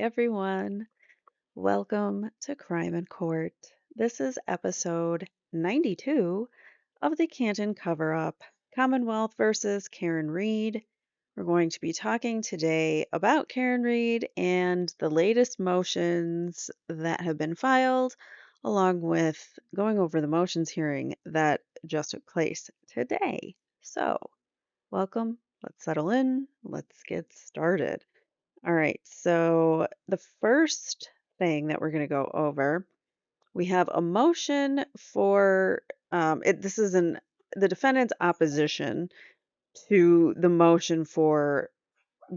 everyone. Welcome to Crime in Court. This is episode 92 of the Canton cover up Commonwealth versus Karen Reed. We're going to be talking today about Karen Reed and the latest motions that have been filed, along with going over the motions hearing that just took place today. So, welcome. Let's settle in. Let's get started. All right, so the first thing that we're going to go over, we have a motion for this is the defendant's opposition to the motion for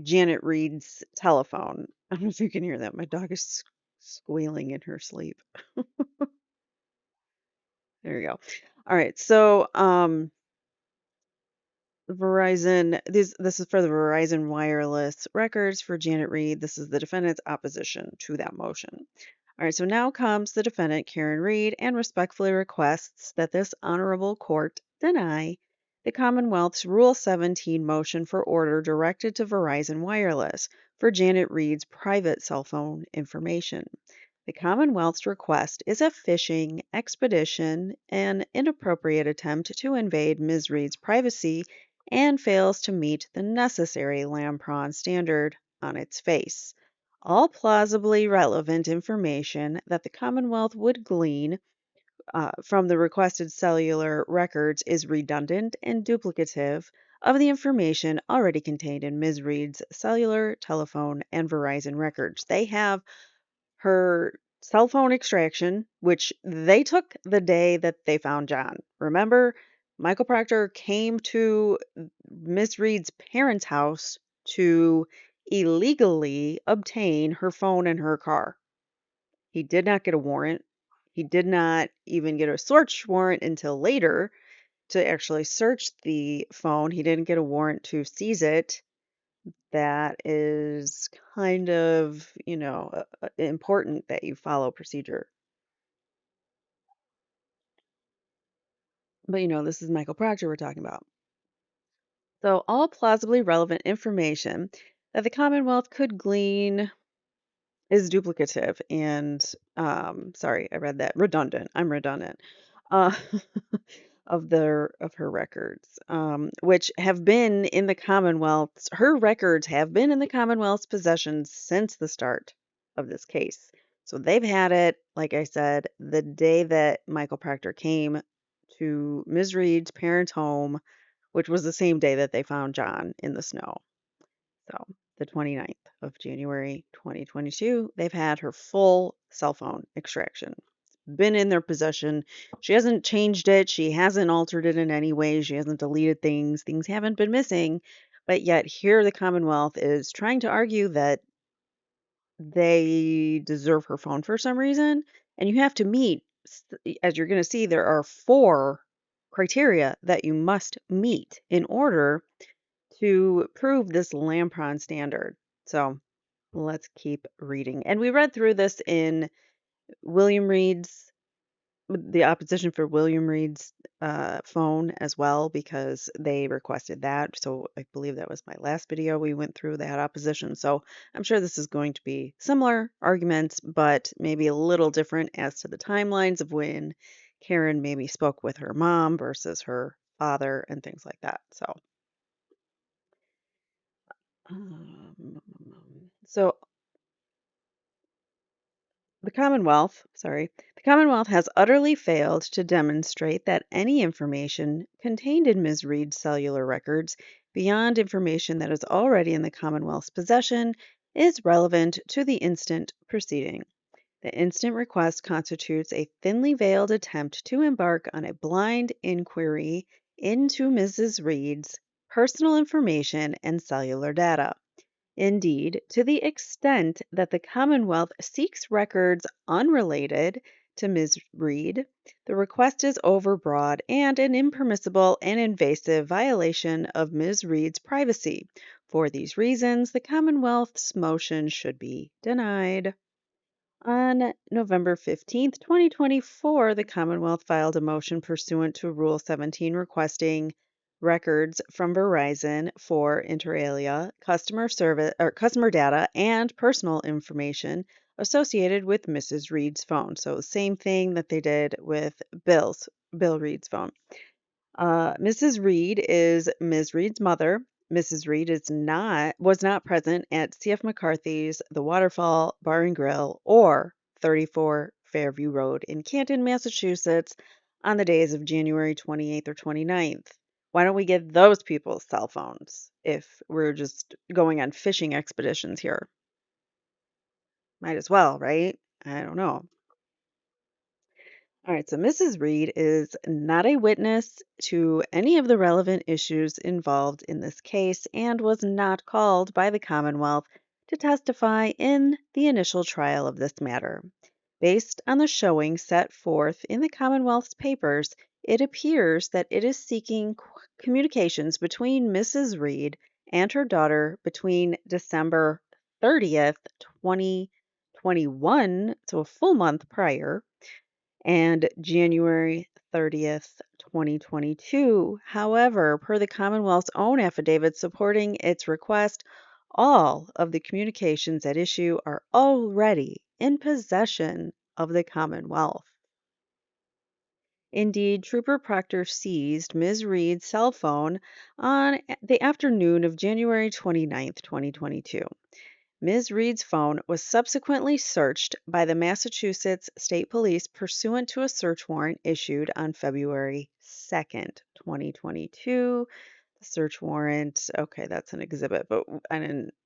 Janet Reed's telephone. I don't know if you can hear that. My dog is squealing in her sleep. There you go. All right, so Verizon, this is for the Verizon wireless records for Janet Reed. This is the defendant's opposition to that motion. All right, so now comes the defendant, Karen Reed, and respectfully requests that this honorable court deny the Commonwealth's Rule 17 motion for order directed to Verizon Wireless for Janet Reed's private cell phone information. The Commonwealth's request is a fishing expedition, an inappropriate attempt to invade Ms. Reed's privacy, and fails to meet the necessary lamb-prawn standard on its face. All plausibly relevant information that the Commonwealth would glean from the requested cellular records is redundant and duplicative of the information already contained in Ms. Reed's cellular, telephone, and Verizon records. They have her cell phone extraction, which they took the day that they found John. Remember, Michael Proctor came to Miss Reed's parents' house to illegally obtain her phone and her car. He did not get a warrant. He did not even get a search warrant until later to actually search the phone. He didn't get a warrant to seize it. That is kind of, important that you follow procedure. But, this is Michael Proctor we're talking about. So, all plausibly relevant information that the Commonwealth could glean is duplicative and, sorry, I read that, redundant. I'm redundant. Uh, of her records, which have been in the Commonwealth's, her records have been in the Commonwealth's possession since the start of this case. So they've had it, like I said, the day that Michael Proctor came to Ms. Reed's parents' home, which was the same day that they found John in the snow. So the 29th of January 2022, they've had her full cell phone extraction. Been in their possession. She hasn't changed it. She hasn't altered it in any way. She hasn't deleted things. Things haven't been missing. But yet here the Commonwealth is trying to argue that they deserve her phone for some reason. And you have to meet, as you're going to see, there are 4 criteria that you must meet in order to prove this Lampron standard. So let's keep reading. And we read through this in William Reed's, the opposition for William Reed's phone as well, because they requested that. So I believe that was my last video. We went through that opposition. So I'm sure this is going to be similar arguments, but maybe a little different as to the timelines of when Karen maybe spoke with her mom versus her father and things like that. So the Commonwealth has utterly failed to demonstrate that any information contained in Ms. Reed's cellular records, beyond information that is already in the Commonwealth's possession, is relevant to the instant proceeding. The instant request constitutes a thinly veiled attempt to embark on a blind inquiry into Mrs. Reed's personal information and cellular data. Indeed, to the extent that the Commonwealth seeks records unrelated to Ms. Reed, the request is overbroad and an impermissible and invasive violation of Ms. Reed's privacy. For these reasons, the Commonwealth's motion should be denied. On November 15th, 2024, the Commonwealth filed a motion pursuant to Rule 17 requesting records from Verizon for inter alia, customer service or customer data, and personal information associated with Mrs. Reed's phone. So same thing that they did with Bill Reed's phone. Mrs. Reed is Ms. Reed's mother. Mrs. Reed was not present at C.F. McCarthy's The Waterfall Bar and Grill or 34 Fairview Road in Canton, Massachusetts on the days of January 28th or 29th. Why don't we get those people's cell phones if we're just going on fishing expeditions here? Might as well, right? I don't know. All right, so Mrs. Reed is not a witness to any of the relevant issues involved in this case and was not called by the Commonwealth to testify in the initial trial of this matter. Based on the showing set forth in the Commonwealth's papers, it appears that it is seeking communications between Mrs. Reed and her daughter between December 30th, 2021, so a full month prior, and January 30th, 2022. However, per the Commonwealth's own affidavit supporting its request, all of the communications at issue are already in possession of the Commonwealth. Indeed, Trooper Proctor seized Ms. Reed's cell phone on the afternoon of January 29th, 2022. Ms. Reed's phone was subsequently searched by the Massachusetts State Police pursuant to a search warrant issued on February 2nd, 2022. The search warrant, okay, that's an exhibit, but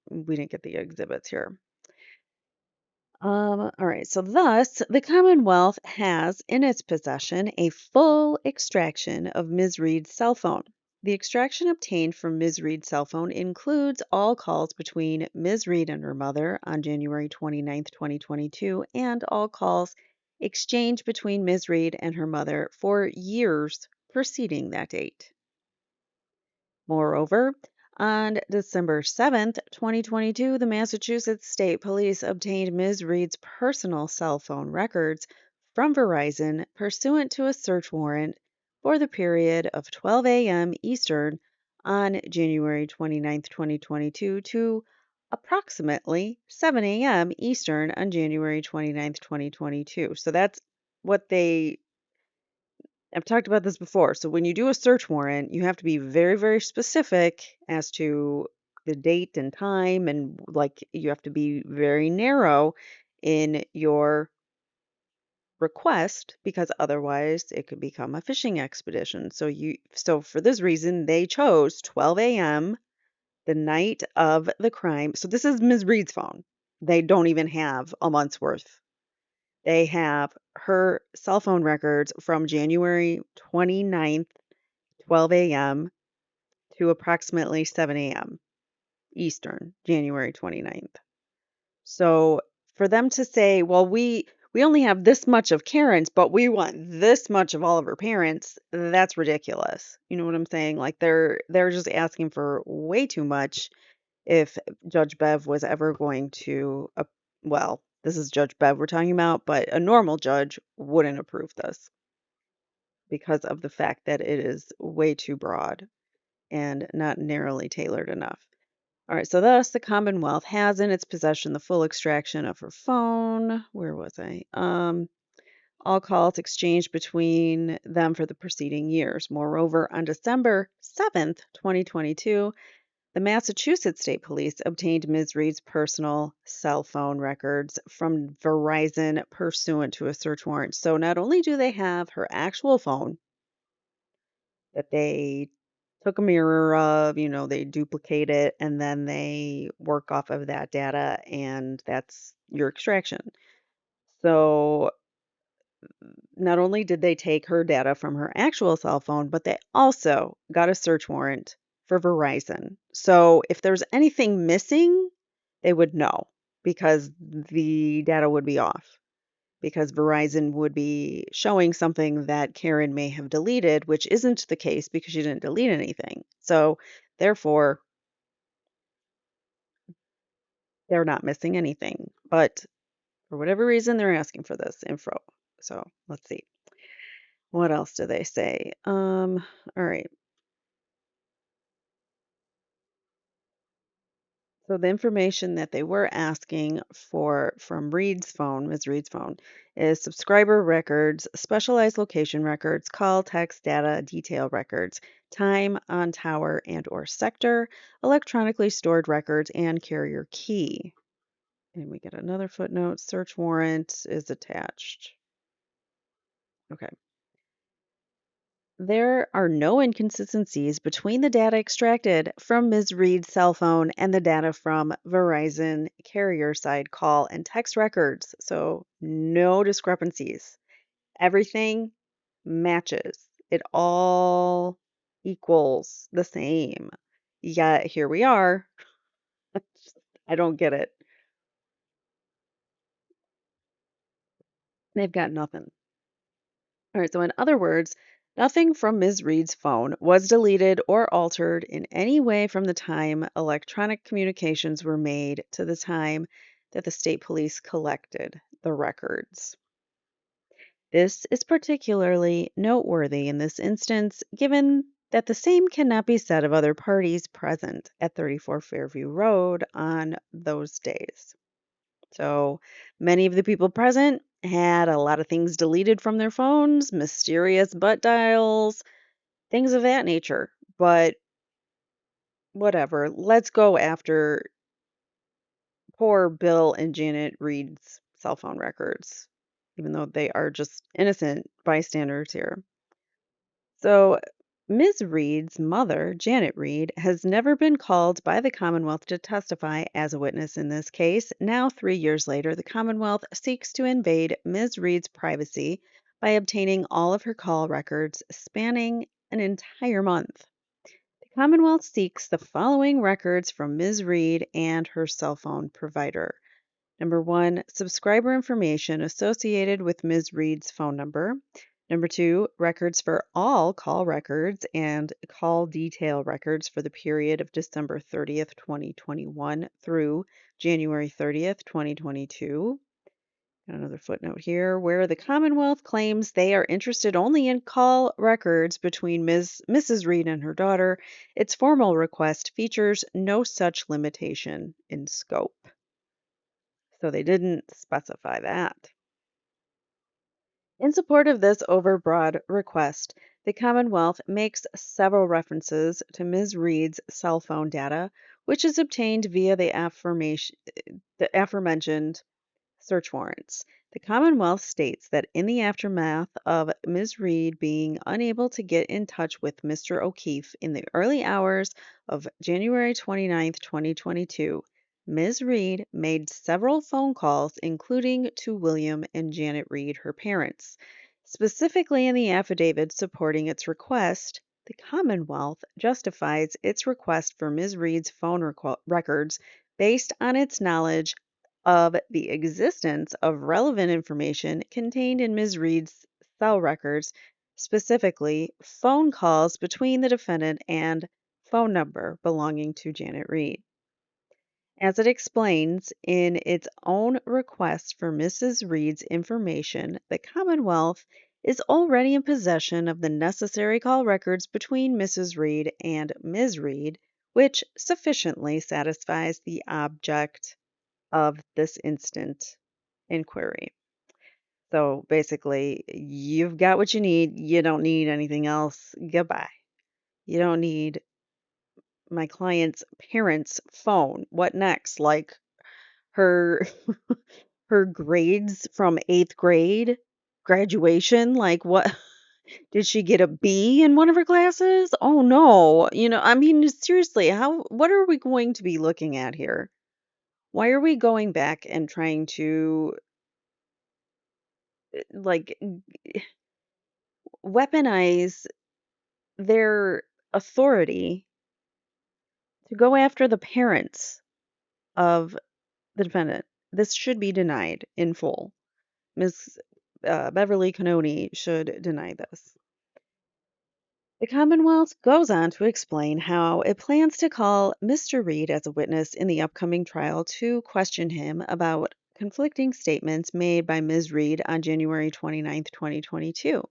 we didn't get the exhibits here. All right, so thus the Commonwealth has in its possession a full extraction of Ms. Reed's cell phone. The extraction obtained from Ms. Reed's cell phone includes all calls between Ms. Reed and her mother on January 29th, 2022, and all calls exchanged between Ms. Reed and her mother for years preceding that date. Moreover, on December 7th, 2022, the Massachusetts State Police obtained Ms. Reed's personal cell phone records from Verizon pursuant to a search warrant for the period of 12 a.m. Eastern on January 29th, 2022 to approximately 7 a.m. Eastern on January 29th, 2022. So that's what I've talked about this before. So when you do a search warrant, you have to be very, very specific as to the date and time, and like you have to be very narrow in your request because otherwise it could become a fishing expedition. So for this reason, they chose 12 a.m. the night of the crime. So this is Ms. Reed's phone. They don't even have a month's worth. They have her cell phone records from January 29th, 12 a.m. to approximately 7 a.m. Eastern, January 29th. So for them to say, well, we only have this much of Karen's, but we want this much of all of her parents, that's ridiculous. You know what I'm saying? Like they're just asking for way too much if Judge Bev was ever going to well, this is Judge Bev we're talking about, but a normal judge wouldn't approve this because of the fact that it is way too broad and not narrowly tailored enough. All right, so thus the Commonwealth has in its possession the full extraction of her phone. Where was I? All calls exchanged between them for the preceding years. Moreover, on December 7th, 2022, the Massachusetts State Police obtained Ms. Reed's personal cell phone records from Verizon pursuant to a search warrant. So not only do they have her actual phone that they took a mirror of, they duplicate it, and then they work off of that data, and that's your extraction. So not only did they take her data from her actual cell phone, but they also got a search warrant for Verizon. So if there's anything missing, they would know because the data would be off. Because Verizon would be showing something that Karen may have deleted, which isn't the case because she didn't delete anything. So therefore, they're not missing anything. But for whatever reason, they're asking for this info. So let's see. What else do they say? All right. So the information that they were asking for from Reed's phone, Ms. Reed's phone, is subscriber records, specialized location records, call, text, data, detail records, time on tower and or sector, electronically stored records, and carrier key. And we get another footnote, search warrant is attached. Okay. There are no inconsistencies between the data extracted from Ms. Reed's cell phone and the data from Verizon carrier side call and text records. So, no discrepancies. Everything matches. It all equals the same. Yet here we are. I don't get it. They've got nothing. All right, so in other words, nothing from Ms. Reed's phone was deleted or altered in any way from the time electronic communications were made to the time that the state police collected the records. This is particularly noteworthy in this instance, given that the same cannot be said of other parties present at 34 Fairview Road on those days. So many of the people present had a lot of things deleted from their phones, mysterious butt dials, things of that nature. But whatever, let's go after poor Bill and Janet Reed's cell phone records, even though they are just innocent bystanders here. So, Ms. Reed's mother, Janet Reed, has never been called by the Commonwealth to testify as a witness in this case. Now, 3 years later, the Commonwealth seeks to invade Ms. Reed's privacy by obtaining all of her call records spanning an entire month. The Commonwealth seeks the following records from Ms. Reed and her cell phone provider. Number one, subscriber information associated with Ms. Reed's phone number. Number two, records for all call records and call detail records for the period of December 30th, 2021 through January 30th, 2022. Another footnote here where the Commonwealth claims they are interested only in call records between Mrs. Reed and her daughter. Its formal request features no such limitation in scope. So they didn't specify that. In support of this overbroad request, the Commonwealth makes several references to Ms. Reed's cell phone data, which is obtained via the aforementioned search warrants. The Commonwealth states that in the aftermath of Ms. Reed being unable to get in touch with Mr. O'Keefe in the early hours of January 29th, 2022, Ms. Reed made several phone calls, including to William and Janet Reed, her parents. Specifically in the affidavit supporting its request, the Commonwealth justifies its request for Ms. Reed's phone records based on its knowledge of the existence of relevant information contained in Ms. Reed's cell records, specifically phone calls between the defendant and phone number belonging to Janet Reed. As it explains in its own request for Mrs. Reed's information, the Commonwealth is already in possession of the necessary call records between Mrs. Reed and Ms. Reed, which sufficiently satisfies the object of this instant inquiry. So basically, you've got what you need. You don't need anything else. Goodbye. You don't need my client's parents' phone. What next? Like her her grades from 8th grade, graduation? Like what? Did she get a B in one of her classes? Oh no. I mean, seriously, what are we going to be looking at here? Why are we going back and trying to like weaponize their authority to go after the parents of the defendant? This should be denied in full. Ms. Beverly Cannoni should deny this. The Commonwealth goes on to explain how it plans to call Mr. Reed as a witness in the upcoming trial to question him about conflicting statements made by Ms. Reed on January 29th, 2022.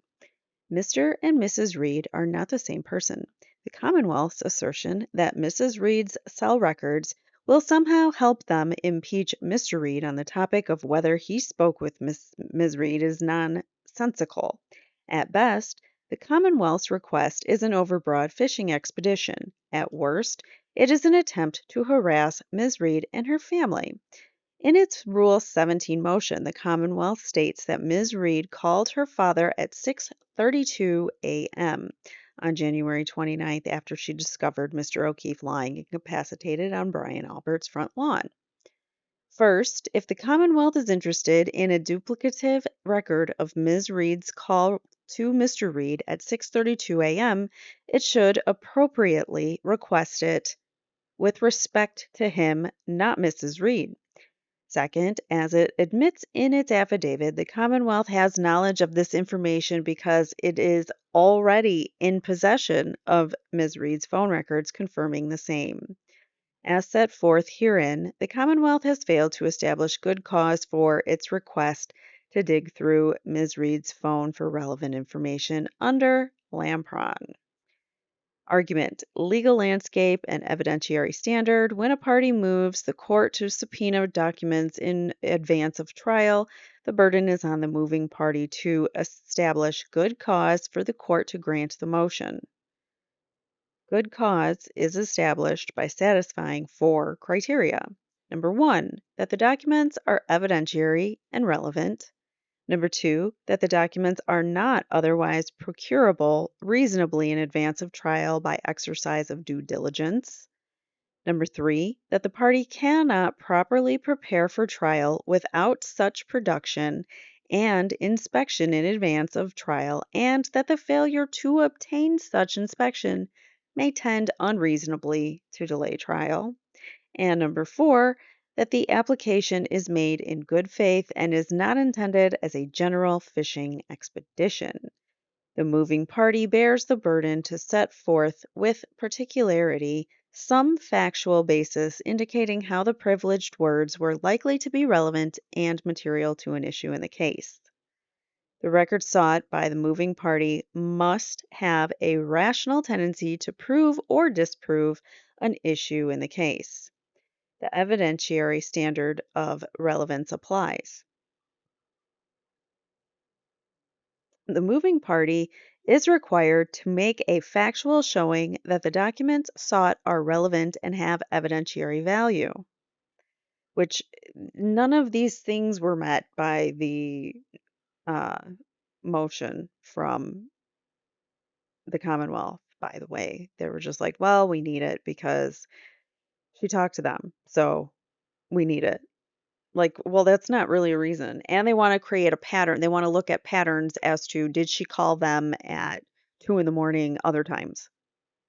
Mr. and Mrs. Reed are not the same person. The Commonwealth's assertion that Mrs. Reed's cell records will somehow help them impeach Mr. Reed on the topic of whether he spoke with Ms. Reed is nonsensical. At best, the Commonwealth's request is an overbroad fishing expedition. At worst, it is an attempt to harass Ms. Reed and her family. In its Rule 17 motion, the Commonwealth states that Ms. Reed called her father at 6:32 a.m. on January 29th after she discovered Mr. O'Keefe lying incapacitated on Brian Albert's front lawn. First, if the Commonwealth is interested in a duplicative record of Ms. Reed's call to Mr. Reed at 6:32 a.m., it should appropriately request it with respect to him, not Mrs. Reed. Second, as it admits in its affidavit, the Commonwealth has knowledge of this information because it is already in possession of Ms. Reed's phone records confirming the same. As set forth herein, the Commonwealth has failed to establish good cause for its request to dig through Ms. Reed's phone for relevant information under Lampron. Argument: legal landscape and evidentiary standard. When a party moves the court to subpoena documents in advance of trial, the burden is on the moving party to establish good cause for the court to grant the motion. Good cause is established by satisfying four criteria. Number one, that the documents are evidentiary and relevant. Number two, that the documents are not otherwise procurable reasonably in advance of trial by exercise of due diligence. Number three, that the party cannot properly prepare for trial without such production and inspection in advance of trial, and that the failure to obtain such inspection may tend unreasonably to delay trial. And number four, that the application is made in good faith and is not intended as a general fishing expedition. The moving party bears the burden to set forth with particularity some factual basis indicating how the privileged words were likely to be relevant and material to an issue in the case. The record sought by the moving party must have a rational tendency to prove or disprove an issue in the case. The evidentiary standard of relevance applies. The moving party is required to make a factual showing that the documents sought are relevant and have evidentiary value, which none of these things were met by the uh, motion from the Commonwealth, by the way. They were just like, well, we need it because she talked to them, so we need it. Like, well, that's not really a reason. And they want to create a pattern. They want to look at patterns as to did she call them at 2 in the morning other times?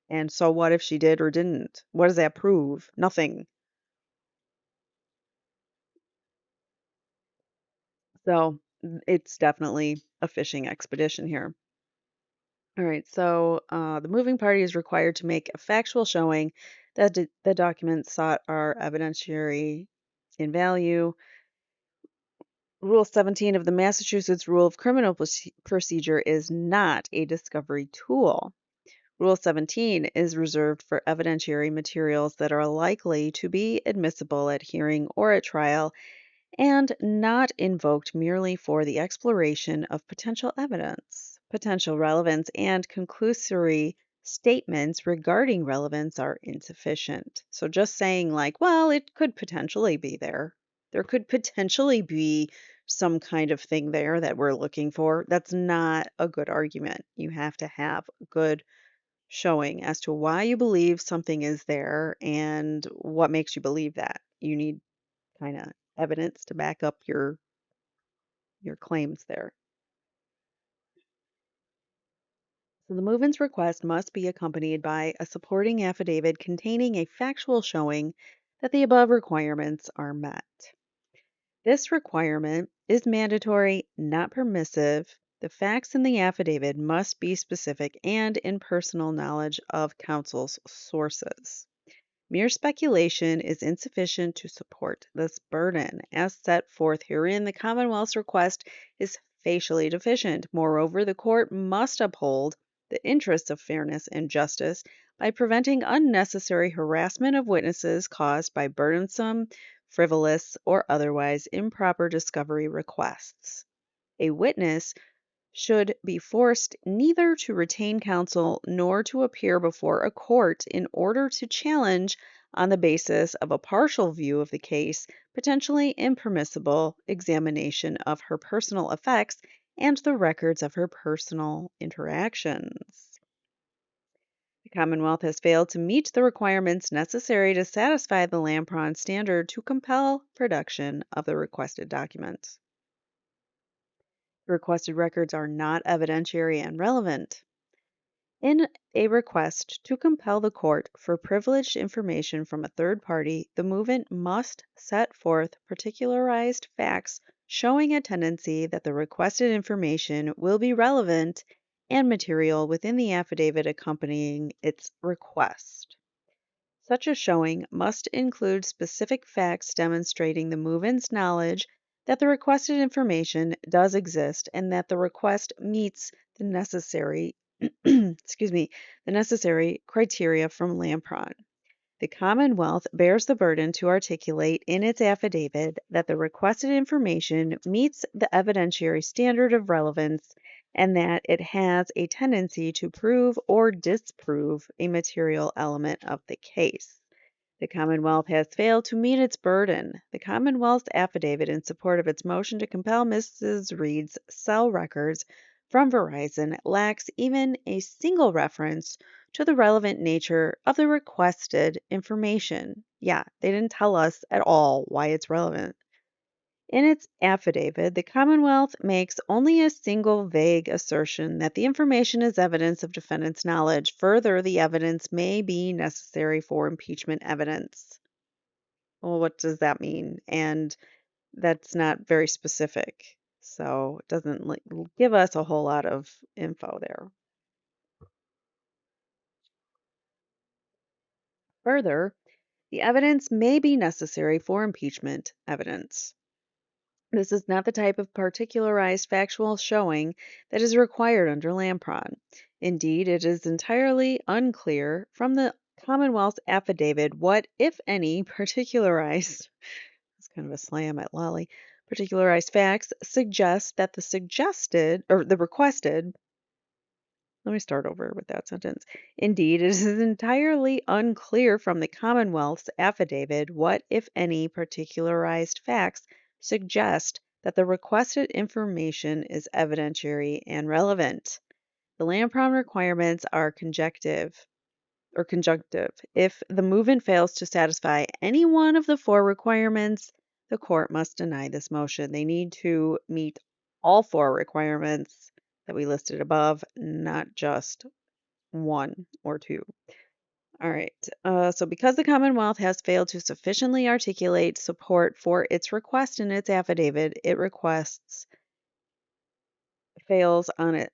And so what if she did or didn't? What does that prove? Nothing. So it's definitely a fishing expedition here. All right, so the moving party is required to make a factual showing that the documents sought are evidentiary in value. Rule 17 of the Massachusetts Rule of Criminal Procedure is not a discovery tool. Rule 17 is reserved for evidentiary materials that are likely to be admissible at hearing or at trial and not invoked merely for the exploration of potential evidence. Potential relevance and conclusory statements regarding relevance are insufficient. So just saying, like, well, it could potentially be there. There could potentially be some kind of thing there that we're looking for. That's not a good argument. You have to have good showing as to why you believe something is there and what makes you believe that. You need kind of evidence to back up your claims there. So the movement's request must be accompanied by a supporting affidavit containing a factual showing that the above requirements are met. This requirement is mandatory, not permissive. The facts in the affidavit must be specific and in personal knowledge of counsel's sources. Mere speculation is insufficient to support this burden. As set forth herein, the Commonwealth's request is facially deficient. Moreover, the court must uphold the interests of fairness and justice by preventing unnecessary harassment of witnesses caused by burdensome, frivolous, or otherwise improper discovery requests. A witness should be forced neither to retain counsel nor to appear before a court in order to challenge, on the basis of a partial view of the case, potentially impermissible examination of her personal effects and the records of her personal interactions. The Commonwealth has failed to meet the requirements necessary to satisfy the Lampron standard to compel production of the requested documents. The requested records are not evidentiary and relevant. In a request to compel the court for privileged information from a third party, the movement must set forth particularized facts showing a tendency that the requested information will be relevant and material within the affidavit accompanying its request. Such a showing must include specific facts demonstrating the movement's knowledge that the requested information does exist and that the request meets the necessary the necessary criteria from Lampron. The Commonwealth bears the burden to articulate in its affidavit that the requested information meets the evidentiary standard of relevance and that it has a tendency to prove or disprove a material element of the case. The Commonwealth has failed to meet its burden. The Commonwealth's affidavit in support of its motion to compel Mrs. Reed's cell records from Verizon lacks even a single reference to the relevant nature of the requested information. Yeah, they didn't tell us at all why it's relevant. In its affidavit, the Commonwealth makes only a single vague assertion that the information is evidence of defendant's knowledge. Further, the evidence may be necessary for impeachment evidence. Well, what does that mean? And that's not very specific. So it doesn't give us a whole lot of info there. Further, the evidence may be necessary for impeachment evidence. This is not the type of particularized factual showing that is required under Lampron. Indeed, it is entirely unclear from the Commonwealth's affidavit what, if any, particularized, it's kind of a slam at Lolly, particularized facts suggest that the requested, let me start over with that sentence. Indeed, it is entirely unclear from the Commonwealth's affidavit what, if any, particularized facts suggest that the requested information is evidentiary and relevant. The Lampron requirements are conjunctive. If the movement fails to satisfy any one of the four requirements, the court must deny this motion. They need to meet all four requirements that we listed above, not just one or two. All right. So because the Commonwealth has failed to sufficiently articulate support for its request in its affidavit, it requests fails on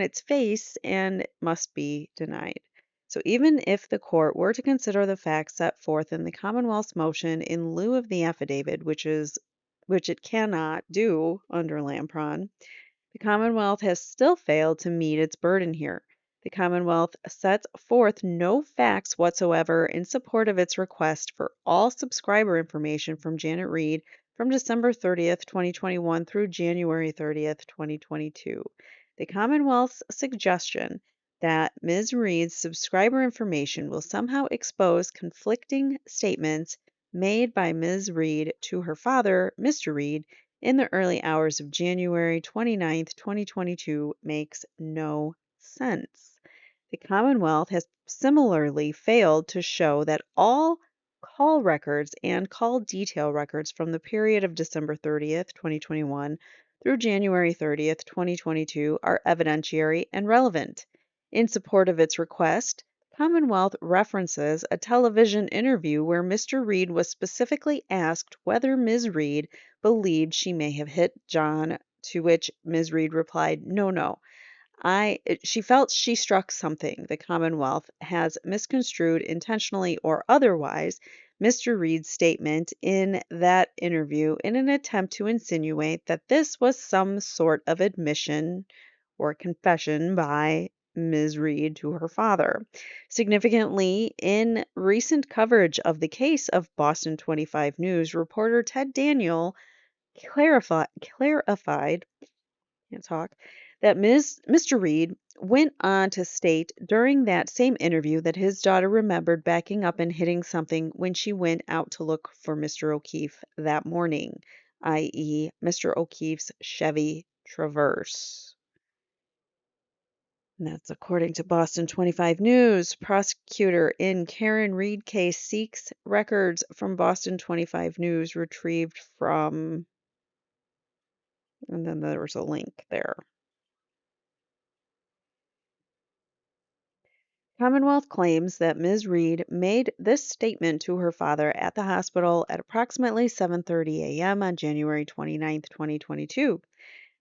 its face and must be denied. So even if the court were to consider the facts set forth in the Commonwealth's motion in lieu of the affidavit, which it cannot do under Lampron, the Commonwealth has still failed to meet its burden here. The Commonwealth sets forth no facts whatsoever in support of its request for all subscriber information from Janet Reed from December 30th, 2021 through January 30th, 2022. The Commonwealth's suggestion that Ms. Reed's subscriber information will somehow expose conflicting statements made by Ms. Reed to her father, Mr. Reed, in the early hours of January 29th, 2022 makes no sense. The Commonwealth has similarly failed to show that all call records and call detail records from the period of December 30th, 2021 through January 30th, 2022 are evidentiary and relevant. In support of its request, Commonwealth references a television interview where Mr. Reed was specifically asked whether Ms. Reed believed she may have hit John, to which Ms. Reed replied, "No, no. She felt she struck something." The Commonwealth has misconstrued intentionally or otherwise Mr. Reed's statement in that interview in an attempt to insinuate that this was some sort of admission or confession by Ms. Reed to her father. Significantly, in recent coverage of the case of Boston 25 News, reporter Ted Daniel clarified can't talk, that Mr. Reed went on to state during that same interview that his daughter remembered backing up and hitting something when she went out to look for Mr. O'Keefe that morning, i.e., Mr. O'Keefe's Chevy Traverse. And that's according to Boston 25 News. Prosecutor in Karen Reed case seeks records from Boston 25 News retrieved from, and then there was a link there. Commonwealth claims that Ms. Reed made this statement to her father at the hospital at approximately 7:30 a.m. on January 29, 2022.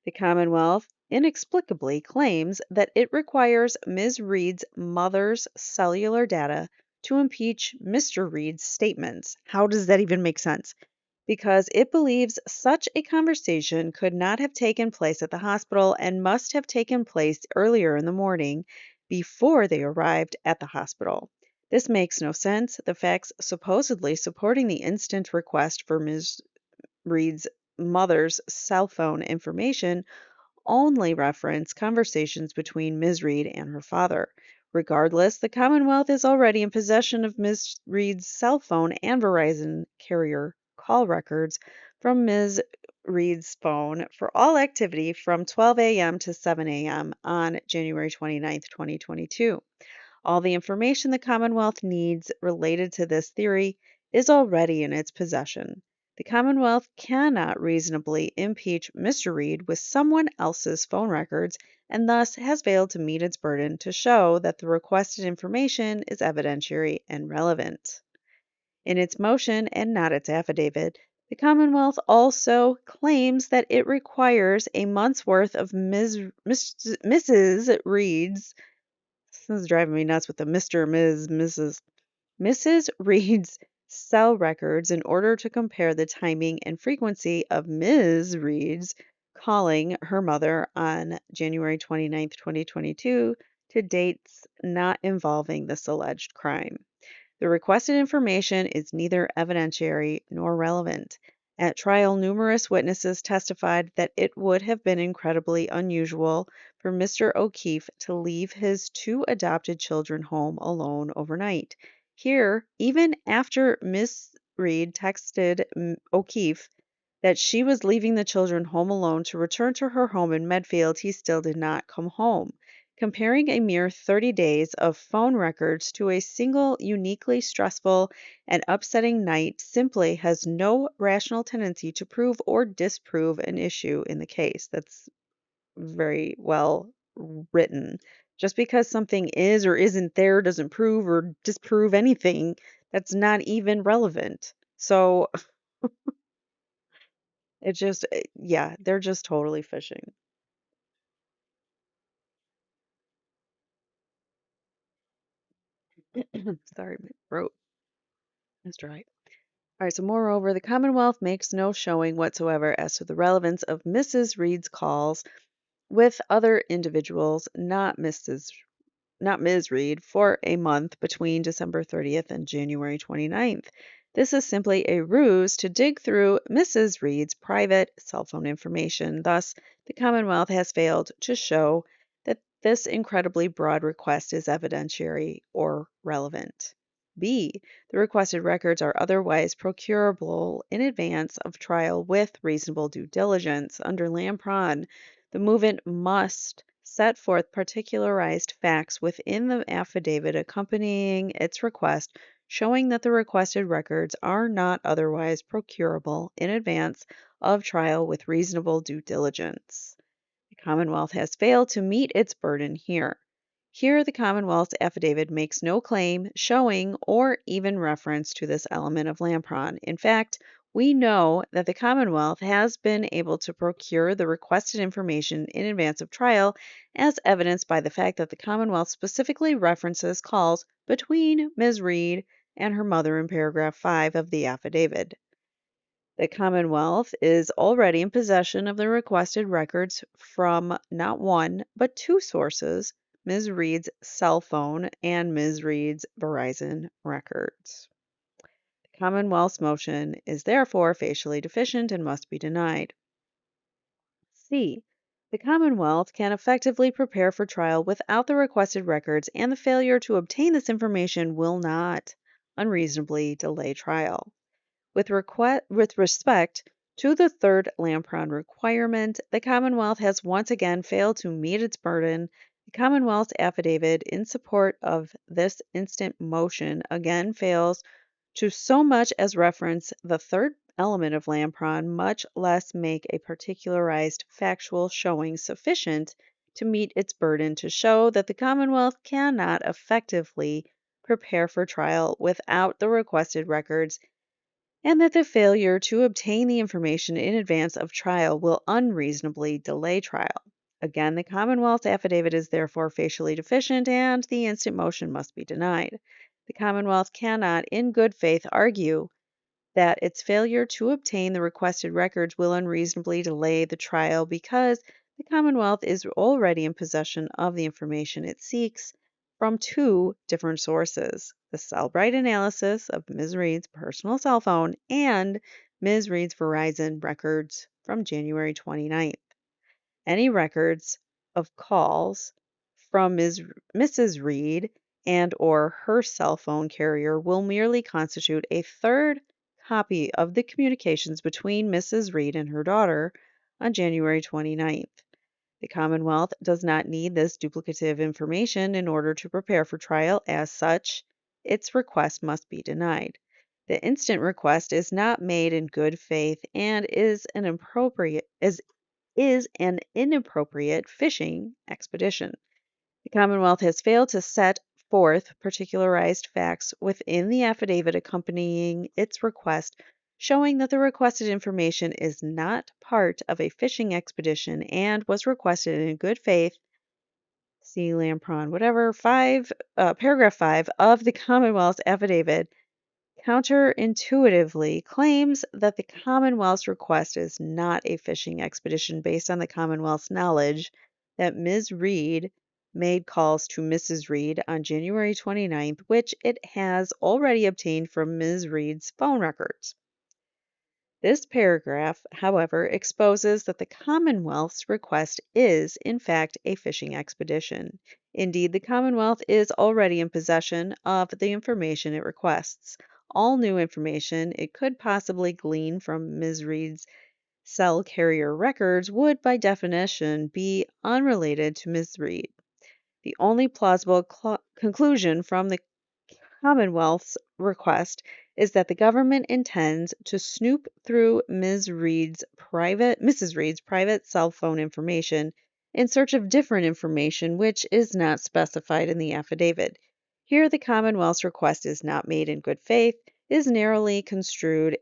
The Commonwealth inexplicably claims that it requires Ms. Reed's mother's cellular data to impeach Mr. Reed's statements. How does that even make sense? Because it believes such a conversation could not have taken place at the hospital and must have taken place earlier in the morning before they arrived at the hospital. This makes no sense. The facts supposedly supporting the instant request for Ms. Reed's mother's cell phone information only reference conversations between Ms. Reed and her father. Regardless, the Commonwealth is already in possession of Ms. Reed's cell phone and Verizon carrier call records from Ms. Reed's phone for all activity from 12 a.m. to 7 a.m. on January 29th, 2022. All the information the Commonwealth needs related to this theory is already in its possession. The Commonwealth cannot reasonably impeach Mr. Reed with someone else's phone records and thus has failed to meet its burden to show that the requested information is evidentiary and relevant. In its motion and not its affidavit, the Commonwealth also claims that it requires a month's worth of Mrs. Reed's. This is driving me nuts with the Mr., Ms., Mrs. Reed's cell records in order to compare the timing and frequency of Ms. Reed's calling her mother on January 29th, 2022 to dates not involving this alleged crime. The requested information is neither evidentiary nor relevant. At trial, numerous witnesses testified that it would have been incredibly unusual for Mr. O'Keefe to leave his two adopted children home alone overnight. Here, even after Miss Reed texted O'Keefe that she was leaving the children home alone to return to her home in Medfield, he still did not come home. Comparing a mere 30 days of phone records to a single uniquely stressful and upsetting night simply has no rational tendency to prove or disprove an issue in the case. That's very well written. Just because something is or isn't there doesn't prove or disprove anything that's not even relevant. So it just, yeah, they're just totally fishing. Sorry, my throat is dry. All right, so moreover, the Commonwealth makes no showing whatsoever as to the relevance of Mrs. Reed's calls with other individuals, not Ms. Reed, for a month between December 30th and January 29th. This is simply a ruse to dig through Mrs. Reed's private cell phone information. Thus, the Commonwealth has failed to show that this incredibly broad request is evidentiary or relevant. B. The requested records are otherwise procurable in advance of trial with reasonable due diligence. Under Lampron, the movement must set forth particularized facts within the affidavit accompanying its request, showing that the requested records are not otherwise procurable in advance of trial with reasonable due diligence. The Commonwealth has failed to meet its burden here. Here, the Commonwealth's affidavit makes no claim, showing, or even reference to this element of Lampron. In fact, we know that the Commonwealth has been able to procure the requested information in advance of trial, as evidenced by the fact that the Commonwealth specifically references calls between Ms. Reed and her mother in paragraph 5 of the affidavit. The Commonwealth is already in possession of the requested records from not one, but two sources, Ms. Reed's cell phone and Ms. Reed's Verizon records. The Commonwealth's motion is therefore facially deficient and must be denied. C. The Commonwealth can effectively prepare for trial without the requested records, and the failure to obtain this information will not unreasonably delay trial. With respect to the third Lampron requirement, the Commonwealth has once again failed to meet its burden. The Commonwealth's affidavit in support of this instant motion again fails to so much as reference the third element of Lampron, much less make a particularized factual showing sufficient to meet its burden to show that the Commonwealth cannot effectively prepare for trial without the requested records, and that the failure to obtain the information in advance of trial will unreasonably delay trial. Again, the Commonwealth's affidavit is therefore facially deficient and the instant motion must be denied. The Commonwealth cannot, in good faith, argue that its failure to obtain the requested records will unreasonably delay the trial because the Commonwealth is already in possession of the information it seeks from two different sources: the Cellbrite analysis of Ms. Reed's personal cell phone and Ms. Reed's Verizon records from January 29th. Any records of calls from Mrs. Reed and or her cell phone carrier will merely constitute a third copy of the communications between Mrs. Reed and her daughter on January 29th. The Commonwealth does not need this duplicative information in order to prepare for trial. As such, its request must be denied. The instant request is not made in good faith and is an inappropriate fishing expedition. The Commonwealth has failed to set forth particularized facts within the affidavit accompanying its request, showing that the requested information is not part of a fishing expedition and was requested in good faith. See Lampron, whatever. Paragraph 5 of the Commonwealth's affidavit counterintuitively claims that the Commonwealth's request is not a fishing expedition based on the Commonwealth's knowledge that Ms. Reed made calls to Mrs. Reed on January 29th, which it has already obtained from Ms. Reed's phone records. This paragraph, however, exposes that the Commonwealth's request is, in fact, a fishing expedition. Indeed, the Commonwealth is already in possession of the information it requests. All new information it could possibly glean from Ms. Reed's cell carrier records would, by definition, be unrelated to Ms. Reed. The only plausible conclusion from the Commonwealth's request is that the government intends to snoop through Mrs. Reed's private cell phone information in search of different information which is not specified in the affidavit. Here the Commonwealth's request is not made in good faith, is not narrowly construed,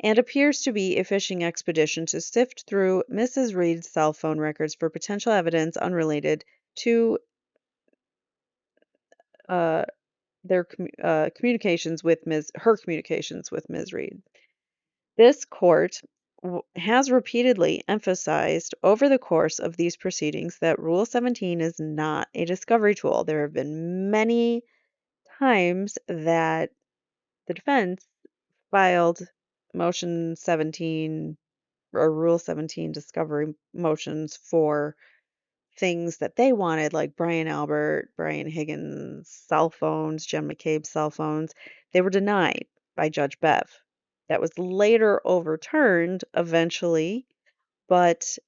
and appears to be a fishing expedition to sift through Mrs. Reed's cell phone records for potential evidence unrelated to uh, communications with her communications with Ms. Reed. This court has repeatedly emphasized over the course of these proceedings that Rule 17 is not a discovery tool. There have been many times that the defense filed Motion 17 or Rule 17 discovery motions for things that they wanted, like Brian Albert, Brian Higgins' cell phones, Jen McCabe's cell phones. They were denied by Judge Bev. That was later overturned eventually, but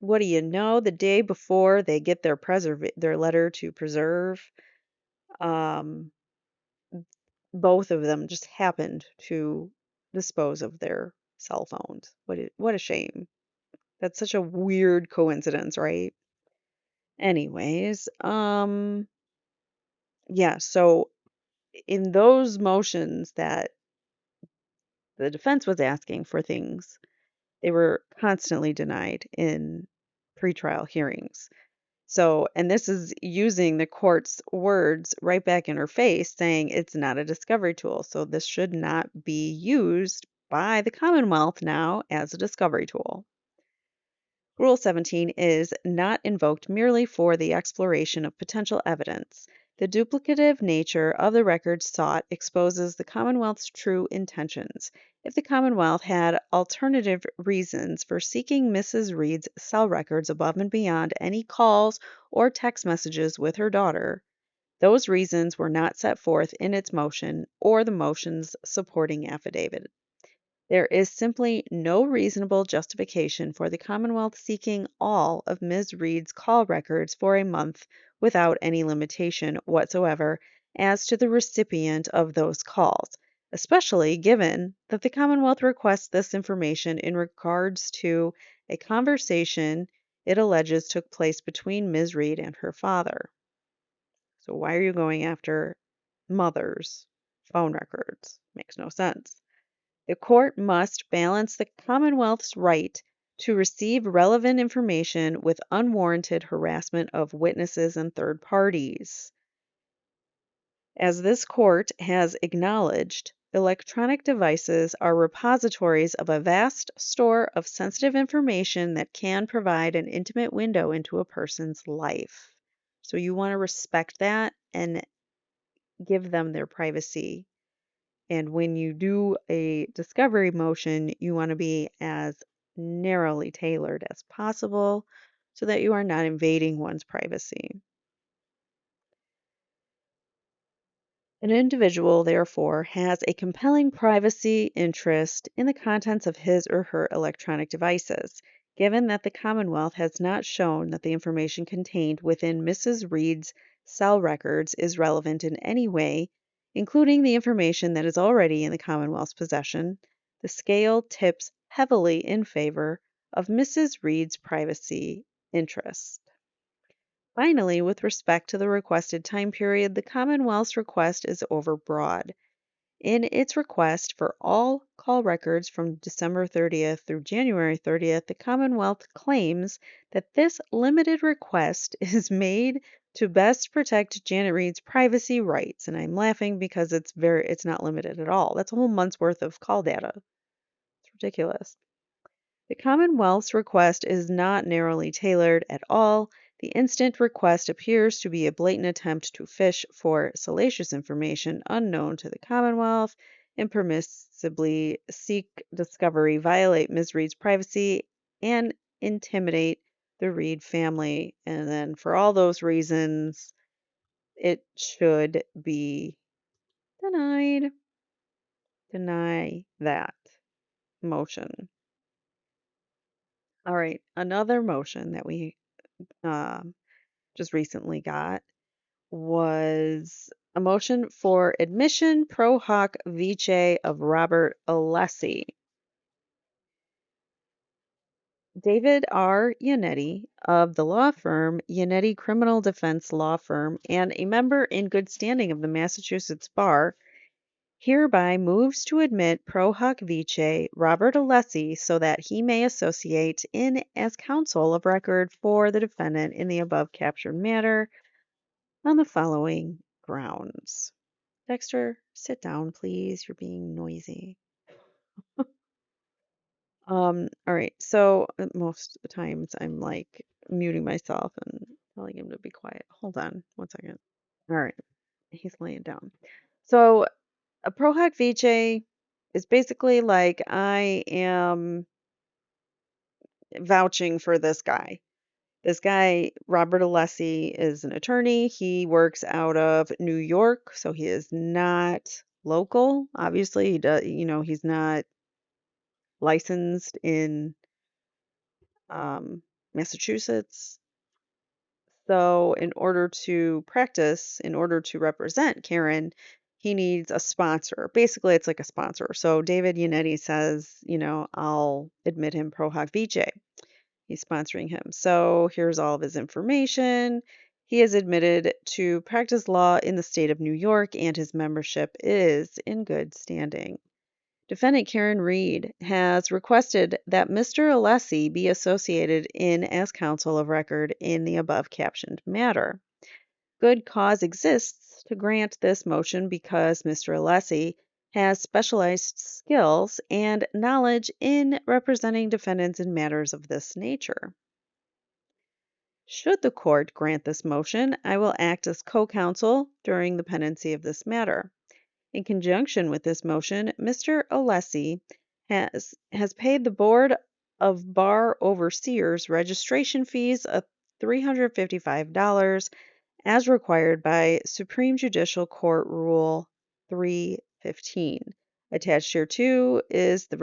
what do you know? The day before they get their letter to preserve, um, both of them just happened to dispose of their cell phones. What a shame. That's such a weird coincidence, right? Anyways, yeah, so in those motions that the defense was asking for things, they were constantly denied in pretrial hearings. So, and this is using the court's words right back in her face, saying it's not a discovery tool. So, this should not be used by the Commonwealth now as a discovery tool. Rule 17 is not invoked merely for the exploration of potential evidence. The duplicative nature of the records sought exposes the Commonwealth's true intentions. If the Commonwealth had alternative reasons for seeking Mrs. Reed's cell records above and beyond any calls or text messages with her daughter, those reasons were not set forth in its motion or the motion's supporting affidavit. There is simply no reasonable justification for the Commonwealth seeking all of Ms. Reed's call records for a month without any limitation whatsoever as to the recipient of those calls, especially given that the Commonwealth requests this information in regards to a conversation it alleges took place between Ms. Reed and her father. So, why are you going after mother's phone records? Makes no sense. The court must balance the Commonwealth's right to receive relevant information with unwarranted harassment of witnesses and third parties. As this court has acknowledged, electronic devices are repositories of a vast store of sensitive information that can provide an intimate window into a person's life. So you want to respect that and give them their privacy. And when you do a discovery motion, you want to be as narrowly tailored as possible so that you are not invading one's privacy. An individual, therefore, has a compelling privacy interest in the contents of his or her electronic devices, given that the Commonwealth has not shown that the information contained within Mrs. Reed's cell records is relevant in any way, including the information that is already in the Commonwealth's possession. The scale tips heavily in favor of Mrs. Reed's privacy interest. Finally, with respect to the requested time period, the Commonwealth's request is overbroad. In its request for all call records from December 30th through January 30th, the Commonwealth claims that this limited request is made to best protect Janet Reed's privacy rights. And I'm laughing because it's not limited at all. That's a whole month's worth of call data. It's ridiculous. The Commonwealth's request is not narrowly tailored at all. The instant request appears to be a blatant attempt to fish for salacious information unknown to the Commonwealth, impermissibly seek discovery, violate Ms. Reed's privacy, and intimidate the Reed family. And then, for all those reasons, it should be denied. Deny that motion. All right, another motion that we um, just recently got was a motion for admission pro hoc vice of Robert Alessi. David R. Yannetti of the law firm Yannetti Criminal Defense Law Firm and a member in good standing of the Massachusetts Bar hereby moves to admit pro hoc vice Robert Alessi so that he may associate in as counsel of record for the defendant in the above captured matter on the following grounds. Dexter, sit down, please. You're being noisy. All right. So most of the times I'm like muting myself and telling him to be quiet. Hold on 1 second. All right. He's laying down. So a pro hoc vice is basically like I am vouching for this guy. This guy, Robert Alessi, is an attorney. He works out of New York, so he is not local. Obviously, he does, he's not licensed in Massachusetts. So, in order to represent Karen, he needs a sponsor. Basically, it's like a sponsor. So, David Yannetti says, I'll admit him pro hoc vice. He's sponsoring him. So here's all of his information. He is admitted to practice law in the state of New York, and his membership is in good standing. Defendant Karen Reed has requested that Mr. Alessi be associated in as counsel of record in the above captioned matter. Good cause exists to grant this motion because Mr. Alessi has specialized skills and knowledge in representing defendants in matters of this nature. Should the court grant this motion, I will act as co-counsel during the pendency of this matter. In conjunction with this motion, Mr. Alessi has paid the Board of Bar Overseers registration fees of $355 as required by Supreme Judicial Court Rule 315. Attached here too is the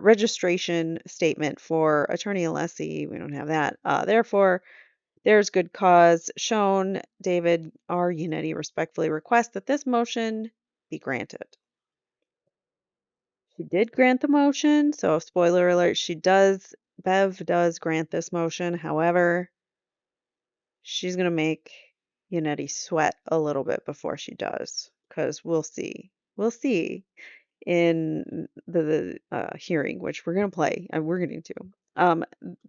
registration statement for Attorney Alessi. We don't have that. Therefore, there's good cause shown. David R. Unetti respectfully requests that this motion be granted. She did grant the motion, so spoiler alert, Bev does grant this motion. However, she's going to make Unetti sweat a little bit before she does, because we'll see. We'll see in the hearing, which we're going to play. We're going to.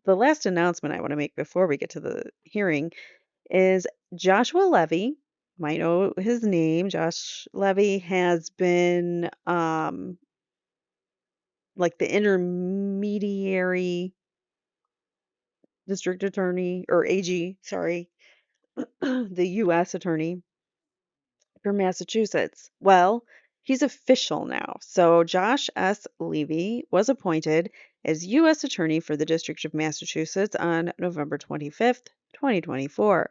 The last announcement I want to make before we get to the hearing is Joshua Levy. Might know his name. Josh Levy has been like the intermediary district attorney or AG, sorry, the U.S. attorney for Massachusetts. Well, he's official now. So Josh S. Levy was appointed as U.S. attorney for the District of Massachusetts on November 25th, 2024.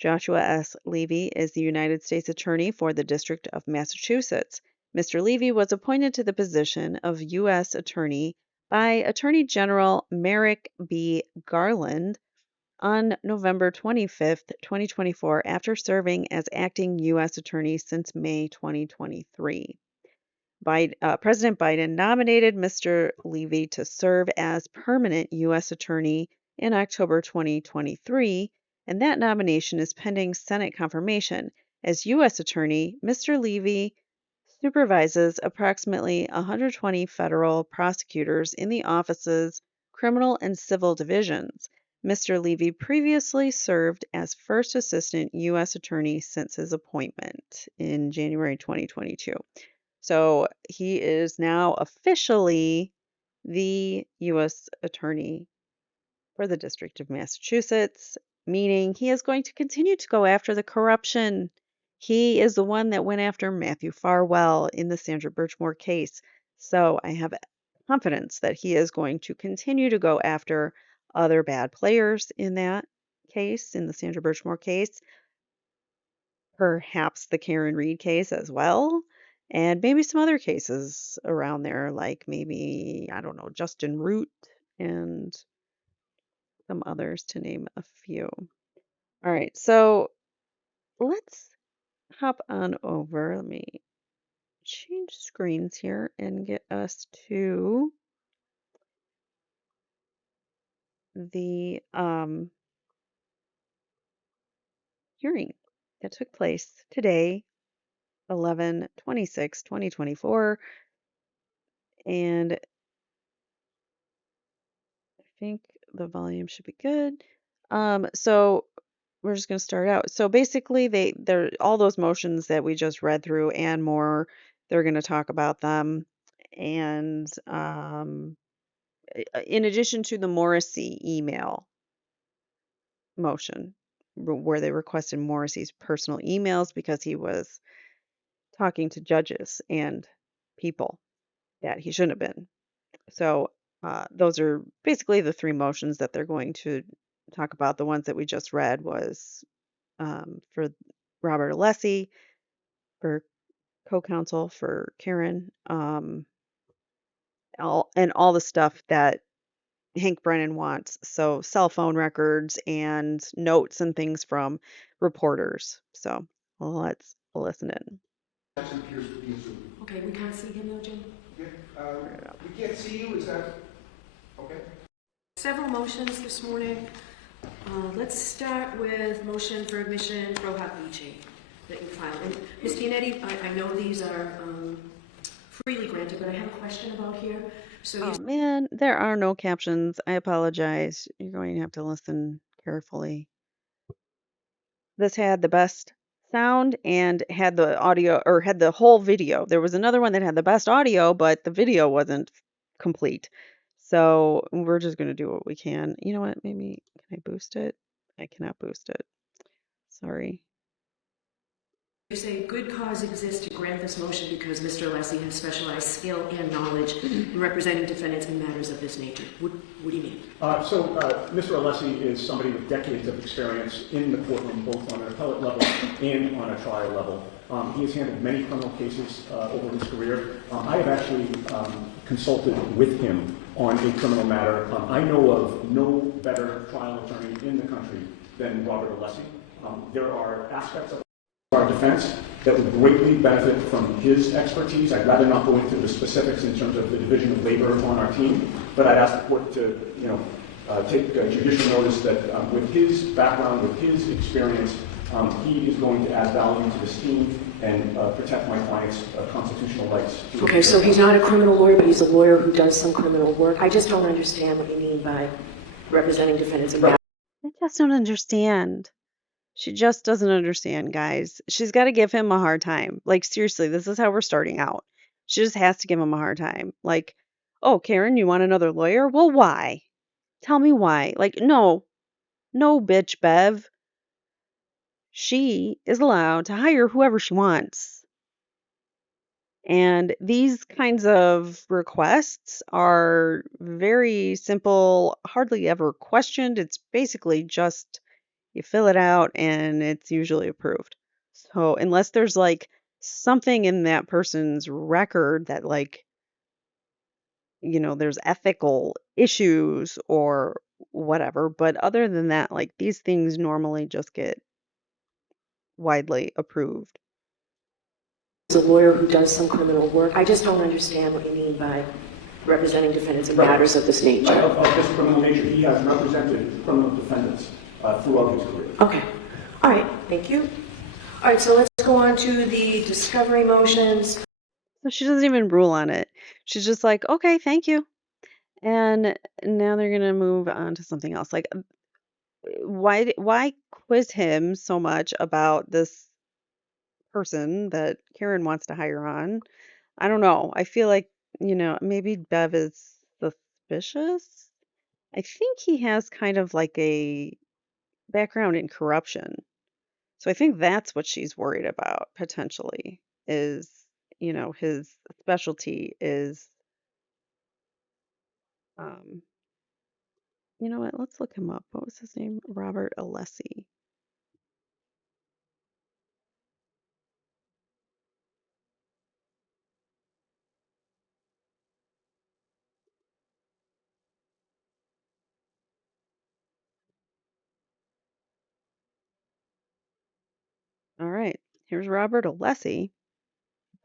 Joshua S. Levy is the United States Attorney for the District of Massachusetts. Mr. Levy was appointed to the position of U.S. Attorney by Attorney General Merrick B. Garland on November 25th, 2024, after serving as acting U.S. Attorney since May 2023. President Biden nominated Mr. Levy to serve as permanent U.S. Attorney in October 2023, and that nomination is pending Senate confirmation. As U.S. Attorney, Mr. Levy supervises approximately 120 federal prosecutors in the office's criminal and civil divisions. Mr. Levy previously served as first assistant U.S. Attorney since his appointment in January 2022. So he is now officially the U.S. Attorney for the District of Massachusetts, meaning he is going to continue to go after the corruption. He is the one that went after Matthew Farwell in the Sandra Birchmore case. So I have confidence that he is going to continue to go after other bad players in that case, in the Sandra Birchmore case, perhaps the Karen Reed case as well, and maybe some other cases around there, like maybe, I don't know, Justin Root and some others to name a few. All right, so let's hop on over. Let me change screens here and get us to the hearing that took place today, 11/26/2024, and I think the volume should be good. So we're just going to start out. So basically, they're all those motions that we just read through and more. They're going to talk about them, and in addition to the Morrissey email motion, where they requested Morrissey's personal emails because he was talking to judges and people that he shouldn't have been. So those are basically the three motions that they're going to talk about. The ones that we just read was for Robert Alessi, for co-counsel for Karen, all the stuff that Hank Brennan wants. So cell phone records and notes and things from reporters. So let's listen in. Okay, we can't see him now, Jim? Yeah, we can't see you, is that okay? Several motions this morning. Let's start with motion for admission pro hoc vice that you filed. And Ms. Giannetti, I know these are freely granted, but I have a question about here. So Oh man, there are no captions. I apologize. You're going to have to listen carefully. This had the best sound and had the audio, or had the whole video. There was another one that had the best audio, but the video wasn't complete. So we're just going to do what we can. You know what? Maybe can I boost it? I cannot boost it. Sorry. You say good cause exists to grant this motion because Mr. Alessi has specialized skill and knowledge in representing defendants in matters of this nature. What do you mean? Mr. Alessi is somebody with decades of experience in the courtroom, both on an appellate level and on a trial level. He has handled many criminal cases over his career. I have actually consulted with him on a criminal matter. I know of no better trial attorney in the country than Robert Alessi. There are aspects of our defense that would greatly benefit from his expertise. I'd rather not go into the specifics in terms of the division of labor on our team, but I'd ask the court to, take judicial notice that with his background, with his experience, he is going to add value to this team and protect my client's constitutional rights. Okay, so he's not a criminal lawyer, but he's a lawyer who does some criminal work. I just don't understand what you mean by representing defendants in matters. I just don't understand. She just doesn't understand, guys. She's got to give him a hard time. Like, seriously, this is how we're starting out. She just has to give him a hard time. Like, oh, Karen, you want another lawyer? Well, why? Tell me why. Like, no, bitch, Bev. She is allowed to hire whoever she wants. And these kinds of requests are very simple, hardly ever questioned. It's basically just you fill it out and it's usually approved. So, unless there's like something in that person's record that, like, there's ethical issues or whatever, but other than that, like, these things normally just get widely approved. He's a lawyer who does some criminal work. I just don't understand what you mean by representing defendants in matters of this nature. Of this criminal nature, he has represented criminal defendants throughout his career. Okay. All right. Thank you. All right. So let's go on to the discovery motions. So she doesn't even rule on it. She's just like, okay, thank you. And now they're gonna move on to something else. Like, why quiz him so much about this person that Karen wants to hire on? I don't know. I feel like, maybe Bev is suspicious. I think he has kind of like a background in corruption. So I think that's what she's worried about potentially is, his specialty is, um, you know what? Let's look him up. What was his name? Robert Alessi. All right. Here's Robert Alessi.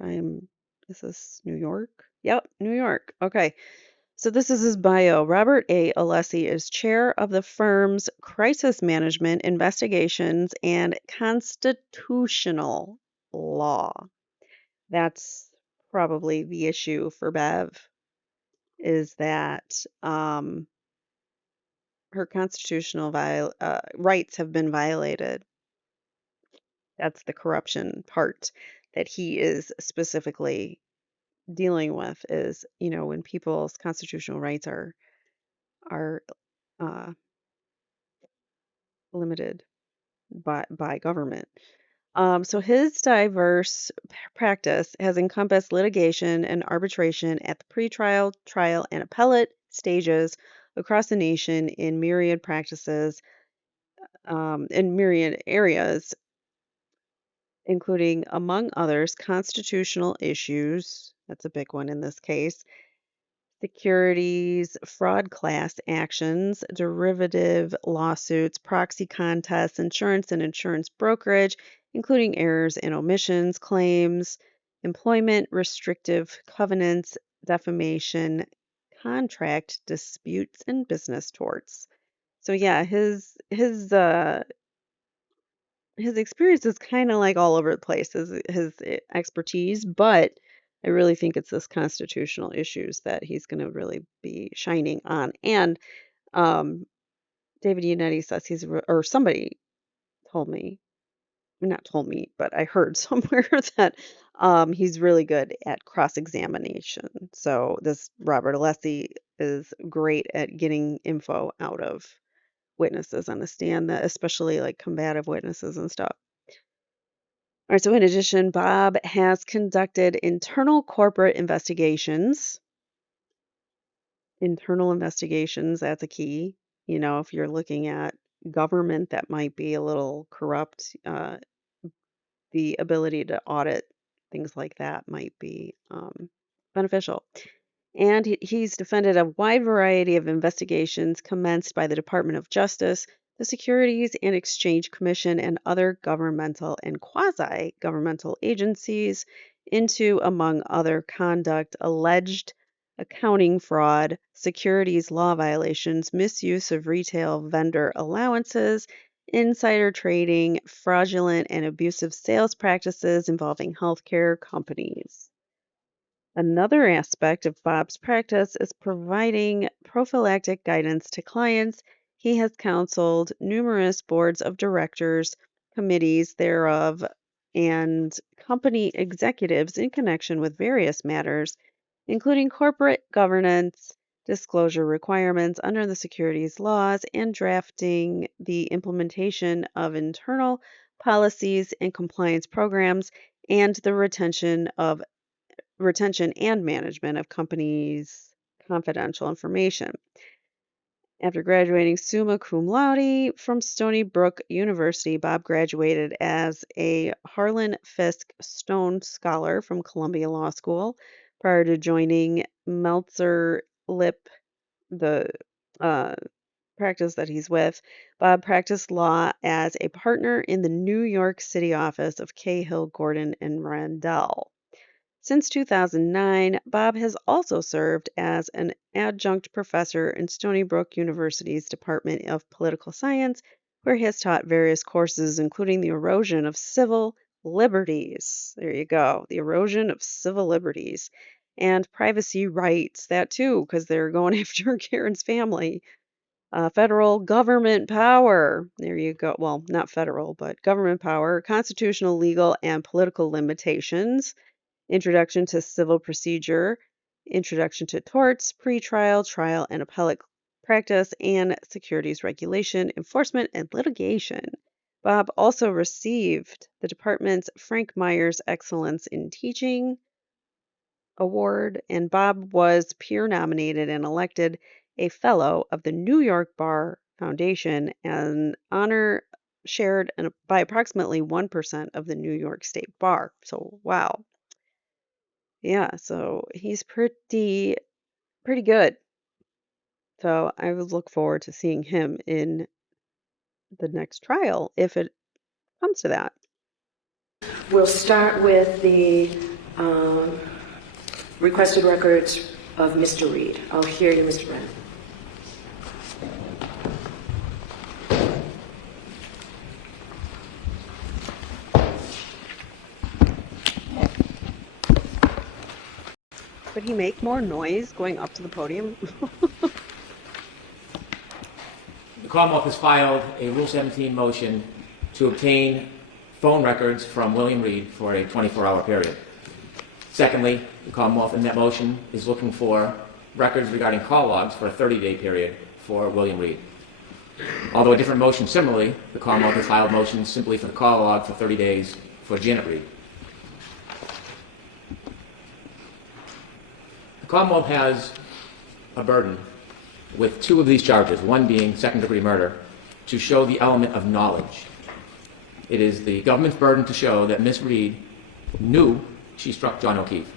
Is this New York? Yep, New York. Okay. So this is his bio. Robert A. Alessi is chair of the firm's Crisis Management, Investigations, and Constitutional Law. That's probably the issue for Bev, is that her constitutional rights have been violated. That's the corruption part that he is specifically dealing with is, when people's constitutional rights are uh, limited by government. So his diverse practice has encompassed litigation and arbitration at the pretrial, trial, and appellate stages across the nation in myriad practices, in myriad areas, including, among others, constitutional issues. That's a big one in this case. Securities, fraud class actions, derivative lawsuits, proxy contests, insurance and insurance brokerage, including errors and omissions, claims, employment restrictive covenants, defamation, contract disputes, and business torts. So yeah, his experience is kind of like all over the place, his expertise, but I really think it's this constitutional issues that he's going to really be shining on. And um, David Yannetti says or somebody told me, not told me, but I heard somewhere that he's really good at cross examination. So this Robert Alessi is great at getting info out of witnesses on the stand, especially like combative witnesses and stuff. All right, so in addition, Bob has conducted internal corporate investigations. Internal investigations, that's a key. If you're looking at government that might be a little corrupt, the ability to audit things like that might be beneficial. And he's defended a wide variety of investigations commenced by the Department of Justice, the Securities and Exchange Commission, and other governmental and quasi governmental agencies into, among other conduct, alleged accounting fraud, securities law violations, misuse of retail vendor allowances, insider trading, fraudulent and abusive sales practices involving healthcare companies. Another aspect of Bob's practice is providing prophylactic guidance to clients. He has counseled numerous boards of directors, committees thereof, and company executives in connection with various matters, including corporate governance, disclosure requirements under the securities laws, and drafting the implementation of internal policies and compliance programs, and the retention and management of companies' confidential information. After graduating summa cum laude from Stony Brook University, Bob graduated as a Harlan Fiske Stone Scholar from Columbia Law School. Prior to joining Meltzer Lip, the uh, practice that he's with, Bob practiced law as a partner in the New York City office of Cahill, Gordon, and Randell. Since 2009, Bob has also served as an adjunct professor in Stony Brook University's Department of Political Science, where he has taught various courses, including the erosion of civil liberties. There you go, the erosion of civil liberties and privacy rights. That too, because they're going after Karen's family. Federal government power. There you go. Well, not federal, but government power, constitutional, legal, and political limitations. Introduction to Civil Procedure, Introduction to Torts, Pretrial, Trial, and Appellate Practice, and Securities Regulation, Enforcement, and Litigation. Bob also received the department's Frank Myers Excellence in Teaching Award, and Bob was peer nominated and elected a Fellow of the New York Bar Foundation, an honor shared by approximately 1% of the New York State Bar. So, wow. Yeah, so he's pretty good. So I would look forward to seeing him in the next trial if it comes to that. We'll start with the requested records of Mr. Reed. I'll hear you, Mr. Brennan. Could he make more noise going up to the podium? The Commonwealth has filed a Rule 17 motion to obtain phone records from William Reed for a 24-hour period. Secondly, the Commonwealth in that motion is looking for records regarding call logs for a 30-day period for William Reed. Although a different motion similarly, the Commonwealth has filed motions simply for the call log for 30 days for Janet Reed. The Commonwealth has a burden with two of these charges, one being second-degree murder, to show the element of knowledge. It is the government's burden to show that Miss Reed knew she struck John O'Keefe.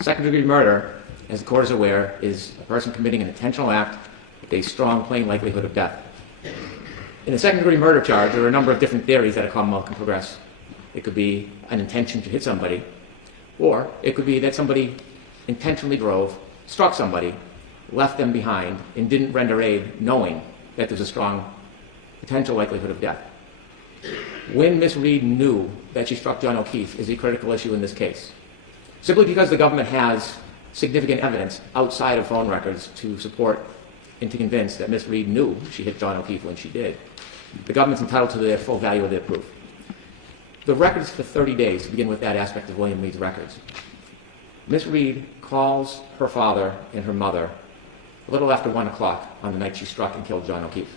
Second-degree murder, as the court is aware, is a person committing an intentional act with a strong, plain likelihood of death. In the second-degree murder charge, there are a number of different theories that a Commonwealth can progress. It could be an intention to hit somebody, or it could be that somebody intentionally drove, struck somebody, left them behind, and didn't render aid knowing that there's a strong potential likelihood of death. When Miss Reed knew that she struck John O'Keefe is a critical issue in this case. Simply because the government has significant evidence outside of phone records to support and to convince that Miss Reed knew she hit John O'Keefe when she did, the government's entitled to the full value of their proof. The records for 30 days begin with that aspect of William Reed's records. Miss Reed calls her father and her mother a little after 1 o'clock on the night she struck and killed John O'Keefe.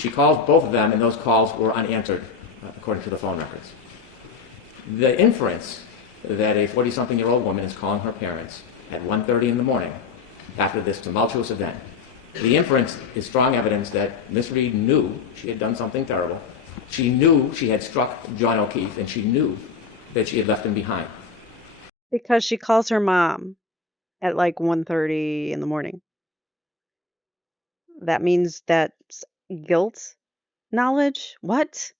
She calls both of them, and those calls were unanswered, according to the phone records. The inference that a 40-something-year-old woman is calling her parents at 1:30 in the morning after this tumultuous event, the inference is strong evidence that Miss Reed knew she had done something terrible. She knew she had struck John O'Keefe, and she knew that she had left him behind. Because she calls her mom at like 1:30 in the morning. That means that's guilt knowledge? What?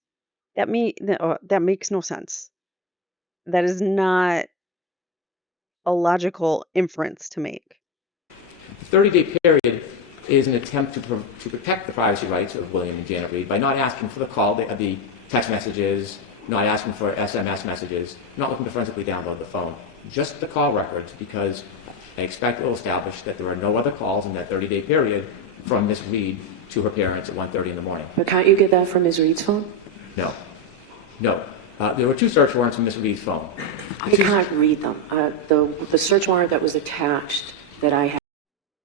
That makes no sense. That is not a logical inference to make. The 30-day period is an attempt to protect the privacy rights of William and Janet Reed by not asking for the call, the text messages, not asking for SMS messages, not looking to forensically download the phone, just the call records, because I expect it will establish that there are no other calls in that 30-day period from Miss Reed to her parents at 1:30 in the morning. But can't you get that from Ms. Reed's phone? No. No. There were 2 search warrants from Miss Reed's phone. I can't read them. The search warrant that was attached that I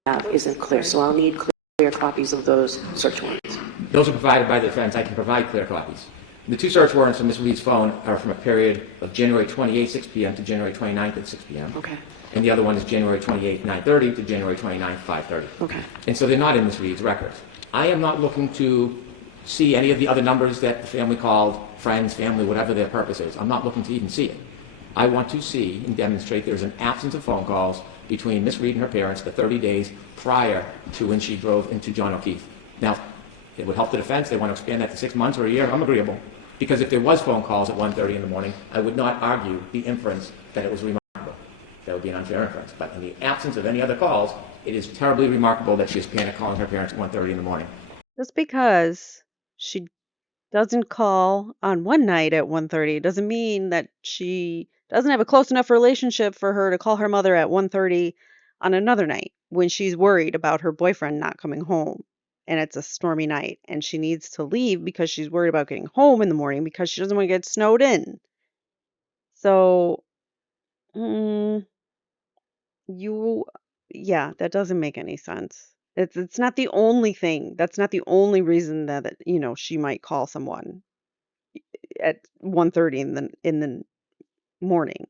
have isn't clear, so I'll need clear copies of those search warrants. Those are provided by the defense. I can provide clear copies. The 2 search warrants from Miss Reed's phone are from a period of January 28, 6 p.m. to January 29th at 6 p.m. Okay. And the other one is January 28th, 9:30 to January 29th, 5:30. Okay. And so they're not in Miss Reed's records. I am not looking to see any of the other numbers that the family called, friends, family, whatever their purpose is. I'm not looking to even see it. I want to see and demonstrate there's an absence of phone calls between Miss Reed and her parents the 30 days prior to when she drove into John O'Keefe. Now, it would help the defense. They want to expand that to 6 months or a year. I'm agreeable. Because if there was phone calls at 1:30 in the morning, I would not argue the inference that it was remarkable. That would be an unfair inference. But in the absence of any other calls, it is terribly remarkable that she is panic calling her parents at 1:30 in the morning. Just because she doesn't call on one night at 1:30 doesn't mean that she doesn't have a close enough relationship for her to call her mother at 1:30 on another night when she's worried about her boyfriend not coming home and it's a stormy night and she needs to leave because she's worried about getting home in the morning because she doesn't want to get snowed in. So, mm, you yeah, that doesn't make any sense. It's not the only thing. That's not the only reason that she might call someone at 1:30 in the morning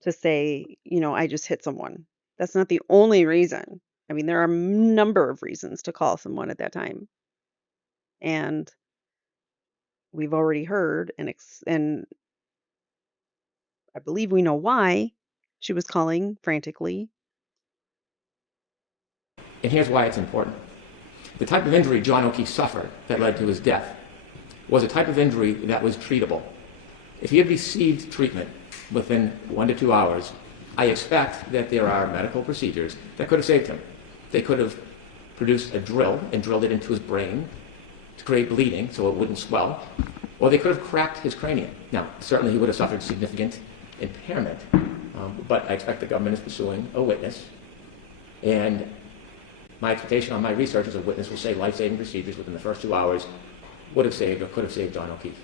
to say, I just hit someone. That's not the only reason. I mean, there are a number of reasons to call someone at that time. And we've already heard and I believe we know why she was calling frantically. And here's why it's important. The type of injury John O'Keefe suffered that led to his death was a type of injury that was treatable. If he had received treatment within 1 to 2 hours, I expect that there are medical procedures that could have saved him. They could have produced a drill and drilled it into his brain to create bleeding so it wouldn't swell, or they could have cracked his cranium. Now, certainly he would have suffered significant impairment, but I expect the government is pursuing a witness, and my expectation on my research is a witness will say life-saving procedures within the first 2 hours would have saved or could have saved John O'Keefe.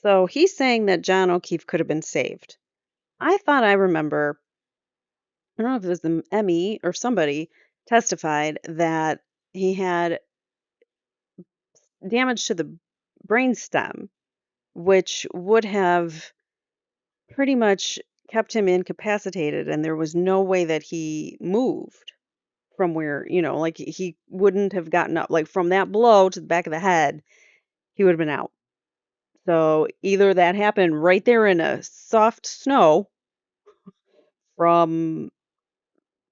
So he's saying that John O'Keefe could have been saved. I thought I remember, I don't know if it was the Emmy or somebody testified that he had damage to the brainstem, which would have pretty much kept him incapacitated, and there was no way that he moved from where, like he wouldn't have gotten up. Like from that blow to the back of the head, he would have been out. So either that happened right there in a soft snow from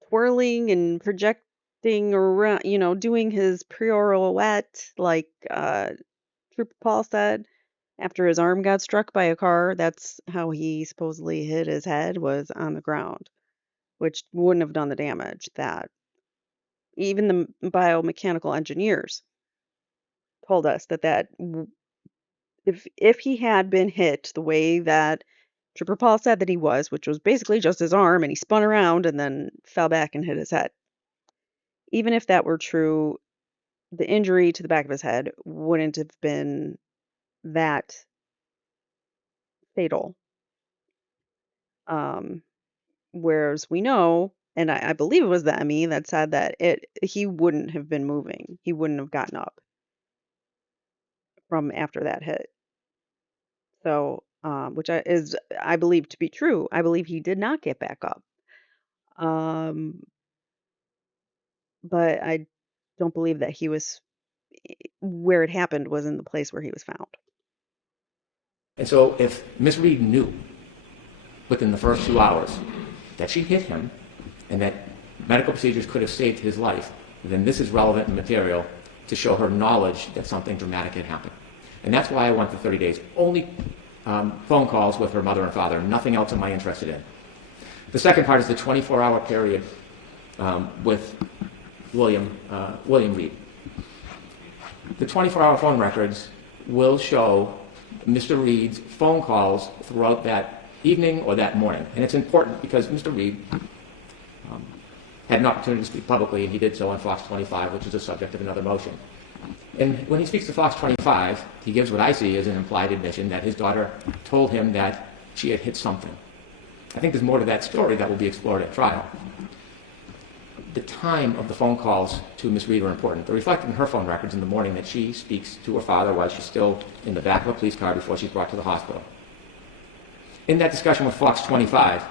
twirling and projecting around, doing his pirouette like Trooper Paul said after his arm got struck by a car. That's how he supposedly hit his head, was on the ground, which wouldn't have done the damage that even the biomechanical engineers told us if he had been hit the way that Trooper Paul said that he was, which was basically just his arm, and he spun around and then fell back and hit his head. Even if that were true, the injury to the back of his head wouldn't have been that fatal. Um, whereas we know, and I believe it was the Emmy that said that he wouldn't have been moving. He wouldn't have gotten up. from after that hit. So, I believe to be true. I believe he did not get back up. Um, but I don't believe that he was where it happened was in the place where he was found. And so if Miss Reed knew within the first 2 hours that she hit him and that medical procedures could have saved his life, then this is relevant material to show her knowledge that something dramatic had happened. And that's why I want the 30 days. Only phone calls with her mother and father. Nothing else am I interested in. The second part is the 24-hour period with William Reed. The 24-hour phone records will show Mr. Reed's phone calls throughout that evening or that morning. And it's important because Mr. Reed had an opportunity to speak publicly, and he did so on Fox 25, which is the subject of another motion. And when he speaks to Fox 25, he gives what I see as an implied admission that his daughter told him that she had hit something. I think there's more to that story that will be explored at trial. The time of the phone calls to Ms. Reed are important. They're reflected in her phone records in the morning that she speaks to her father while she's still in the back of a police car before she's brought to the hospital. In that discussion with Fox 25,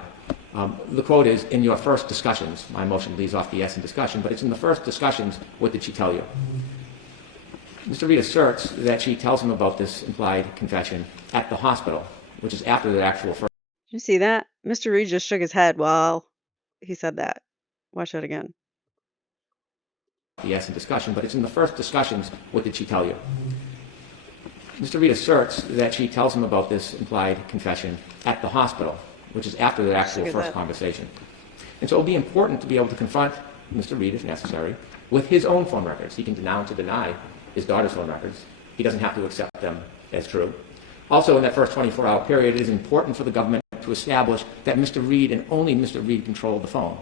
the quote is, in your first discussions, my motion leaves off the S in discussion, but it's in the first discussions, what did she tell you? Mr. Reed asserts that she tells him about this implied confession at the hospital, which is after the actual first. Did you see that? Mr. Reed just shook his head while he said that. Watch that again. The S in discussion, but it's in the first discussions, what did she tell you? Mr. Reed asserts that she tells him about this implied confession at the hospital, which is after the actual first conversation. And so it'll be important to be able to confront Mr. Reed, if necessary, with his own phone records. He can denounce or deny his daughter's phone records. He doesn't have to accept them as true. Also, in that first 24-hour period, it is important for the government to establish that Mr. Reed and only Mr. Reed controlled the phone.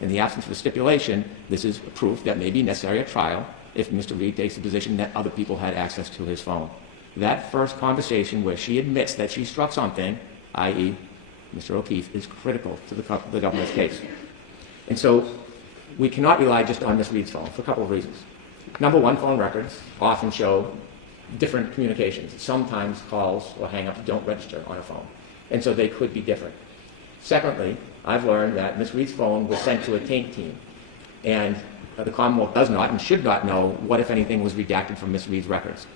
In the absence of a stipulation, this is proof that may be necessary at trial if Mr. Reed takes the position that other people had access to his phone. That first conversation where she admits that she struck something, i.e. Mr. O'Keefe, is critical to the government's case. And so we cannot rely just on Ms. Reed's phone for a couple of reasons. Number one, phone records often show different communications. Sometimes calls or hang-ups don't register on a phone, and so they could be different. Secondly, I've learned that Ms. Reed's phone was sent to a taint team, and the Commonwealth does not and should not know what, if anything, was redacted from Ms. Reed's records.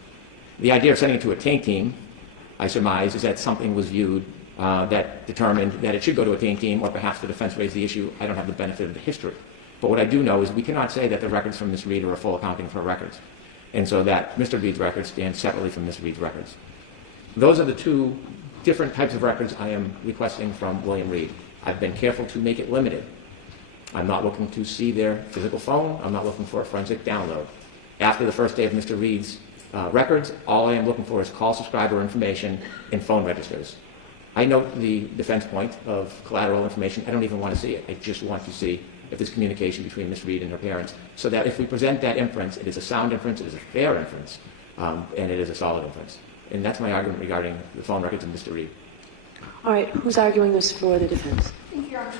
The idea of sending it to a taint team, I surmise, is that something was viewed that determined that it should go to a taint team, or perhaps the defense raised the issue. I don't have the benefit of the history. But what I do know is we cannot say that the records from Ms. Reed are a full accounting of her records, and so that Mr. Reed's records stand separately from Ms. Reed's records. Those are the two different types of records I am requesting from William Reed. I've been careful to make it limited. I'm not looking to see their physical phone. I'm not looking for a forensic download. After the first day of Mr. Reed's records, all I am looking for is call subscriber information and phone registers. I note the defense point of collateral information. I don't even want to see it. I just want to see if there's communication between Ms. Reed and her parents, so that if we present that inference, it is a sound inference, it is a fair inference, and it is a solid inference. And that's my argument regarding the phone records of Mr. Reed. All right, who's arguing this for the defense? Thank you, Your Honor.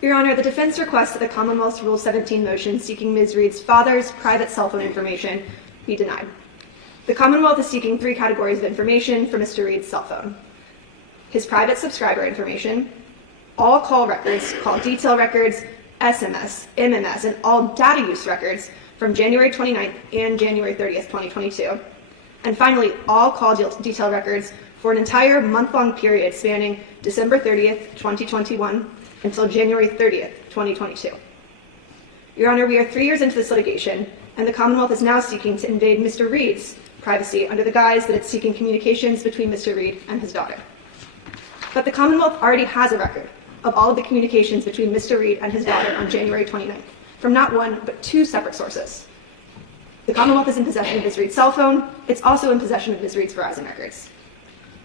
Your Honor, the defense requests that the Commonwealth's Rule 17 motion seeking Ms. Reed's father's private cell phone information be denied. The Commonwealth is seeking 3 categories of information for Mr. Reed's cell phone: his private subscriber information, all call records, call detail records, SMS, MMS, and all data use records from January 29th and January 30th, 2022. And finally, all call detail records for an entire month-long period spanning December 30th, 2021 until January 30th, 2022. Your Honor, we are 3 years into this litigation, and the Commonwealth is now seeking to invade Mr. Reed's privacy under the guise that it's seeking communications between Mr. Reed and his daughter. But the Commonwealth already has a record of all of the communications between Mr. Reed and his daughter on January 29th, from not one, but 2 separate sources. The Commonwealth is in possession of Ms. Reed's cell phone. It's also in possession of Ms. Reed's Verizon records.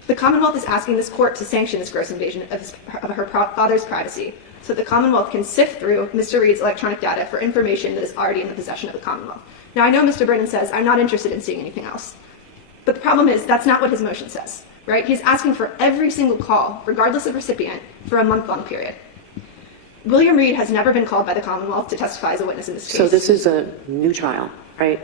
The Commonwealth is asking this court to sanction this gross invasion of her father's privacy, so that the Commonwealth can sift through Mr. Reed's electronic data for information that is already in the possession of the Commonwealth. Now, I know Mr. Brennan says, I'm not interested in seeing anything else. But the problem is, that's not what his motion says, right? He's asking for every single call, regardless of recipient, for a month-long period. William Reed has never been called by the Commonwealth to testify as a witness in this case. So this is a new trial, right?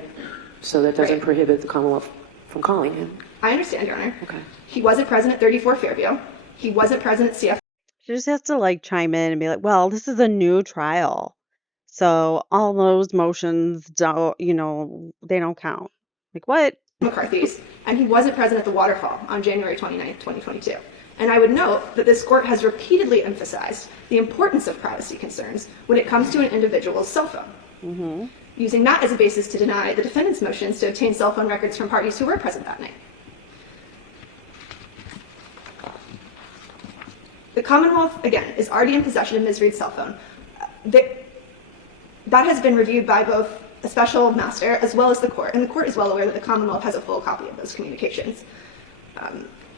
So that doesn't Right. prohibit the Commonwealth from calling him. I understand, Your Honor. Okay. He wasn't present at 34 Fairview. He wasn't present at CF. She just has to like chime in and be like, well, this is a new trial. So all those motions don't, they don't count. Like what? McCarthy's, and he wasn't present at the waterfall on January 29, 2022. And I would note that this court has repeatedly emphasized the importance of privacy concerns when it comes to an individual's cell phone, using that as a basis to deny the defendant's motions to obtain cell phone records from parties who were present that night. The Commonwealth, again, is already in possession of Ms. Reed's cell phone. That has been reviewed by both a special master as well as the court, and the court is well aware that the Commonwealth has a full copy of those communications.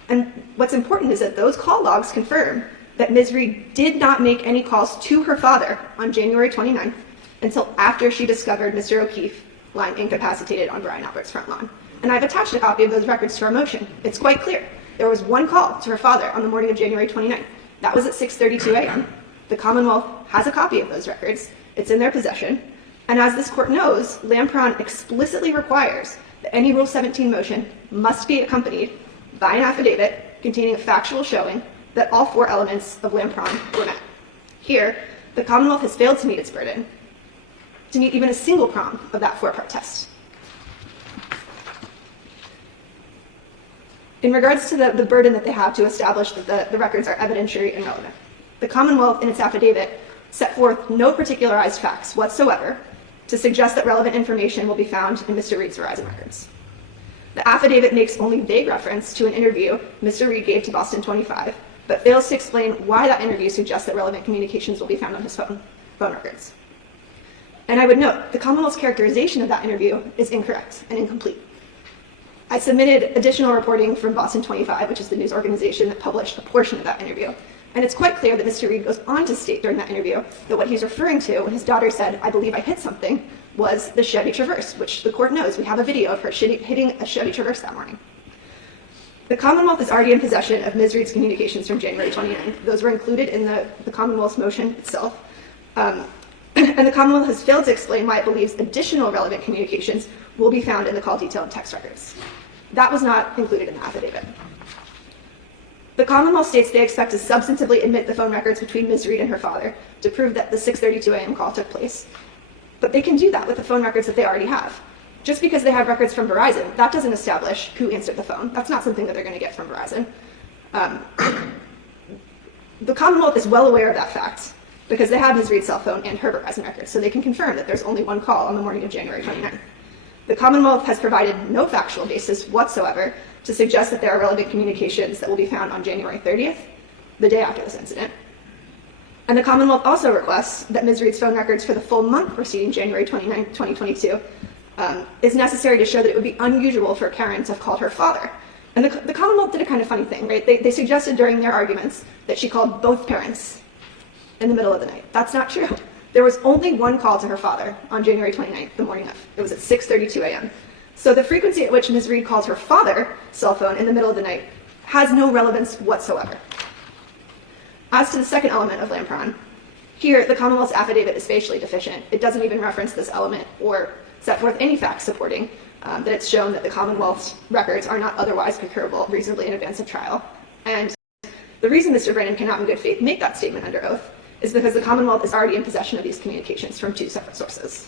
And what's important is that those call logs confirm that Ms. Reed did not make any calls to her father on January 29th until after she discovered Mr. O'Keefe lying incapacitated on Brian Albert's front lawn. And I've attached a copy of those records to our motion. It's quite clear. There was one call to her father on the morning of January 29th. That was at 6:32 a.m. The Commonwealth has a copy of those records. It's in their possession. And as this court knows, Lampron explicitly requires that any Rule 17 motion must be accompanied by an affidavit containing a factual showing that all four elements of Lampron were met. Here, the Commonwealth has failed to meet its burden to meet even a single prong of that four-part test. In regards to the burden that they have to establish that the records are evidentiary and relevant, the Commonwealth in its affidavit set forth no particularized facts whatsoever to suggest that relevant information will be found in Mr. Reed's Verizon records. The affidavit makes only vague reference to an interview Mr. Reed gave to Boston 25, but fails to explain why that interview suggests that relevant communications will be found on his phone records. And I would note, the Commonwealth's characterization of that interview is incorrect and incomplete. I submitted additional reporting from Boston 25, which is the news organization that published a portion of that interview. And it's quite clear that Mr. Reed goes on to state during that interview that what he's referring to when his daughter said, "I believe I hit something," was the Chevy Traverse, which the court knows. We have a video of her hitting a Chevy Traverse that morning. The Commonwealth is already in possession of Ms. Reed's communications from January 29th. Those were included in the Commonwealth's motion itself. And the Commonwealth has failed to explain why it believes additional relevant communications will be found in the call detail and text records. That was not included in the affidavit. The Commonwealth states they expect to substantively admit the phone records between Ms. Reed and her father to prove that the 6:32 a.m. call took place. But they can do that with the phone records that they already have. Just because they have records from Verizon, that doesn't establish who answered the phone. That's not something that they're going to get from Verizon. The Commonwealth is well aware of that fact because they have Ms. Reed's cell phone and her Verizon records, so they can confirm that there's only one call on the morning of January 29th. The Commonwealth has provided no factual basis whatsoever to suggest that there are relevant communications that will be found on January 30th, the day after this incident. And the Commonwealth also requests that Ms. Reed's phone records for the full month preceding January 29, 2022 is necessary to show that it would be unusual for Karen to have called her father. And the Commonwealth did a kind of funny thing, right? They suggested during their arguments that she called both parents in the middle of the night. That's not true. There was only one call to her father on January 29th, the morning of. It was at 6:32 a.m. So the frequency at which Ms. Reed calls her father's cell phone in the middle of the night has no relevance whatsoever. As to the second element of Lampron, here the Commonwealth's affidavit is facially deficient. It doesn't even reference this element or set forth any facts supporting that it's shown that the Commonwealth's records are not otherwise procurable reasonably in advance of trial. And the reason Mr. Brennan cannot in good faith make that statement under oath is because the Commonwealth is already in possession of these communications from two separate sources.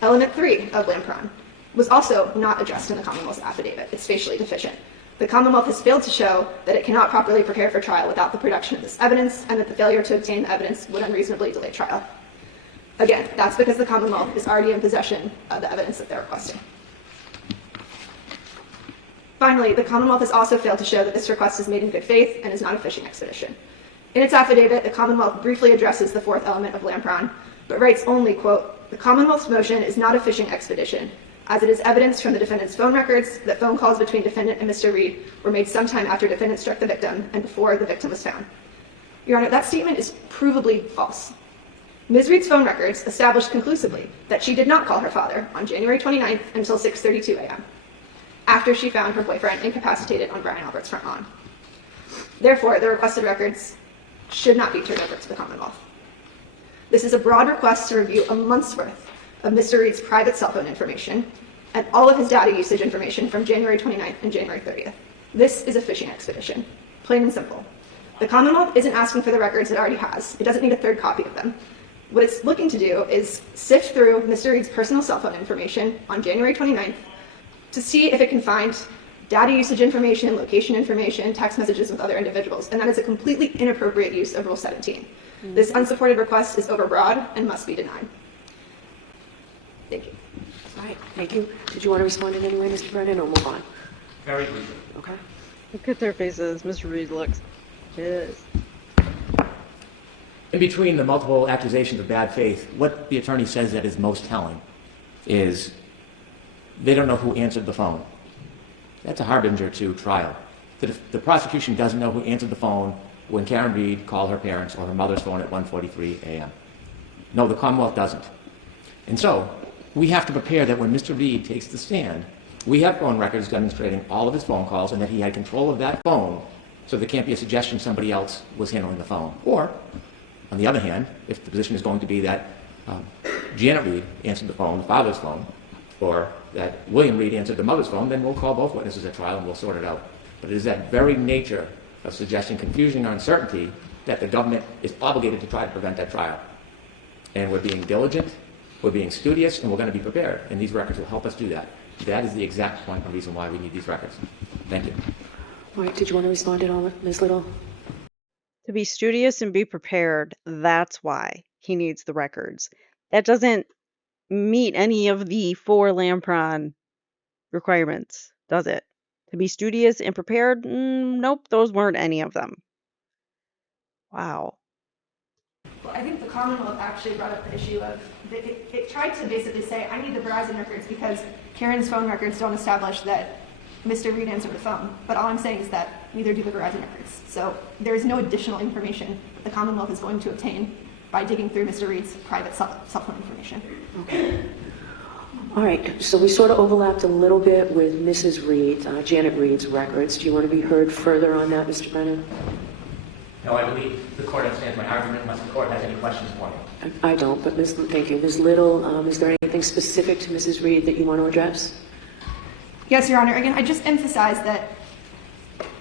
Element 3 of Lampron was also not addressed in the Commonwealth's affidavit. It's facially deficient. The Commonwealth has failed to show that it cannot properly prepare for trial without the production of this evidence, and that the failure to obtain the evidence would unreasonably delay trial. Again, that's because the Commonwealth is already in possession of the evidence that they're requesting. Finally, the Commonwealth has also failed to show that this request is made in good faith and is not a fishing expedition. In its affidavit, the Commonwealth briefly addresses the fourth element of Lampron, but writes only, quote, "The Commonwealth's motion is not a fishing expedition, as it is evidence from the defendant's phone records that phone calls between defendant and Mr. Reed were made sometime after defendant struck the victim and before the victim was found." Your Honor, that statement is provably false. Ms. Reed's phone records established conclusively that she did not call her father on January 29th until 6:32 a.m., after she found her boyfriend incapacitated on Brian Albert's front lawn. Therefore, the requested records should not be turned over to the Commonwealth. This is a broad request to review a month's worth of Mr. Reed's private cell phone information and all of his data usage information from January 29th and January 30th. This is a fishing expedition, plain and simple. The Commonwealth isn't asking for the records it already has. It doesn't need a third copy of them. What it's looking to do is sift through Mr. Reed's personal cell phone information on January 29th to see if it can find data usage information, location information, text messages with other individuals, and that is a completely inappropriate use of Rule 17. This unsupported request is overbroad and must be denied. Thank you. All right, thank you. Did you want to respond in any way, Mr. Brennan, or move on? Very briefly. Okay. Look at their faces. Mr. Reed looks pissed. In between the multiple accusations of bad faith, what the attorney says that is most telling is they don't know who answered the phone. That's a harbinger to trial. The prosecution doesn't know who answered the phone when Karen Reed called her parents or her mother's phone at 1:43 a.m. No, the Commonwealth doesn't. And so we have to prepare that when Mr. Reed takes the stand, we have phone records demonstrating all of his phone calls and that he had control of that phone, so there can't be a suggestion somebody else was handling the phone. Or, on the other hand, if the position is going to be that Janet Reed answered the phone, the father's phone, or that William Reed answered the mother's phone, then we'll call both witnesses at trial and we'll sort it out. But it is that very nature of suggesting confusion or uncertainty that the government is obligated to try to prevent that trial. And we're being diligent, we're being studious, and we're going to be prepared. And these records will help us do that. That is the exact point and reason why we need these records. Thank you. All right, did you want to respond at all, Ms. Little? To be studious and be prepared, that's why he needs the records. That doesn't meet any of the 4 Lampron requirements, does it? To be studious and prepared? Nope, those weren't any of them. Wow. Well, I think the Commonwealth actually brought up the issue of, it tried to basically say, I need the Verizon records because Karen's phone records don't establish that Mr. Reed answered the phone. But all I'm saying is that neither do the Verizon records. So there is no additional information that the Commonwealth is going to obtain by digging through Mr. Reed's private cell phone information. Okay. All right, so we sort of overlapped a little bit with Mrs. Reed, Janet Reed's records. Do you want to be heard further on that, Mr. Brennan? No, I believe the court understands my argument unless the court has any questions for me. I don't, but thank you. Ms. Little, is there anything specific to Mrs. Reed that you want to address? Yes, Your Honor. Again, I just emphasize that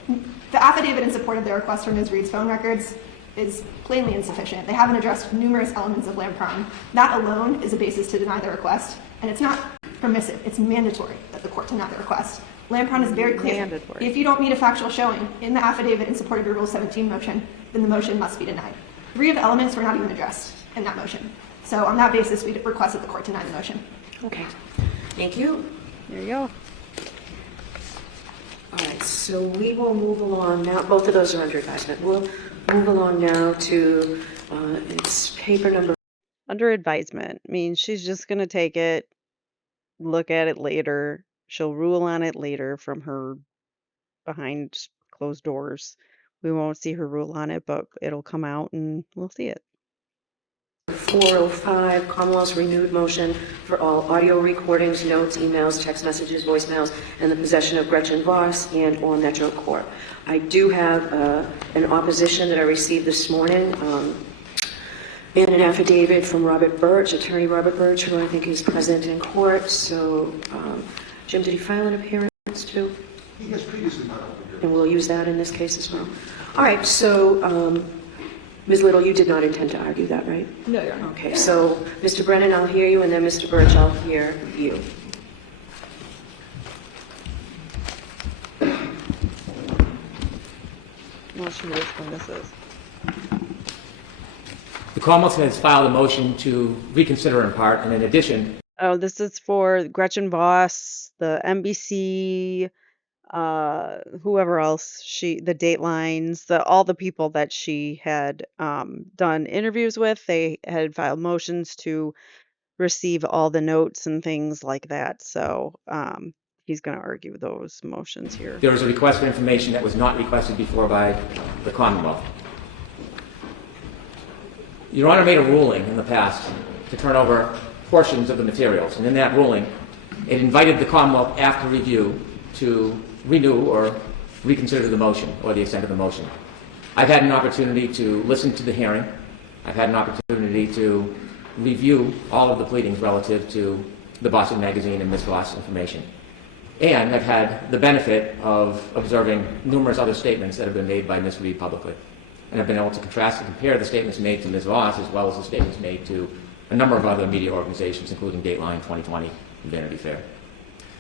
the affidavit in support of their request for Ms. Reed's phone records is plainly insufficient. They haven't addressed numerous elements of Lampron. That alone is a basis to deny the request, and it's not permissive. It's mandatory that the court deny the request. Lampron is very clear. Mandatory. If you don't meet a factual showing in the affidavit in support of your Rule 17 motion, then the motion must be denied. 3 of the elements were not even addressed in that motion. So on that basis, we request that the court deny the motion. Okay, thank you. There you go. All right, so we will move along now. Both of those are under advisement. We'll move along now to it's paper number. Under advisement means she's just going to take it, look at it later. She'll rule on it later from her behind closed doors. We won't see her rule on it, but it'll come out and we'll see it. 405, Commonwealth's renewed motion for all audio recordings, notes, emails, text messages, voicemails, and the possession of Gretchen Voss and or Metro Corp. I do have an opposition that I received this morning and an affidavit from Robert Birch, attorney Robert Birch, who I think is present in court. So, Jim, did he file an appearance too? He has previously not over here. And we'll use that in this case as well. All right, so Ms. Little, you did not intend to argue that, right? No, Your Honor. Okay, so Mr. Brennan, I'll hear you, and then Mr. Birch, I'll hear you. Well, she knows when this is. The Commonwealth has filed a motion to reconsider in part, and in addition, Oh, this is for Gretchen Voss, the NBC, whoever else the Datelines, all the people that she had done interviews with. They had filed motions to receive all the notes and things like that. So he's going to argue those motions here. there was a request for information that was not requested before by the Commonwealth. Your Honor made a ruling in the past to turn over portions of the materials, and in that ruling, it invited the Commonwealth, after review, to renew or reconsider the motion or the extent of the motion. I've had an opportunity to listen to the hearing. I've had an opportunity to review all of the pleadings relative to the Boston Magazine and Ms. Voss information. And I've had the benefit of observing numerous other statements that have been made by Ms. Reed publicly. And I've been able to contrast and compare the statements made to Ms. Voss as well as the statements made to a number of other media organizations, including Dateline, 2020, and Vanity Fair.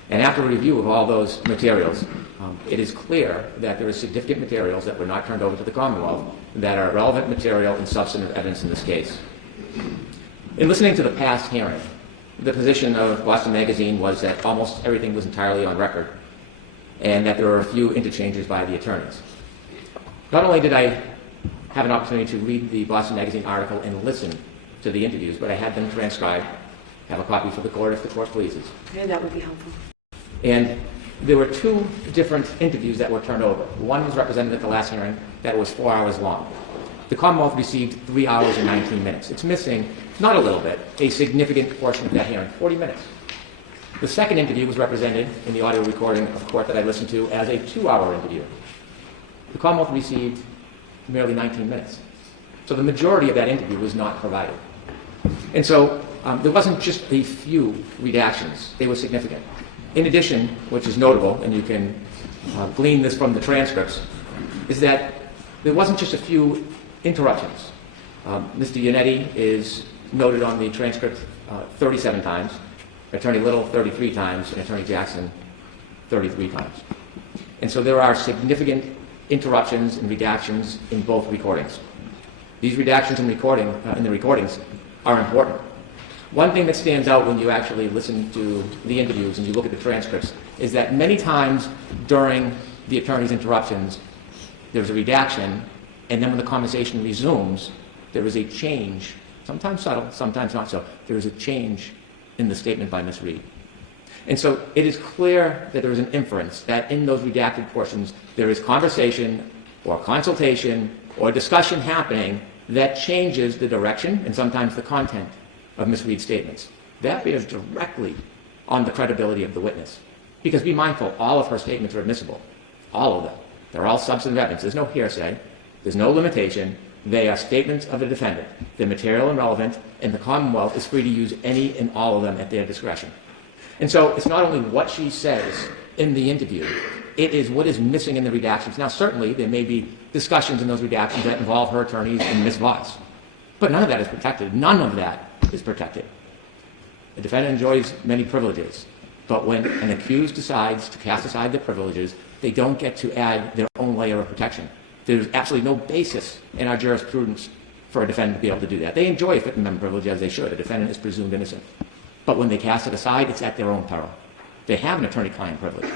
And after a review of all those materials, it is clear that there is significant materials that were not turned over to the Commonwealth that are relevant material and substantive evidence in this case. In listening to the past hearing, the position of Boston Magazine was that almost everything was entirely on record and that there were a few interchanges by the attorneys. Not only did I have an opportunity to read the Boston Magazine article and listen to the interviews, but I had them transcribed, have a copy for the court if the court pleases. Okay, that would be helpful. And there were two different interviews that were turned over. One was represented at the last hearing that was 4 hours long. The Commonwealth received 3 hours and 19 minutes. It's missing, not a little bit, a significant portion of that hearing, 40 minutes. The second interview was represented in the audio recording of court that I listened to as a 2-hour interview. The Commonwealth received merely 19 minutes. So the majority of that interview was not provided. And so there wasn't just a few redactions, they were significant. In addition, which is notable, and you can glean this from the transcripts, is that there wasn't just a few interruptions. Mr. Yannetti is noted on the transcript 37 times, Attorney Little 33 times, and Attorney Jackson 33 times. And so there are significant interruptions and redactions in both recordings. These redactions in the recordings are important. One thing that stands out when you actually listen to the interviews and you look at the transcripts is that many times during the attorney's interruptions, there's a redaction, and then when the conversation resumes, there is a change, sometimes subtle, sometimes not so. There is a change in the statement by Ms. Reed. And so it is clear that there is an inference that in those redacted portions, there is conversation or consultation or discussion happening that changes the direction and sometimes the content of Ms. Reed's statements. That bears directly on the credibility of the witness. Because be mindful, all of her statements are admissible. All of them. They're all substantive evidence. There's no hearsay. There's no limitation. They are statements of the defendant. They're material and relevant, and the Commonwealth is free to use any and all of them at their discretion. And so it's not only what she says in the interview, it is what is missing in the redactions. Now, certainly, there may be discussions in those redactions that involve her attorneys and Ms. Voss. But none of that is protected. None of that is protected. The defendant enjoys many privileges, but when an accused decides to cast aside the privileges, they don't get to add their own layer of protection. There's absolutely no basis in our jurisprudence for a defendant to be able to do that. They enjoy Fifth Amendment privilege as they should. A defendant is presumed innocent. But when they cast it aside, it's at their own peril. They have an attorney-client privilege.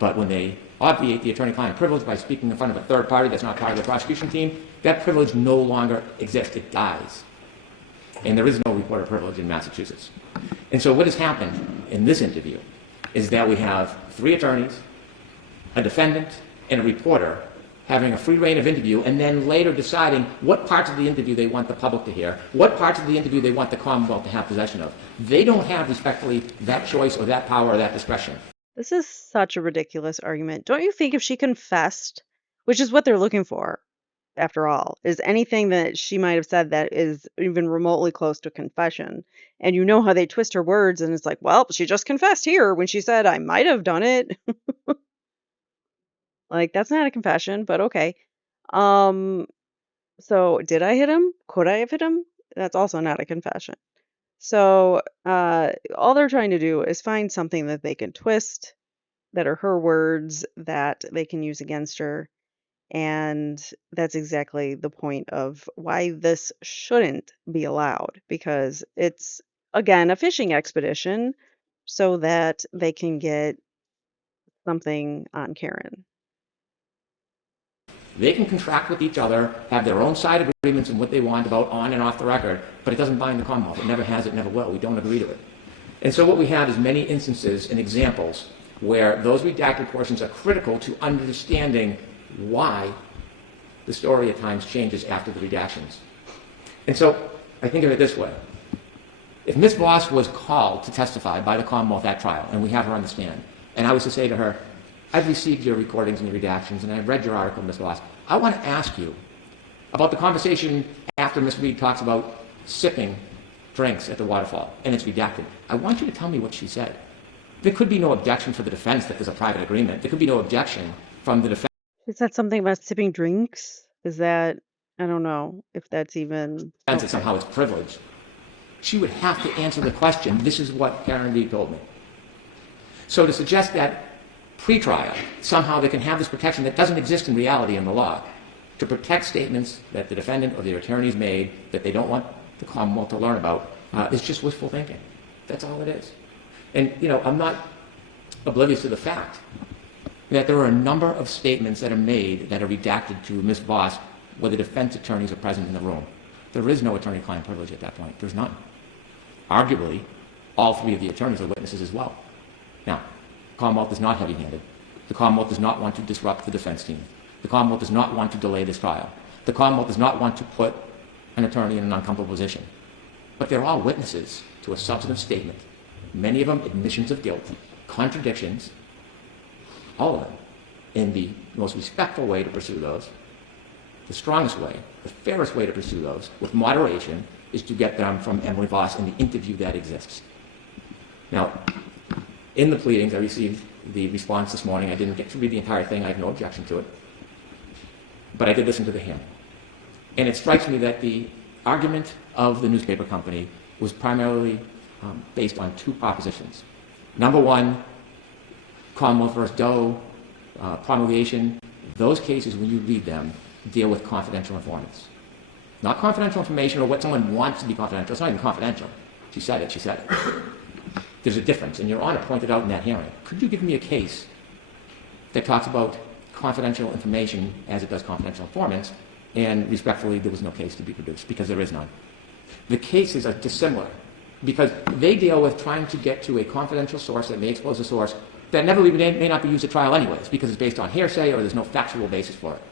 But when they obviate the attorney-client privilege by speaking in front of a third party that's not part of the prosecution team, that privilege no longer exists. It dies. And there is no reporter privilege in Massachusetts. And so what has happened in this interview is that we have 3 attorneys, a defendant, and a reporter having a free reign of interview, and then later deciding what parts of the interview they want the public to hear, what parts of the interview they want the Commonwealth to have possession of. They don't have, respectfully, that choice or that power or that discretion. This is such a ridiculous argument. Don't you think if she confessed, which is what they're looking for, after all, is anything that she might have said that is even remotely close to confession, and you know how they twist her words, and it's like, well, she just confessed here when she said, I might have done it. Like, that's not a confession, but okay. So did I hit him? Could I have hit him? That's also not a confession. So all they're trying to do is find something that they can twist, that are her words, that they can use against her. And that's exactly the point of why this shouldn't be allowed, because it's, again, a fishing expedition so that they can get something on Karen. They can contract with each other, have their own side agreements and what they want about on and off the record, but it doesn't bind the Commonwealth. It never has, it never will. We don't agree to it. And so what we have is many instances and examples where those redacted portions are critical to understanding why the story at times changes after the redactions. And so I think of it this way. If Ms. Voss was called to testify by the Commonwealth at trial, and we have her on the stand, and I was to say to her, I've received your recordings and your redactions, and I've read your article, Ms. Voss. I want to ask you about the conversation after Ms. Reed talks about sipping drinks at the waterfall, and it's redacted. I want you to tell me what she said. There could be no objection for the defense that there's a private agreement. There could be no objection from the defense She said something about sipping drinks. Is that, I don't know if that's even that okay. somehow it's privileged. She would have to answer the question, this is what Karen Reed told me. So to suggest that pre-trial, somehow they can have this protection that doesn't exist in reality in the law, to protect statements that the defendant or their attorneys made that they don't want the Commonwealth to learn about, is just wishful thinking. That's all it is. And, I'm not oblivious to the fact that there are a number of statements that are made that are redacted to Ms. Voss where the defense attorneys are present in the room. There is no attorney-client privilege at that point. There's none. Arguably, all three of the attorneys are witnesses as well. Now, the Commonwealth is not heavy-handed. The Commonwealth does not want to disrupt the defense team. The Commonwealth does not want to delay this trial. The Commonwealth does not want to put an attorney in an uncomfortable position. But they're all witnesses to a substantive statement. Many of them admissions of guilt, contradictions, all of them, in the most respectful way to pursue those. The strongest way, the fairest way to pursue those, with moderation, is to get them from Emily Voss in the interview that exists. Now, in the pleadings, I received the response this morning. I didn't get to read the entire thing. I have no objection to it. But I did listen to the hearing. And it strikes me that the argument of the newspaper company was primarily based on two propositions. Number one, Commonwealth versus Doe, promulgation. Those cases, when you read them, deal with confidential informants. Not confidential information or what someone wants to be confidential. It's not even confidential. She said it. There's a difference, and Your Honor pointed out in that hearing. Could you give me a case that talks about confidential information as it does confidential informants? And respectfully, there was no case to be produced because there is none. The cases are dissimilar because they deal with trying to get to a confidential source that may expose a source that may not be used at trial anyways because it's based on hearsay or there's no factual basis for it.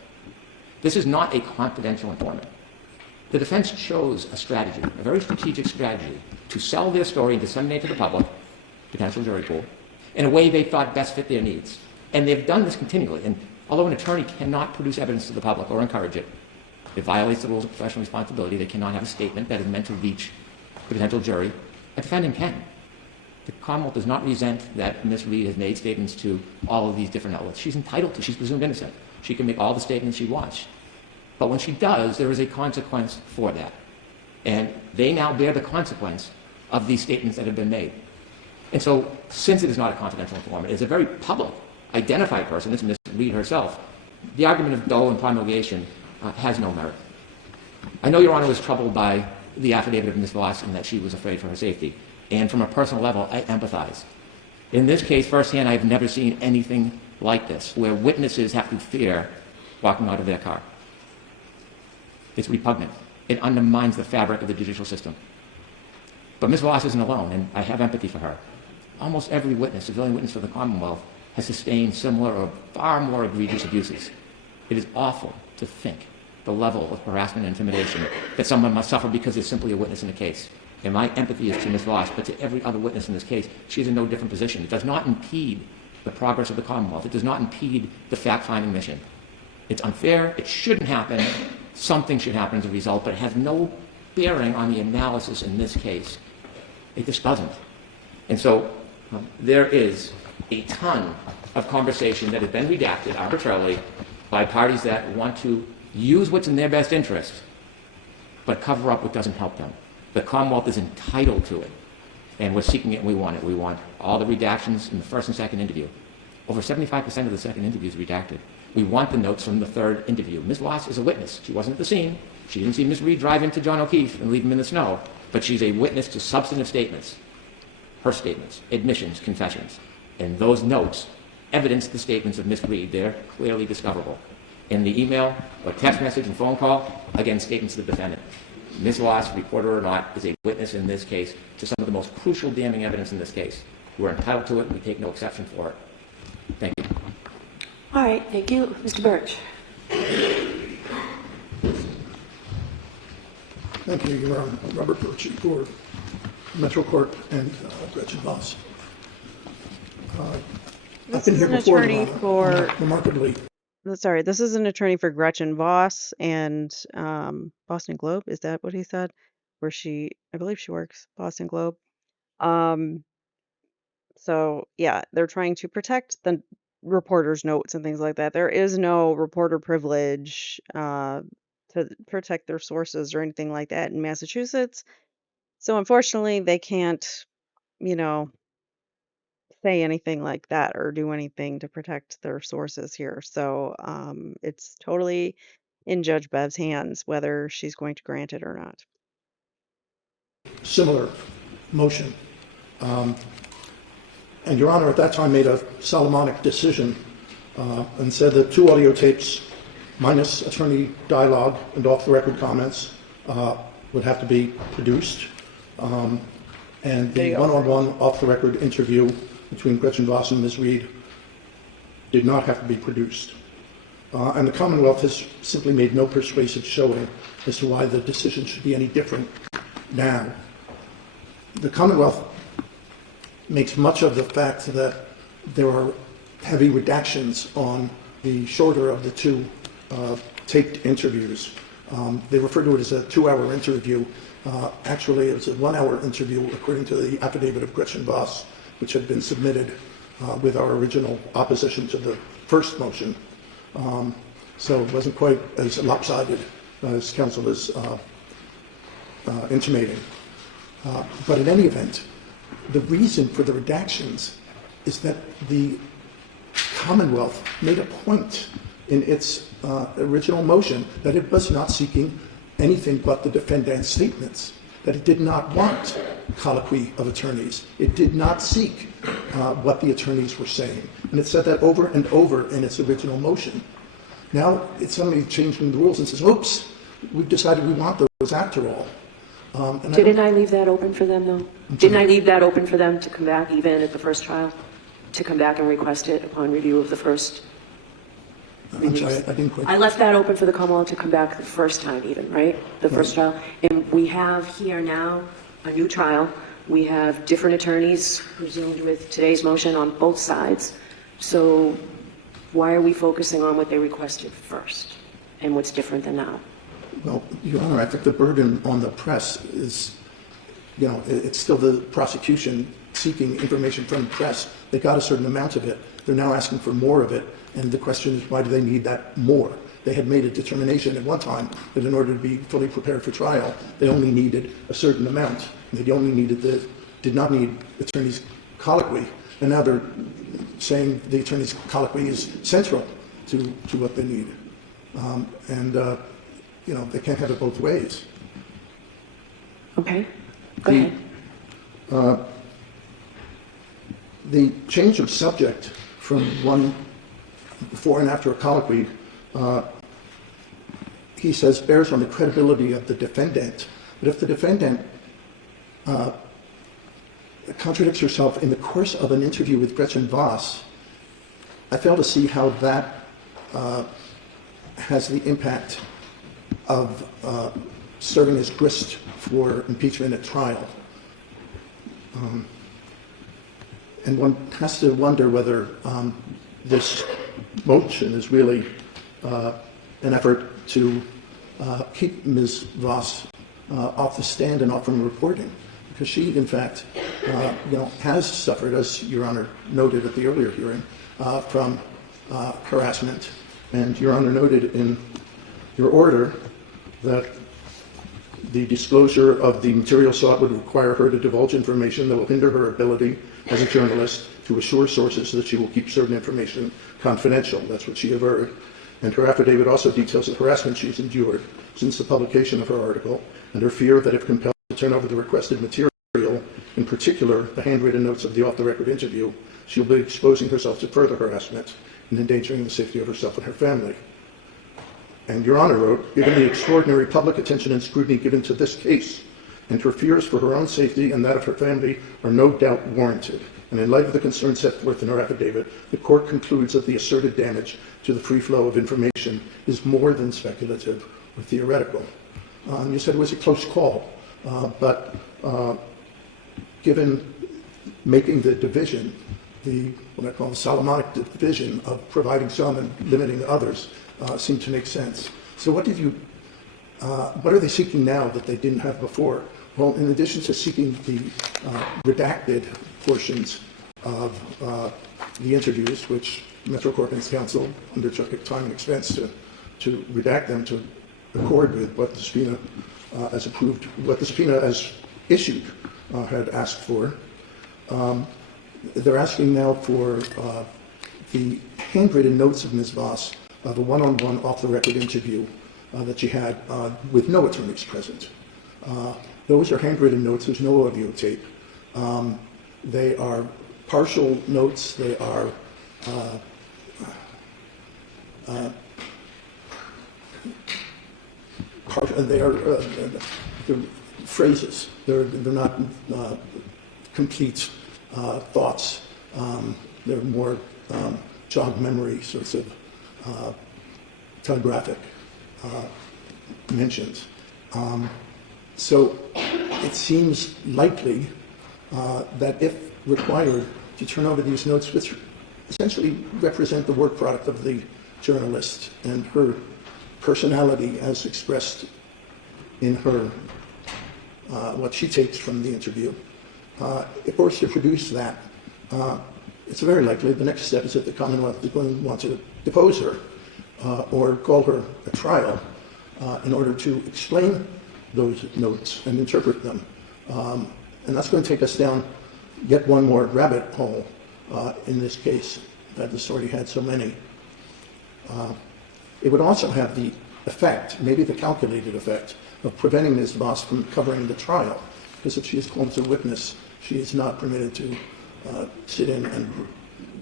This is not a confidential informant. The defense chose a strategy, a very strategic strategy, to sell their story and disseminate to the public, potential jury pool, in a way they thought best fit their needs. And they've done this continually. And although an attorney cannot produce evidence to the public or encourage it, it violates the rules of professional responsibility. They cannot have a statement that is meant to reach a potential jury. A defendant can. The Commonwealth does not resent that Ms. Reed has made statements to all of these different outlets. She's entitled to. She's presumed innocent. She can make all the statements she wants. But when she does, there is a consequence for that. And they now bear the consequence of these statements that have been made. And so, since it is not a confidential informant, it's a very public, identified person, it's Ms. Reed herself, the argument of Doe and promulgation has no merit. I know Your Honor was troubled by the affidavit of Ms. Voss and that she was afraid for her safety. And from a personal level, I empathize. In this case, firsthand, I've never seen anything like this, where witnesses have to fear walking out of their car. It's repugnant. It undermines the fabric of the judicial system. But Ms. Voss isn't alone, and I have empathy for her. Almost every witness, civilian witness for the Commonwealth, has sustained similar or far more egregious abuses. It is awful to think the level of harassment and intimidation that someone must suffer because they're simply a witness in a case. And my empathy is to Ms. Voss, but to every other witness in this case, she is in no different position. It does not impede the progress of the Commonwealth. It does not impede the fact-finding mission. It's unfair. It shouldn't happen. Something should happen as a result, but it has no bearing on the analysis in this case. It just doesn't. And so there is a ton of conversation that has been redacted arbitrarily by parties that want to use what's in their best interest, but cover up what doesn't help them. The Commonwealth is entitled to it, and we're seeking it and we want it. We want all the redactions in the first and second interview. Over 75% of the second interview is redacted. We want the notes from the third interview. Ms. Voss is a witness. She wasn't at the scene. She didn't see Ms. Reed drive into John O'Keefe and leave him in the snow, but she's a witness to substantive statements, her statements, admissions, confessions. And those notes evidence the statements of Ms. Reed. They're clearly discoverable. In the email or text message and phone call, again, statements of the defendant. Ms. Voss, reporter or not, is a witness in this case to some of the most crucial damning evidence in this case. We're entitled to it, and we take no exception for it. Thank you. All right, thank you. Mr. Birch. Thank you, Your Honor. Robert Birch for Metro Court and Gretchen Voss. This been is here an before, attorney Your Honor, for, remarkably. sorry, this is an attorney for Gretchen Voss and Boston Globe. Is that what he said? Where she, I believe she works, Boston Globe. Um, so yeah, they're trying to protect the reporter's notes and things like that. There is no reporter privilege to protect their sources or anything like that in Massachusetts. So unfortunately, they can't, you know, say anything like that or do anything to protect their sources here. So it's totally in Judge Bev's hands whether she's going to grant it or not. Similar motion. And Your Honor, at that time, made a Solomonic decision and said that 2 audio tapes, minus attorney dialogue and off-the-record comments, would have to be produced. And the one-on-one off-the-record interview between Gretchen Voss and Ms. Reed did not have to be produced. And the Commonwealth has simply made no persuasive showing as to why the decision should be any different now. The Commonwealth makes much of the fact that there are heavy redactions on the shorter of the 2 taped interviews. They refer to it as a 2-hour interview. Actually, it was a 1-hour interview according to the affidavit of Gretchen Voss, which had been submitted with our original opposition to the first motion. So it wasn't quite as lopsided as counsel is intimating. But in any event, the reason for the redactions is that the Commonwealth made a point in its original motion that it was not seeking anything but the defendant's statements, that it did not want colloquy of attorneys. It did not seek what the attorneys were saying. And it said that over and over in its original motion. Now it's suddenly changing the rules and says, oops, we've decided we want those after all. Didn't I leave that open for them, though? Didn't I leave that open for them to come back, even at the first trial, to come back and request it upon review of the first? I'm sorry, I didn't quite. I left that open for the Commonwealth to come back the first time even, right? The first trial. And we have here now a new trial. We have different attorneys presumed with today's motion on both sides. So why are we focusing on what they requested first and what's different than now? Well, Your Honor, I think the burden on the press is, it's still the prosecution seeking information from the press. They got a certain amount of it. They're now asking for more of it. And the question is, why do they need that more? They had made a determination at one time that in order to be fully prepared for trial, they only needed a certain amount. They only did not need attorney's colloquy. And now they're saying the attorney's colloquy is central to what they need. They can't have it both ways. Okay, go ahead. The change of subject from one before and after a colloquy, he says, bears on the credibility of the defendant. But if the defendant contradicts herself in the course of an interview with Gretchen Voss, I fail to see how that has the impact of serving as grist for impeachment at trial. And one has to wonder whether this motion is really an effort to keep Ms. Voss off the stand and off from reporting, because she, in fact, has suffered, as Your Honor noted at the earlier hearing, from harassment. And Your Honor noted in your order that the disclosure of the material sought would require her to divulge information that will hinder her ability as a journalist to assure sources that she will keep certain information confidential. That's what she averred. And her affidavit also details the harassment she's endured since the publication of her article and her fear that if compelled to turn over the requested material, in particular the handwritten notes of the off-the-record interview, she'll be exposing herself to further harassment and endangering the safety of herself and her family. And Your Honor wrote, given the extraordinary public attention and scrutiny given to this case, and her fears for her own safety and that of her family are no doubt warranted. And in light of the concerns set forth in her affidavit, the court concludes that the asserted damage to the free flow of information is more than speculative or theoretical. You said it was a close call, but given making the division what I call the Solomonic division of providing some and limiting others seem to make sense. So what are they seeking now that they didn't have before? Well, in addition to seeking the redacted portions of the interviews, which Metro Corporation's counsel undertook at time and expense to redact them to accord with what the subpoena as approved, what the subpoena as issued had asked for. They're asking now for the handwritten notes of Ms. Voss of a one-on-one off-the-record interview that she had with no attorneys present. Those are handwritten notes. There's no audio tape. They are partial notes. They are they're phrases. They're not complete thoughts. They're more jog memory sorts of telegraphic mentions. So it seems likely that if required to turn over these notes, which essentially represent the work product of the journalist and her personality as expressed in her, what she takes from the interview, if forced to produce that, it's very likely the next step is that the Commonwealth is going to want to depose her or call her a trial in order to explain those notes and interpret them. And that's going to take us down yet one more rabbit hole in this case, that this already had so many. It would also have the effect, maybe the calculated effect, of preventing Ms. Voss from covering the trial, because if she is called as a witness, she is not permitted to sit in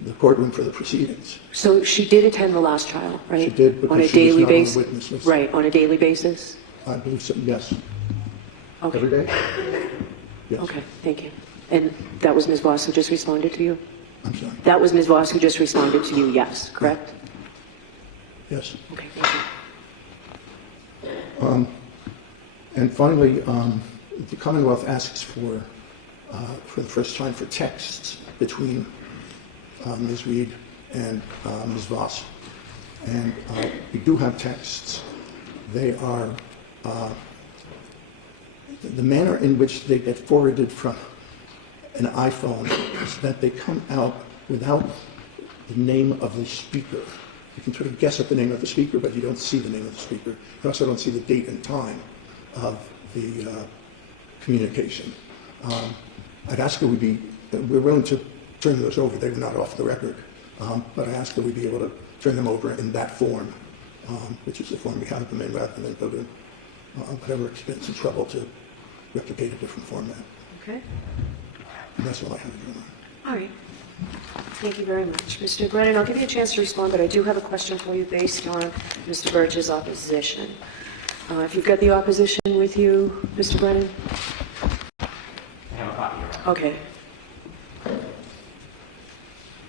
the courtroom for the proceedings. So she did attend the last trial, right? She did, because on a she was daily not on the basis. witness list. Right, on a daily basis. I believe so, yes. Okay. Every day? Yes. Okay, thank you. And that was Ms. Voss who just responded to you? I'm sorry. That was Ms. Voss who just responded to you, yes, correct? Yes. Okay, thank you. And finally, the Commonwealth asks for the first time, for texts between Ms. Reed and Ms. Voss. And we do have texts. They are, the manner in which they get forwarded from an iPhone is that they come out without the name of the speaker. You can sort of guess at the name of the speaker, but you don't see the name of the speaker. You also don't see the date and time of the communication. I'd ask that we're willing to turn those over. They were not off the record, but I ask that we be able to turn them over in that form, which is the form we have them in, rather than go to whatever expense and trouble to replicate a different format. Okay, And that's all I have to do. all right. Thank you very much. Mr. Brennan, I'll give you a chance to respond, but I do have a question for you based on Mr. Birch's opposition. If you've got the opposition with you, Mr. Brennan? I have a copy here. Okay.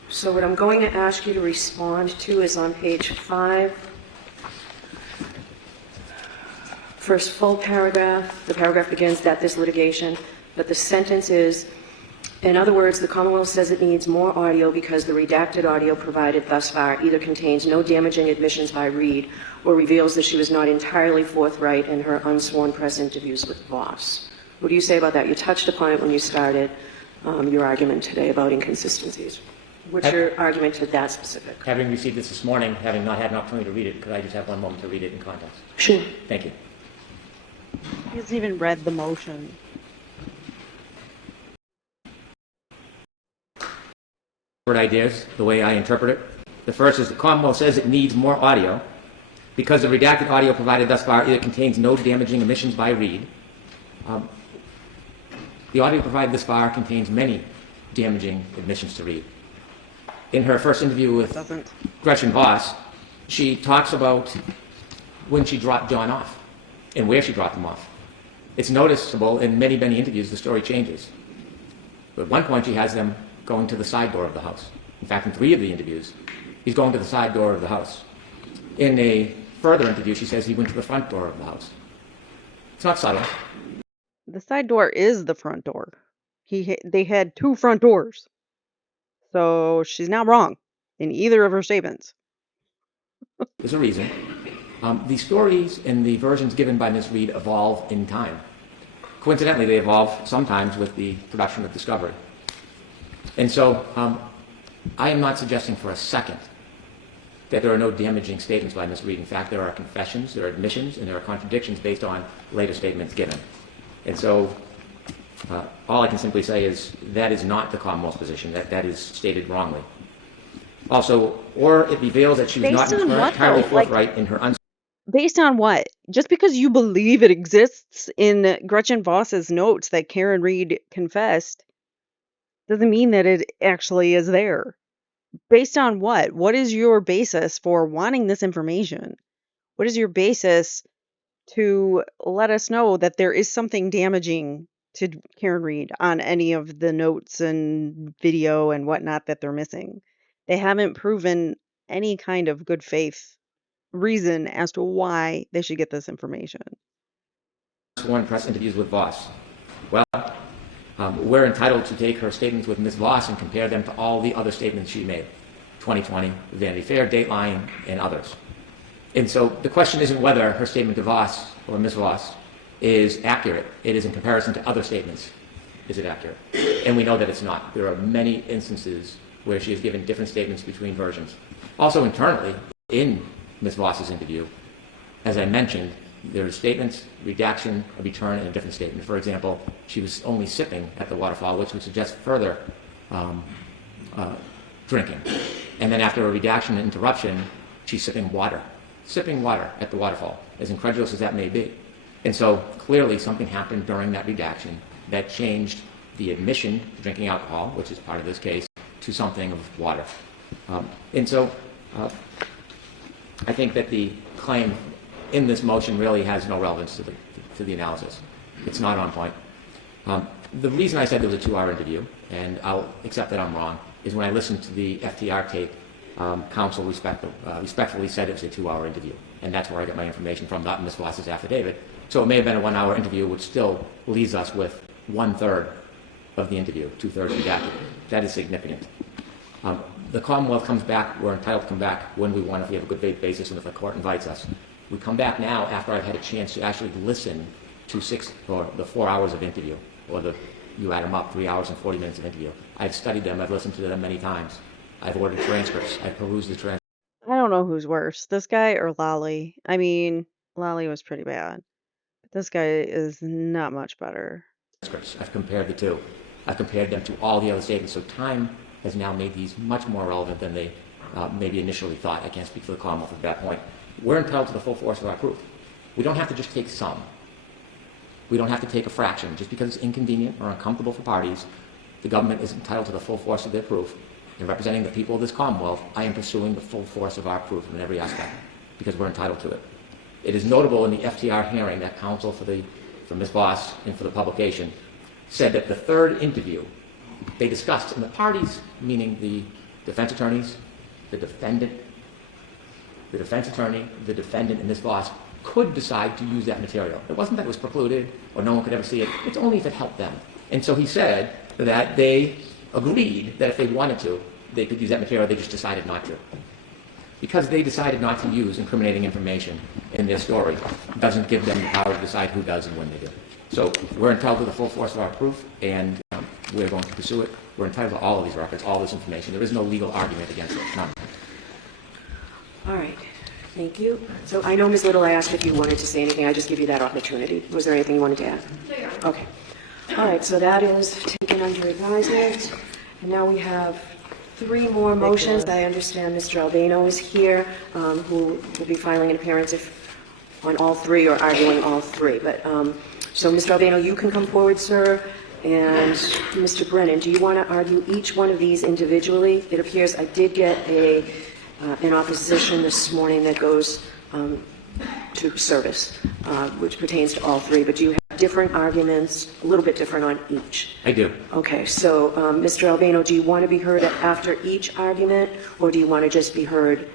So what I'm going to ask you to respond to is on page 5. First full paragraph, the paragraph begins that this litigation, but the sentence is, in other words, the Commonwealth says it needs more audio because the redacted audio provided thus far either contains no damaging admissions by Reed or reveals that she was not entirely forthright in her unsworn press interviews with Voss. What do you say about that? You touched upon it when you started your argument today about inconsistencies. What's your argument to that specific? Having received this morning, having not had an opportunity to read it, could I just have one moment to read it in context? Sure. Thank you. He hasn't even read the motion. Ideas, the way I interpret it. The first is the Commonwealth says it needs more audio because the redacted audio provided thus far either contains no damaging omissions by Reed. The audio provided thus far contains many damaging admissions to Reed. In her first interview with Gretchen Voss, she talks about when she dropped John off and where she dropped him off. It's noticeable in many, many interviews the story changes. But at one point she has them going to the side door of the house. In fact, in 3 of the interviews, he's going to the side door of the house. In a further interview, she says he went to the front door of the house. It's not subtle. The side door is the front door. They had 2 front doors. So she's not wrong in either of her statements. There's a reason. The stories and the versions given by Ms. Reed evolve in time. Coincidentally, they evolve sometimes with the production of Discovery. And so I am not suggesting for a second that there are no damaging statements by Ms. Reed. In fact, there are confessions, there are admissions, and there are contradictions based on later statements given. And so all I can simply say is that is not the Commonwealth's position, that is stated wrongly. Also, or it reveals that she was Based not on what, entirely though? Like, forthright in her based on what? Just because you believe it exists in Gretchen Voss's notes that Karen Reed confessed doesn't mean that it actually is there. Based on what? What is your basis for wanting this information? What is your basis to let us know that there is something damaging to Karen Reed on any of the notes and video and whatnot that they're missing? They haven't proven any kind of good faith reason as to why they should get this information. sworn press interviews with Voss. Well, we're entitled to take her statements with Ms. Voss and compare them to all the other statements she made. 2020, Vanity Fair, Dateline, and others. And so the question isn't whether her statement to Voss or Ms. Voss is accurate. It is in comparison to other statements. Is it accurate? And we know that it's not. There are many instances where she has given different statements between versions. Also internally, in Ms. Voss's interview, as I mentioned, there are statements, redaction, a return, and a different statement. For example, she was only sipping at the waterfall, which would suggest further drinking. And then after a redaction and interruption, she's sipping water at the waterfall, as incredulous as that may be. And so clearly something happened during that redaction that changed the admission to drinking alcohol, which is part of this case, to something of water. And so I think that the claim in this motion really has no relevance to the analysis. It's not on point. The reason I said there was a 2-hour interview, and I'll accept that I'm wrong, is when I listened to the FTR tape, counsel respectfully said it was a 2-hour interview. And that's where I got my information from, not Ms. Voss's affidavit. So it may have been a 1-hour interview, which still leaves us with 1/3 of the interview, 2/3 redacted. That is significant. The Commonwealth comes back, we're entitled to come back when we want if we have a good faith basis and if the court invites us. We come back now after I've had a chance to actually listen to the 4 hours of interview, or you add them up, 3 hours and 40 minutes of interview. I've studied them, I've listened to them many times. I've ordered transcripts, I've perused the transcripts. I don't know who's worse, this guy or Lolly. I mean, Lolly was pretty bad, but this guy is not much better. I've compared the two. I've compared them to all the other statements, so time has now made these much more relevant than they maybe initially thought. I can't speak for the Commonwealth at that point. We're entitled to the full force of our proof. We don't have to just take some. We don't have to take a fraction. Just because it's inconvenient or uncomfortable for parties, the government is entitled to the full force of their proof. In representing the people of this Commonwealth, I am pursuing the full force of our proof in every aspect, because we're entitled to it. It is notable in the FTR hearing that counsel for Ms. Voss and for the publication said that the third interview they discussed, and the parties, meaning the defense attorneys, the defendant, and Ms. Voss, could decide to use that material. It wasn't that it was precluded or no one could ever see it. It's only if it helped them. And so he said that they agreed that if they wanted to, they could use that material. They just decided not to. Because they decided not to use incriminating information in their story doesn't give them the power to decide who does and when they do. So we're entitled to the full force of our proof, and we're going to pursue it. We're entitled to all of these records, all this information. There is no legal argument against it, none. All right, thank you. So I know, Ms. Little, I asked if you wanted to say anything. I just give you that opportunity. Was there anything you wanted to add? No. Okay. All right, so that is taken under advisement. And now we have 3 more motions. I understand Mr. Albano is here, who will be filing an appearance on all 3 or arguing all 3. But so, Mr. Albano, you can come forward, sir. And Mr. Brennan, do you want to argue each one of these individually? It appears I did get an opposition this morning that goes to service, which pertains to all 3. But do you have different arguments, a little bit different on each? I do. Okay, so Mr. Albano, do you want to be heard after each argument, or do you want to just be heard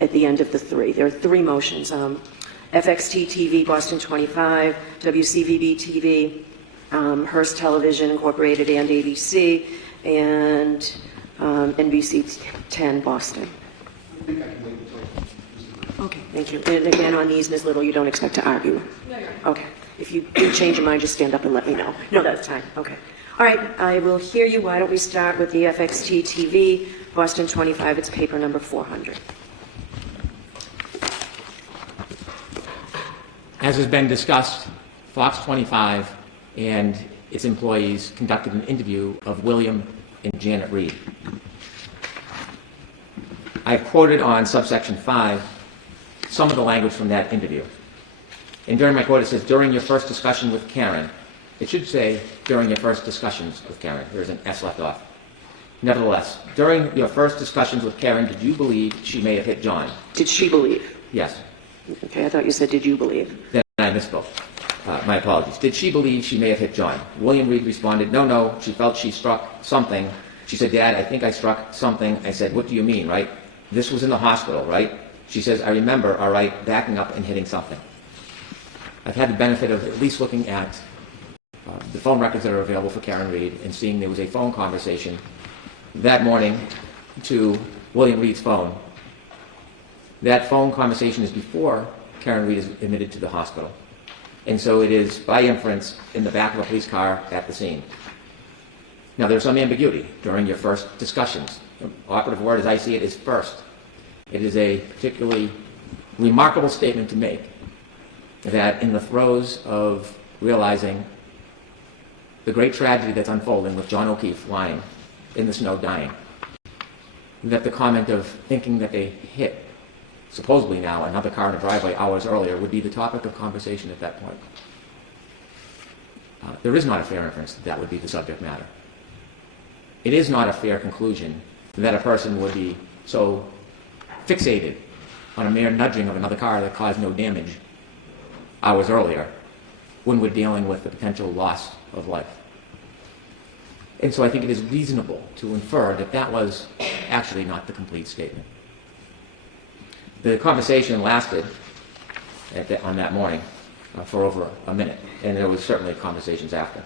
at the end of the 3? There are 3 motions. FXT TV, Boston 25, WCVB TV, Hearst Television Incorporated and ABC, and NBC 10, Boston. I think I can wait until. Okay, thank you. And again, on these, Ms. Little, you don't expect to argue? No, you're right. Okay. If you do change your mind, just stand up and let me know. No, that's fine. Okay. All right, I will hear you. Why don't we start with the FXT TV, Boston 25, it's paper number 400. As has been discussed, Fox 25 and its employees conducted an interview of William and Janet Reed. I've quoted on subsection 5 some of the language from that interview. And during my quote, it says, during your first discussion with Karen. It should say, during your first discussions with Karen. There's an S left off. Nevertheless, during your first discussions with Karen, did you believe she may have hit John? Did she believe? Yes. Okay, I thought you said, did you believe? Then I misspoke. My apologies. Did she believe she may have hit John? William Reed responded, no, no, she felt she struck something. She said, Dad, I think I struck something. I said, what do you mean, right? This was in the hospital, right? She says, I remember, all right, backing up and hitting something. I've had the benefit of at least looking at the phone records that are available for Karen Reed and seeing there was a phone conversation that morning to William Reed's phone. That phone conversation is before Karen Reed is admitted to the hospital. And so it is, by inference, in the back of a police car at the scene. Now, there's some ambiguity during your first discussions. The operative word, as I see it, is first. It is a particularly remarkable statement to make that in the throes of realizing the great tragedy that's unfolding with John O'Keefe lying in the snow dying, that the comment of thinking that they hit, supposedly now, another car in a driveway hours earlier would be the topic of conversation at that point. There is not a fair inference that that would be the subject matter. It is not a fair conclusion that a person would be so fixated on a mere nudging of another car that caused no damage hours earlier when we're dealing with the potential loss of life. And so I think it is reasonable to infer that that was actually not the complete statement. The conversation lasted on that morning for over a minute, and there was certainly conversations after.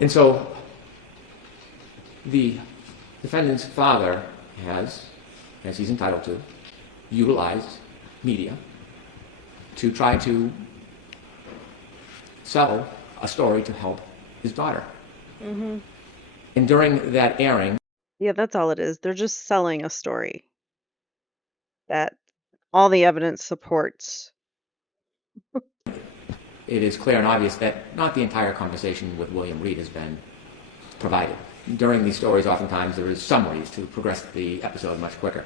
And so the defendant's father has, as he's entitled to, utilized media to try to sell a story to help his daughter. Mm-hmm. And during that airing, Yeah, that's all it is. They're just selling a story that all the evidence supports. it is clear and obvious that not the entire conversation with William Reed has been provided. During these stories, oftentimes there is summaries to progress the episode much quicker.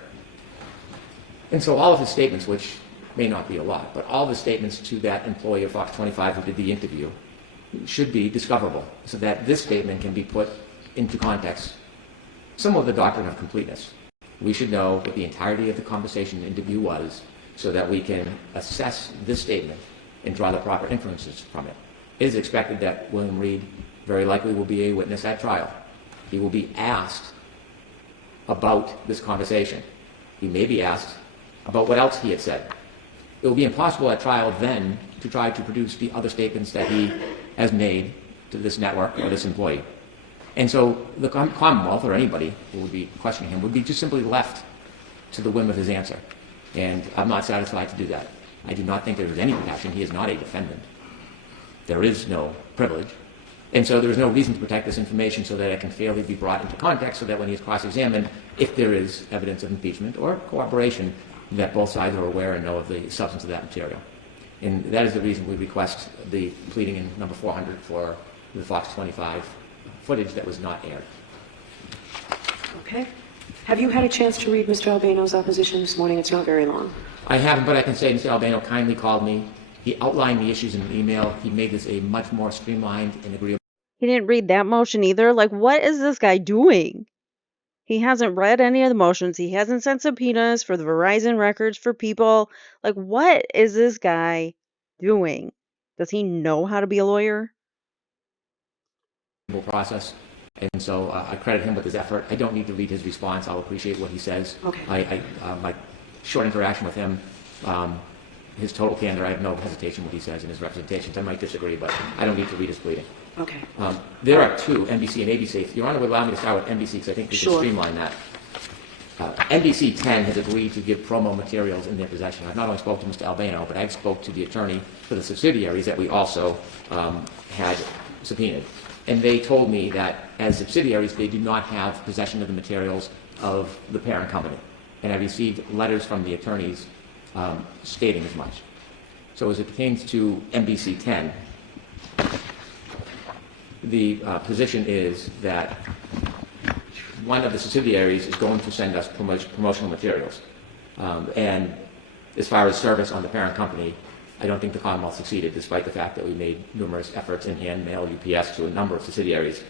And so all of his statements, which may not be a lot, but all of his statements to that employee of Fox 25 who did the interview should be discoverable so that this statement can be put into context, somewhat of the doctrine of completeness. We should know what the entirety of the conversation interview was so that we can assess this statement and draw the proper inferences from it. It is expected that William Reed very likely will be a witness at trial. He will be asked about this conversation. He may be asked about what else he had said. It will be impossible at trial then to try to produce the other statements that he has made to this network or this employee. And so the Commonwealth, or anybody who would be questioning him, would be just simply left to the whim of his answer. And I'm not satisfied to do that. I do not think there is any protection. He is not a defendant. There is no privilege. And so there is no reason to protect this information so that it can fairly be brought into context so that when he is cross-examined, if there is evidence of impeachment or cooperation, that both sides are aware and know of the substance of that material. And that is the reason we request the pleading in number 400 for the Fox 25 footage that was not aired. Okay. Have you had a chance to read Mr. Albano's opposition this morning? It's not very long. I haven't, but I can say Mr. Albano kindly called me. He outlined the issues in an email. He made this a much more streamlined and agreeable. He didn't read that motion either. Like, what is this guy doing? He hasn't read any of the motions. He hasn't sent subpoenas for the Verizon records for people. Like, what is this guy doing? Does he know how to be a lawyer? Process. And so I credit him with his effort. I don't need to read his response. I'll appreciate what he says. Okay. My short interaction with him, his total candor, I have no hesitation what he says in his representations. I might disagree, but I don't need to read his pleading. Okay. There are two, NBC and ABC. If Your Honor would allow me to start with NBC, because I think we can Sure. streamline that. NBC 10 has agreed to give promo materials in their possession. I've not only spoke to Mr. Albano, but I've spoke to the attorney for the subsidiaries that we also had subpoenaed. And they told me that as subsidiaries, they do not have possession of the materials of the parent company. And I received letters from the attorneys stating as much. So as it pertains to NBC 10, the position is that one of the subsidiaries is going to send us promotional materials. And as far as service on the parent company, I don't think the Commonwealth succeeded, despite the fact that we made numerous efforts in hand mail, UPS, to a number of subsidiaries.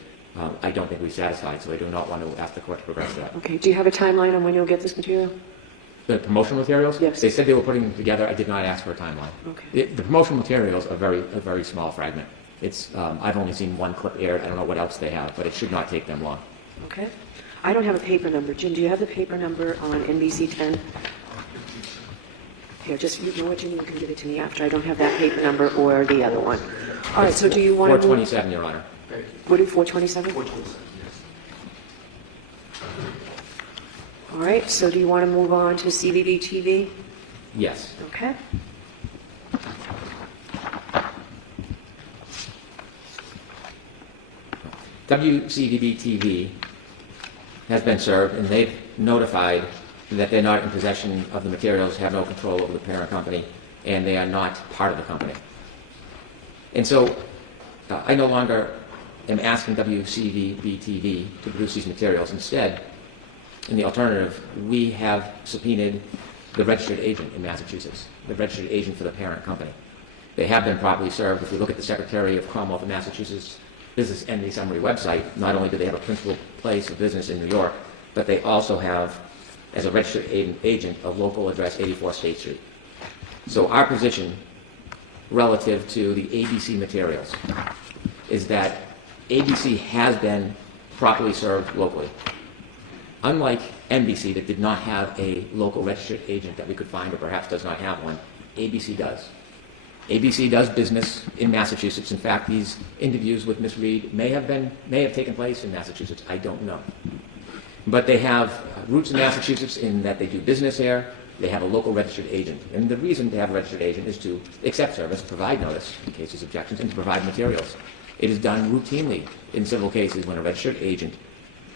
I don't think we satisfied, so I do not want to ask the court to progress that. Okay. Do you have a timeline on when you'll get this material? The promotional materials? Yes. They said they were putting them together. I did not ask for a timeline. Okay. The promotional materials are a very small fragment. It's, I've only seen one clip aired. I don't know what else they have, but it should not take them long. Okay. I don't have a paper number. Jim, do you have the paper number on NBC 10? Here, just, you know what, Jim, you can give it to me after. I don't have that paper number or the other one. All right, so do you want to... 427, Your Honor. What is 427? 427, yes. All right, so do you want to move on to CBB TV? Yes. Okay. WCDB-TV has been served, and they've notified that they're not in possession of the materials, have no control over the parent company, and they are not part of the company. And so I no longer am asking WCDB-TV to produce these materials. Instead, in the alternative, we have subpoenaed the registered agent in Massachusetts, the registered agent for the parent company. They have been properly served. If you look at the Secretary of Commonwealth of Massachusetts Business Entity Summary website, not only do they have a principal place of business in New York, but they also have, as a registered agent, a local address, 84 State Street. So our position relative to the ABC materials is that ABC has been properly served locally. Unlike NBC, that did not have a local registered agent that we could find, or perhaps does not have one, ABC does. ABC does business in Massachusetts. In fact, these interviews with Ms. Reed may have taken place in Massachusetts. I don't know. But they have roots in Massachusetts in that they do business here. They have a local registered agent. And the reason to have a registered agent is to accept service, provide notice in cases of objections, and to provide materials. It is done routinely in civil cases when a registered agent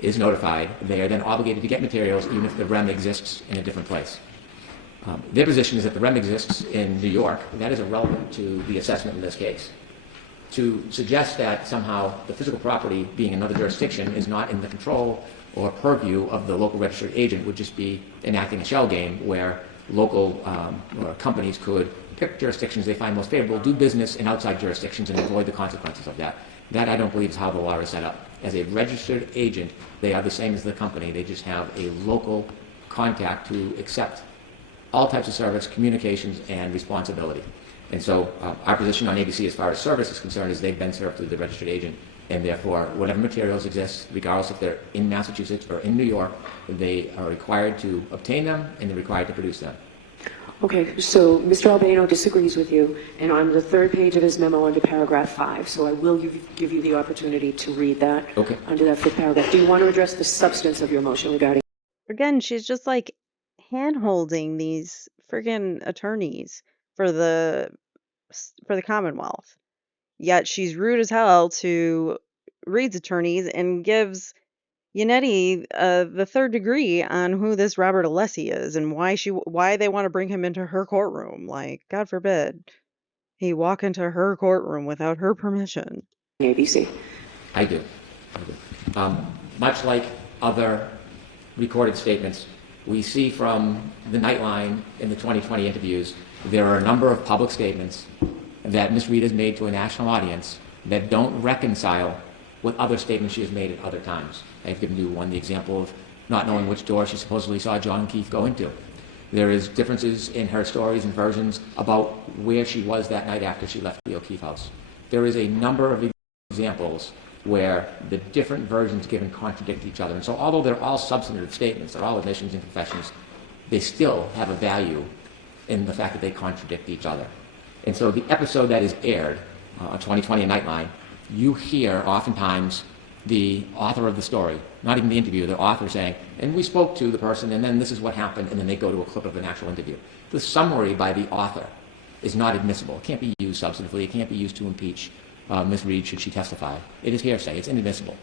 is notified. They are then obligated to get materials even if the REM exists in a different place. Their position is that the REM exists in New York, and that is irrelevant to the assessment in this case. To suggest that somehow the physical property being another jurisdiction is not in the control or purview of the local registered agent would just be enacting a shell game where local or companies could pick jurisdictions they find most favorable, do business in outside jurisdictions, and avoid the consequences of that. That, I don't believe, is how the law is set up. As a registered agent, they are the same as the company. They just have a local contact to accept all types of service, communications, and responsibility. And so our position on ABC as far as service is concerned is they've been served through the registered agent, and therefore whatever materials exist, regardless if they're in Massachusetts or in New York, they are required to obtain them and they're required to produce them. Okay, so Mr. Albano disagrees with you, and on the third page of his memo under paragraph 5, so I will give you the opportunity to read that. Okay. Under that fifth paragraph. Do you want to address the substance of your motion regarding... Again, she's just like hand-holding these friggin' attorneys for the Commonwealth. Yet she's rude as hell to Reed's attorneys and gives Yannetti the third degree on who this Robert Alessi is and why they want to bring him into her courtroom. Like, God forbid he walk into her courtroom without her permission. ABC? I do. Much like other recorded statements, we see from the Nightline in the 2020 interviews, there are a number of public statements that Ms. Reed has made to a national audience that don't reconcile with other statements she has made at other times. I've given you the example of not knowing which door she supposedly saw John Keefe go into. There is differences in her stories and versions about where she was that night after she left the O'Keefe house. There is a number of examples where the different versions given contradict each other. And so although they're all substantive statements, they're all admissions and confessions, they still have a value in the fact that they contradict each other. And so the episode that is aired on 2020 Nightline you hear oftentimes the author of the story, not even the interviewer, the author saying, and we spoke to the person, and then this is what happened, and then they go to a clip of an actual interview. The summary by the author is not admissible. It can't be used substantively. It can't be used to impeach Ms. Reed should she testify. It is hearsay. It's inadmissible.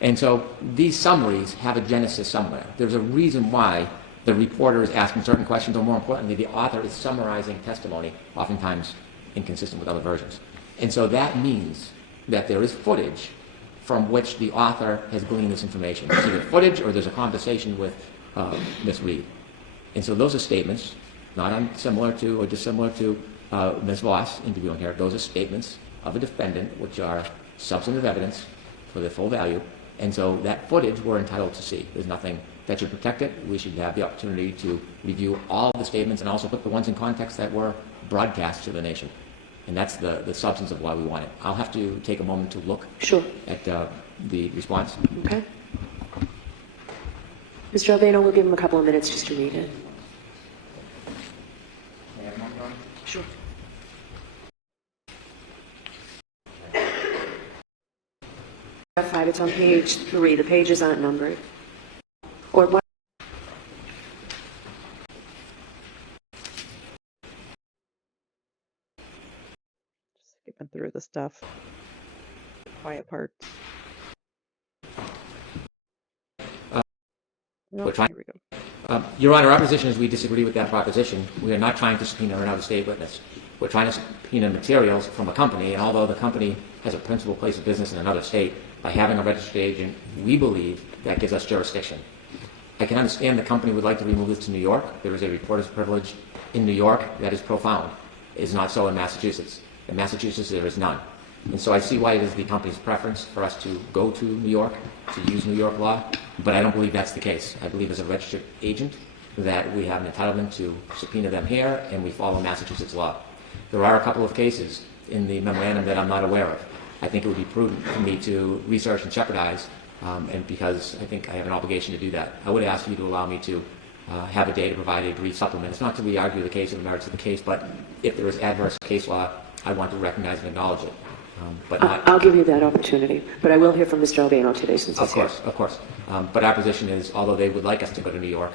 And so these summaries have a genesis somewhere. There's a reason why the reporter is asking certain questions, or more importantly, the author is summarizing testimony, oftentimes inconsistent with other versions. And so that means that there is footage from which the author has gleaned this information. It's either footage or there's a conversation with Ms. Reed. And so those are statements, not similar to or dissimilar to Ms. Voss interviewing here. Those are statements of a defendant, which are substantive evidence for their full value. And so that footage we're entitled to see. There's nothing that should protect it. We should have the opportunity to review all the statements and also put the ones in context that were broadcast to the nation. And that's the substance of why we want it. I'll have to take a moment to look at the response. Okay. Mr. Albano, we'll give him a couple of minutes just to read it. Sure. Five, it's on page 3. The pages aren't numbered. Or what? Skipping through the stuff. Quiet parts. We're trying- Here we go. Your Honor, our position is we disagree with that proposition. We are not trying to subpoena another state witness. We're trying to subpoena materials from a company, and although the company has a principal place of business in another state, by having a registered agent, we believe that gives us jurisdiction. I can understand the company would like to remove this to New York. There is a reporter's privilege in New York that is profound. It is not so in Massachusetts. In Massachusetts, there is none. And so I see why it is the company's preference for us to go to New York, to use New York law, but I don't believe that's the case. I believe as a registered agent that we have an entitlement to subpoena them here, and we follow Massachusetts law. There are a couple of cases in the memorandum that I'm not aware of. I think it would be prudent for me to research and jeopardize, and because I think I have an obligation to do that. I would ask you to allow me to have a day to provide a brief supplement. It's not to re-argue the case or the merits of the case, but if there is adverse case law, I want to recognize and acknowledge it. But not, I'll give you that opportunity, but I will hear from Mr. Albano today since he's here. of course. But our position is, although they would like us to go to New York,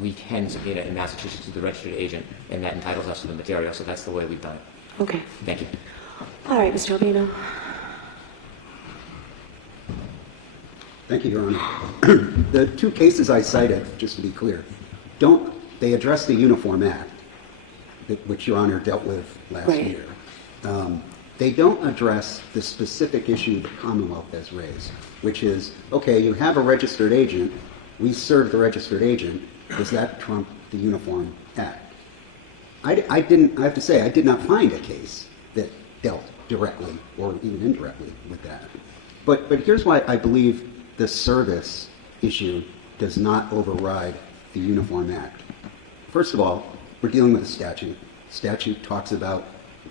we can subpoena in Massachusetts to the registered agent, and that entitles us to the material, so that's the way we've done it. Okay. Thank you. All right, Mr. Albano. Thank you, Your Honor. The two cases I cited, just to be clear, they address the Uniform Act, which Your Honor dealt with last year. They don't address the specific issue the Commonwealth has raised, which is, okay, you have a registered agent, we serve the registered agent, does that trump the Uniform Act? I have to say, I did not find a case that dealt directly or even indirectly with that. But here's why I believe the service issue does not override the Uniform Act. First of all, we're dealing with a statute. Statute talks about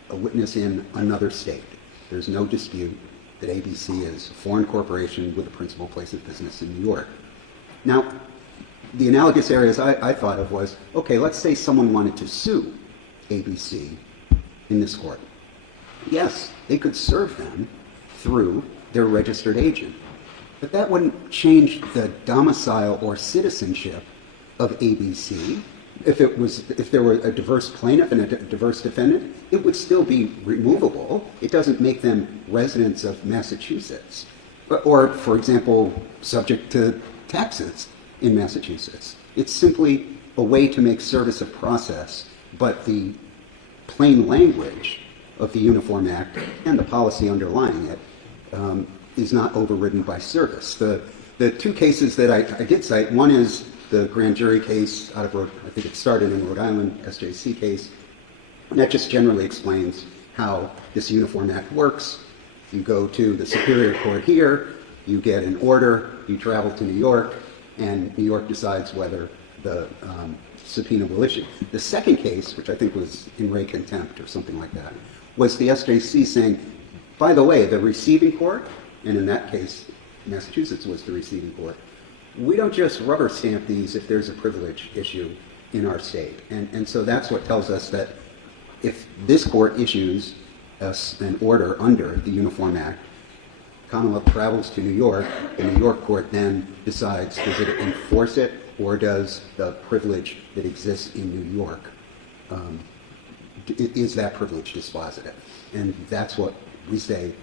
a witness in another state. There's no dispute that ABC is a foreign corporation with a principal place of business in New York. Now, the analogous areas I thought of was, okay, let's say someone wanted to sue ABC in this court. Yes, they could serve them through their registered agent, but that wouldn't change the domicile or citizenship of ABC. If there were a diverse plaintiff and a diverse defendant, it would still be removable. It doesn't make them residents of Massachusetts, or, for example, subject to taxes in Massachusetts. It's simply a way to make service a process, but the plain language of the Uniform Act and the policy underlying it is not overridden by service. The two cases that I did cite, one is the grand jury case out of I think it started in Rhode Island, SJC case. And that just generally explains how this Uniform Act works. You go to the Superior Court here, you get an order, you travel to New York, and New York decides whether the subpoena will issue. The second case, which I think was in re contempt or something like that, was the SJC saying, by the way, the receiving court, and in that case, Massachusetts was the receiving court, we don't just rubber stamp these if there's a privilege issue in our state. And so that's what tells us that if this court issues us an order under the Uniform Act, Commonwealth travels to New York, the New York court then decides, does it enforce it, or does the privilege that exists in New York, is that privilege dispositive? And that's what we say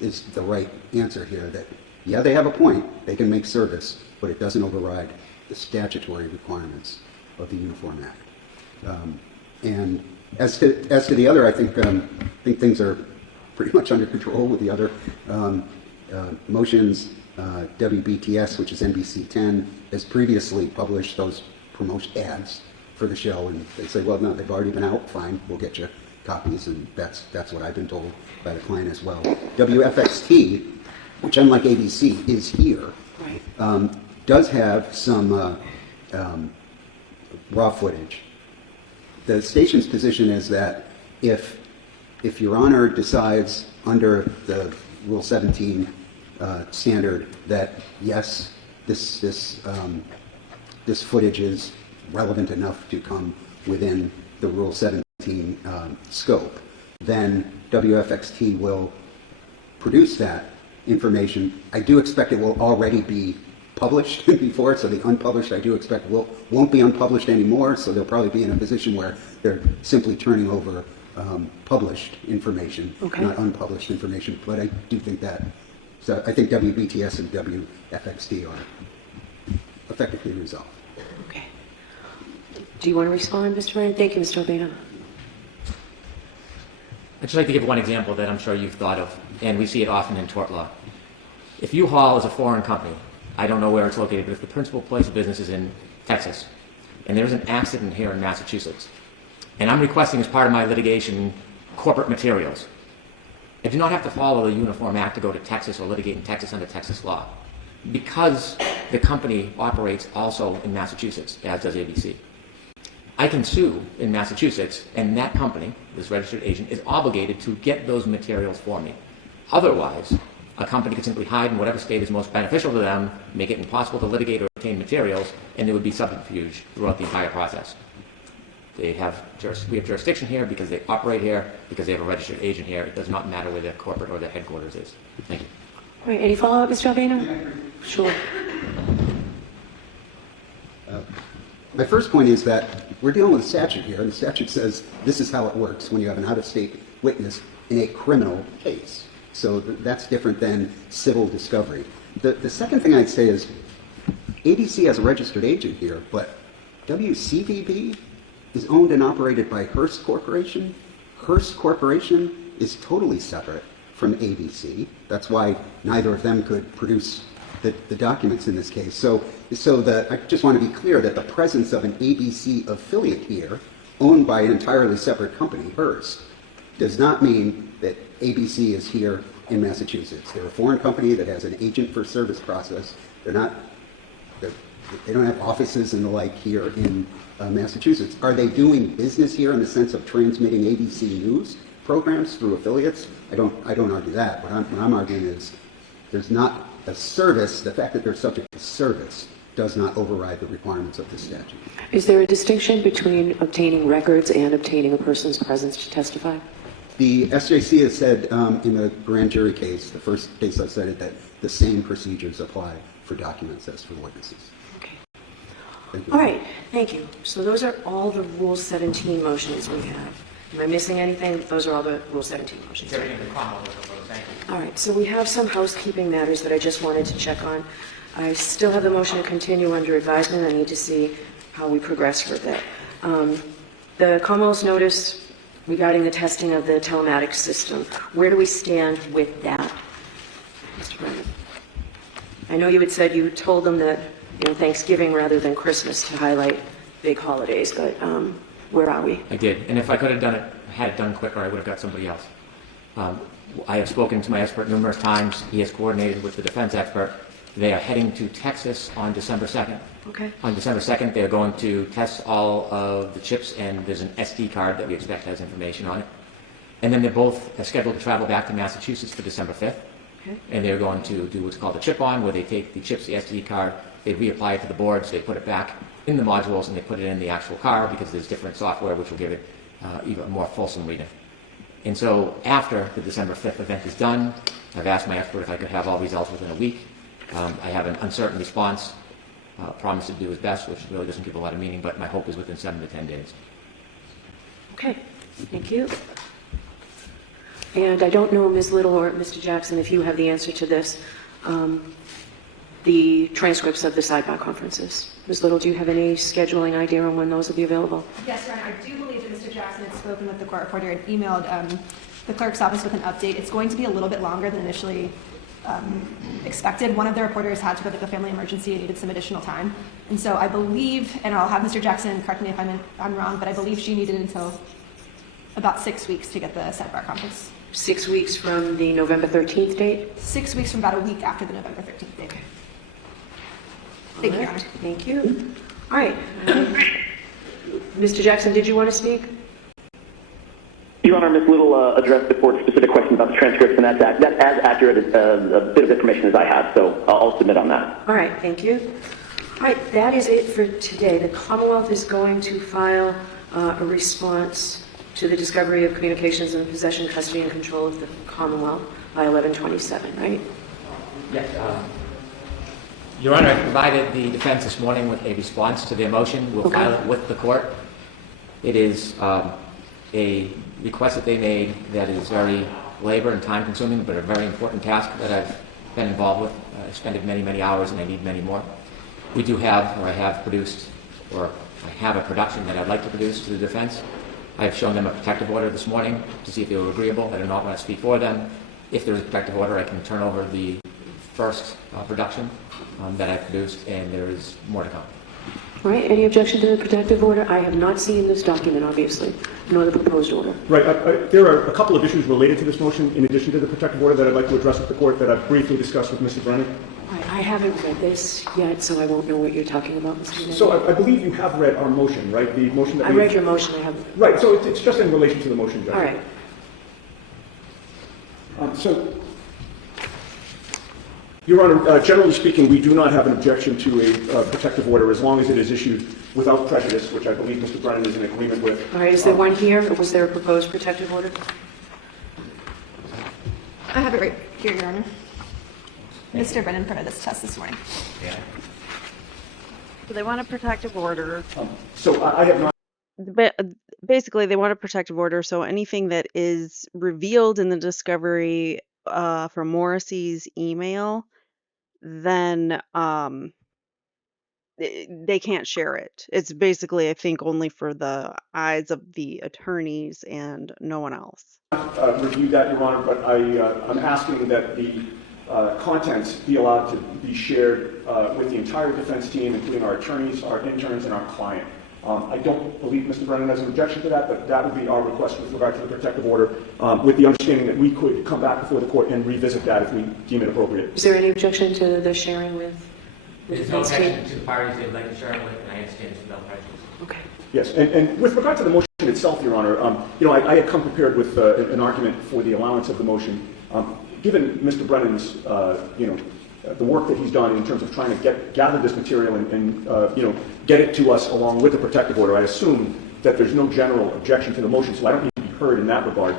is the right answer here, that, yeah, they have a point, they can make service, but it doesn't override the statutory requirements of the Uniform Act. And as to the other, I think things are pretty much under control with the other motions. WBTS, which is NBC 10, has previously published those promotion ads for the show, and they say, well, no, they've already been out, fine, we'll get you copies, and that's what I've been told by the client as well. WFXT, which unlike ABC is here, Right. Does have some raw footage. The station's position is that if Your Honor decides under the Rule 17 standard that yes, this footage is relevant enough to come within the Rule 17 scope, then WFXT will produce that information. I do expect it will already be published before, so the unpublished I do expect won't be unpublished anymore, so they'll probably be in a position where they're simply turning over published information, Okay. not unpublished information, but I do think that, so I think WBTS and WFXT are effectively resolved. Okay. Do you want to respond, Mr. Ryan? Thank you, Mr. Albano. I'd just like to give one example that I'm sure you've thought of, and we see it often in tort law. If U-Haul is a foreign company, I don't know where it's located, but if the principal place of business is in Texas, and there's an accident here in Massachusetts, and I'm requesting as part of my litigation corporate materials, I do not have to follow the Uniform Act to go to Texas or litigate in Texas under Texas law, because the company operates also in Massachusetts, as does ABC. I can sue in Massachusetts, and that company, this registered agent, is obligated to get those materials for me. Otherwise, a company could simply hide in whatever state is most beneficial to them, make it impossible to litigate or obtain materials, and there would be subterfuge throughout the entire process. We have jurisdiction here because they operate here, because they have a registered agent here. It does not matter where their corporate or their headquarters is. Thank you. All right, any follow-up, Mr. Albano? Sure. My first point is that we're dealing with a statute here, and the statute says this is how it works when you have an out-of-state witness in a criminal case. So that's different than civil discovery. The second thing I'd say is ABC has a registered agent here, but WCVB is owned and operated by Hearst Corporation. Hearst Corporation is totally separate from ABC. That's why neither of them could produce the documents in this case. So I just want to be clear that the presence of an ABC affiliate here, owned by an entirely separate company, Hearst, does not mean that ABC is here in Massachusetts. They're a foreign company that has an agent for service process. They don't have offices and the like here in Massachusetts. Are they doing business here in the sense of transmitting ABC News programs through affiliates? I don't argue that. What I'm arguing is there's not a service. The fact that they're subject to service does not override the requirements of the statute. Is there a distinction between obtaining records and obtaining a person's presence to testify? The SJC has said in the grand jury case, the first case I cited, that the same procedures apply for documents as for witnesses. Okay. Thank you. All right, thank you. So those are all the Rule 17 motions we have. Am I missing anything? Those are all the Rule 17 motions. Thank you. All right, so we have some housekeeping matters that I just wanted to check on. I still have the motion to continue under advisement. I need to see how we progress with it. The Commonwealth's notice regarding the testing of the telematics system, where do we stand with that, Mr. Brennan? I know you had said you told them that, Thanksgiving rather than Christmas to highlight big holidays, but where are we? I did, and if I could have had it done quicker, I would have got somebody else. I have spoken to my expert numerous times. He has coordinated with the defense expert. They are heading to Texas on December 2nd. Okay. On December 2nd, they're going to test all of the chips, and there's an SD card that we expect has information on it. And then they're both scheduled to travel back to Massachusetts for December 5th. Okay. And they're going to do what's called a chip-on, where they take the chips, the SD card, they reapply it to the boards, they put it back in the modules, and they put it in the actual car, because there's different software which will give it even more fulsome reading. And so after the December 5th event is done, I've asked my expert if I could have all results within a week. I have an uncertain response, promise to do his best, which really doesn't give a lot of meaning, but my hope is within 7 to 10 days. Okay, thank you. And I don't know, Ms. Little or Mr. Jackson, if you have the answer to this, the transcripts of the sidebar conferences. Ms. Little, do you have any scheduling idea on when those will be available? Yes, Your Honor, I do believe that Mr. Jackson had spoken with the court reporter and emailed the clerk's office with an update. It's going to be a little bit longer than initially expected. One of the reporters had to go to a family emergency and needed some additional time. And so I believe, and I'll have Mr. Jackson correct me if I'm wrong, but I believe she needed until about 6 weeks to get the sidebar conference. 6 weeks from the November 13th date? 6 weeks from about a week after the November 13th date. Thank you, Your Honor. Thank you. All right. Mr. Jackson, did you want to speak? Your Honor, Ms. Little addressed the court's specific question about the transcripts, and that's as accurate a bit of information as I have, so I'll submit on that. All right, thank you. All right, that is it for today. The Commonwealth is going to file a response to the discovery of communications in possession, custody, and control of the Commonwealth by 11/27, right? Yes. Your Honor, I provided the defense this morning with a response to their motion. We'll file it with the court. It is a request that they made that is very labor and time consuming, but a very important task that I've been involved with. I've spent many, many hours, and I need many more. We do have, or I have produced, or I have a production that I'd like to produce to the defense. I have shown them a protective order this morning to see if they were agreeable. I do not want to speak for them. If there is a protective order, I can turn over the first production that I produced, and there is more to come. All right, any objection to the protective order? I have not seen this document, obviously, nor the proposed order. Right. There are a couple of issues related to this motion, in addition to the protective order, that I'd like to address with the court that I've briefly discussed with Mr. Brennan. All right, I haven't read this yet, so I won't know what you're talking about, Mr. Kennedy. So I believe you have read our motion, right? The motion that I read your motion, I haven't. Right, so it's just in relation to the motion, Judge. All right. Your Honor, generally speaking, we do not have an objection to a protective order as long as it is issued without prejudice, which I believe Mr. Brennan is in agreement with. All right, is there one here, or was there a proposed protective order? I have it right here, Your Honor. Mr. Brennan printed this test this morning. Yeah. So they want a protective order. So I have not. Basically, they want a protective order, so anything that is revealed in the discovery from Morrissey's email, then they can't share it. It's basically, I think, only for the eyes of the attorneys and no one else. Reviewed that, Your Honor, but I'm asking that the contents be allowed to be shared with the entire defense team, including our attorneys, our interns, and our client. I don't believe Mr. Brennan has an objection to that, but that would be our request with regard to the protective order, with the understanding that we could come back before the court and revisit that if we deem it appropriate. Is there any objection to the sharing with the There's no defense team? objection to the parties they'd like to share it with, and I understand it's without prejudice. Okay. Yes, and with regard to the motion itself, Your Honor, I had come prepared with an argument for the allowance of the motion. Given Mr. Brennan's, the work that he's done in terms of trying to gather this material and get it to us along with the protective order, I assume that there's no general objection to the motion, so I don't need to be heard in that regard,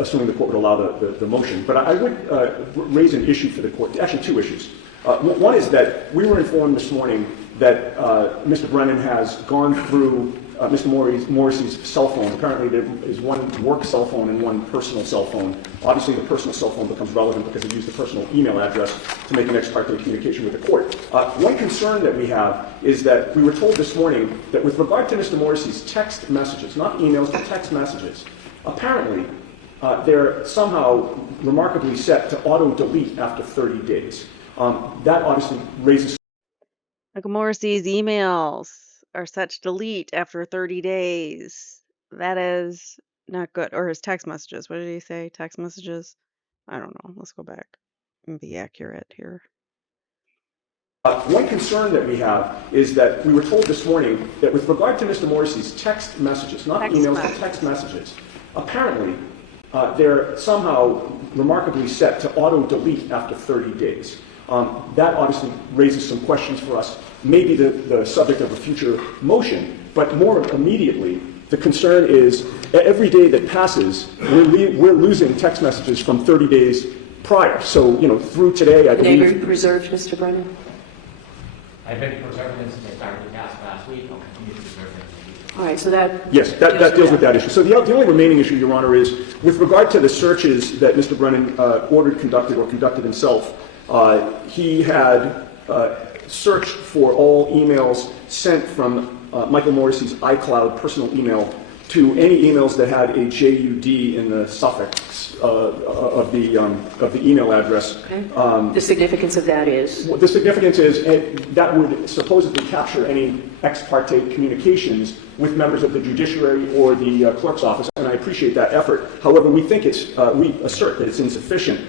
assuming the court would allow the motion. But I would raise an issue for the court, actually two issues. One is that we were informed this morning that Mr. Brennan has gone through Mr. Morrissey's cell phone. Apparently there is one work cell phone and one personal cell phone. Obviously the personal cell phone becomes relevant because he used the personal email address to make an ex parte communication with the court. One concern that we have is that we were told this morning that with regard to Mr. Morrissey's text messages, not emails, but text messages, apparently they're somehow remarkably set to auto-delete after 30 days. That obviously raises... Like Morrissey's emails are set to delete after 30 days. That is not good. Or his text messages. What did he say? Text messages? I don't know. Let's go back and be accurate here. One concern that we have is that we were told this morning that with regard to Mr. Morrissey's text messages, not emails, but text messages, apparently they're somehow remarkably set to auto-delete after 30 days. That obviously raises some questions for us, maybe the subject of a future motion, but more immediately, The concern is every day that passes, we're losing text messages from 30 days prior. So, through today, I They were believe. preserved, Mr. Brennan? I've been preserving them since I started the task last week. I'll continue to preserve them. All right, so that... Yes, that deals with that issue. So the only remaining issue, Your Honor, is with regard to the searches that Mr. Brennan ordered conducted or conducted himself, he had searched for all emails sent from Michael Morrissey's iCloud personal email to any emails that had a JUD in the suffix of the email address. Okay. The significance of that is? The significance is that would supposedly capture any ex parte communications with members of the judiciary or the clerk's office, and I appreciate that effort. However, we assert that it's insufficient.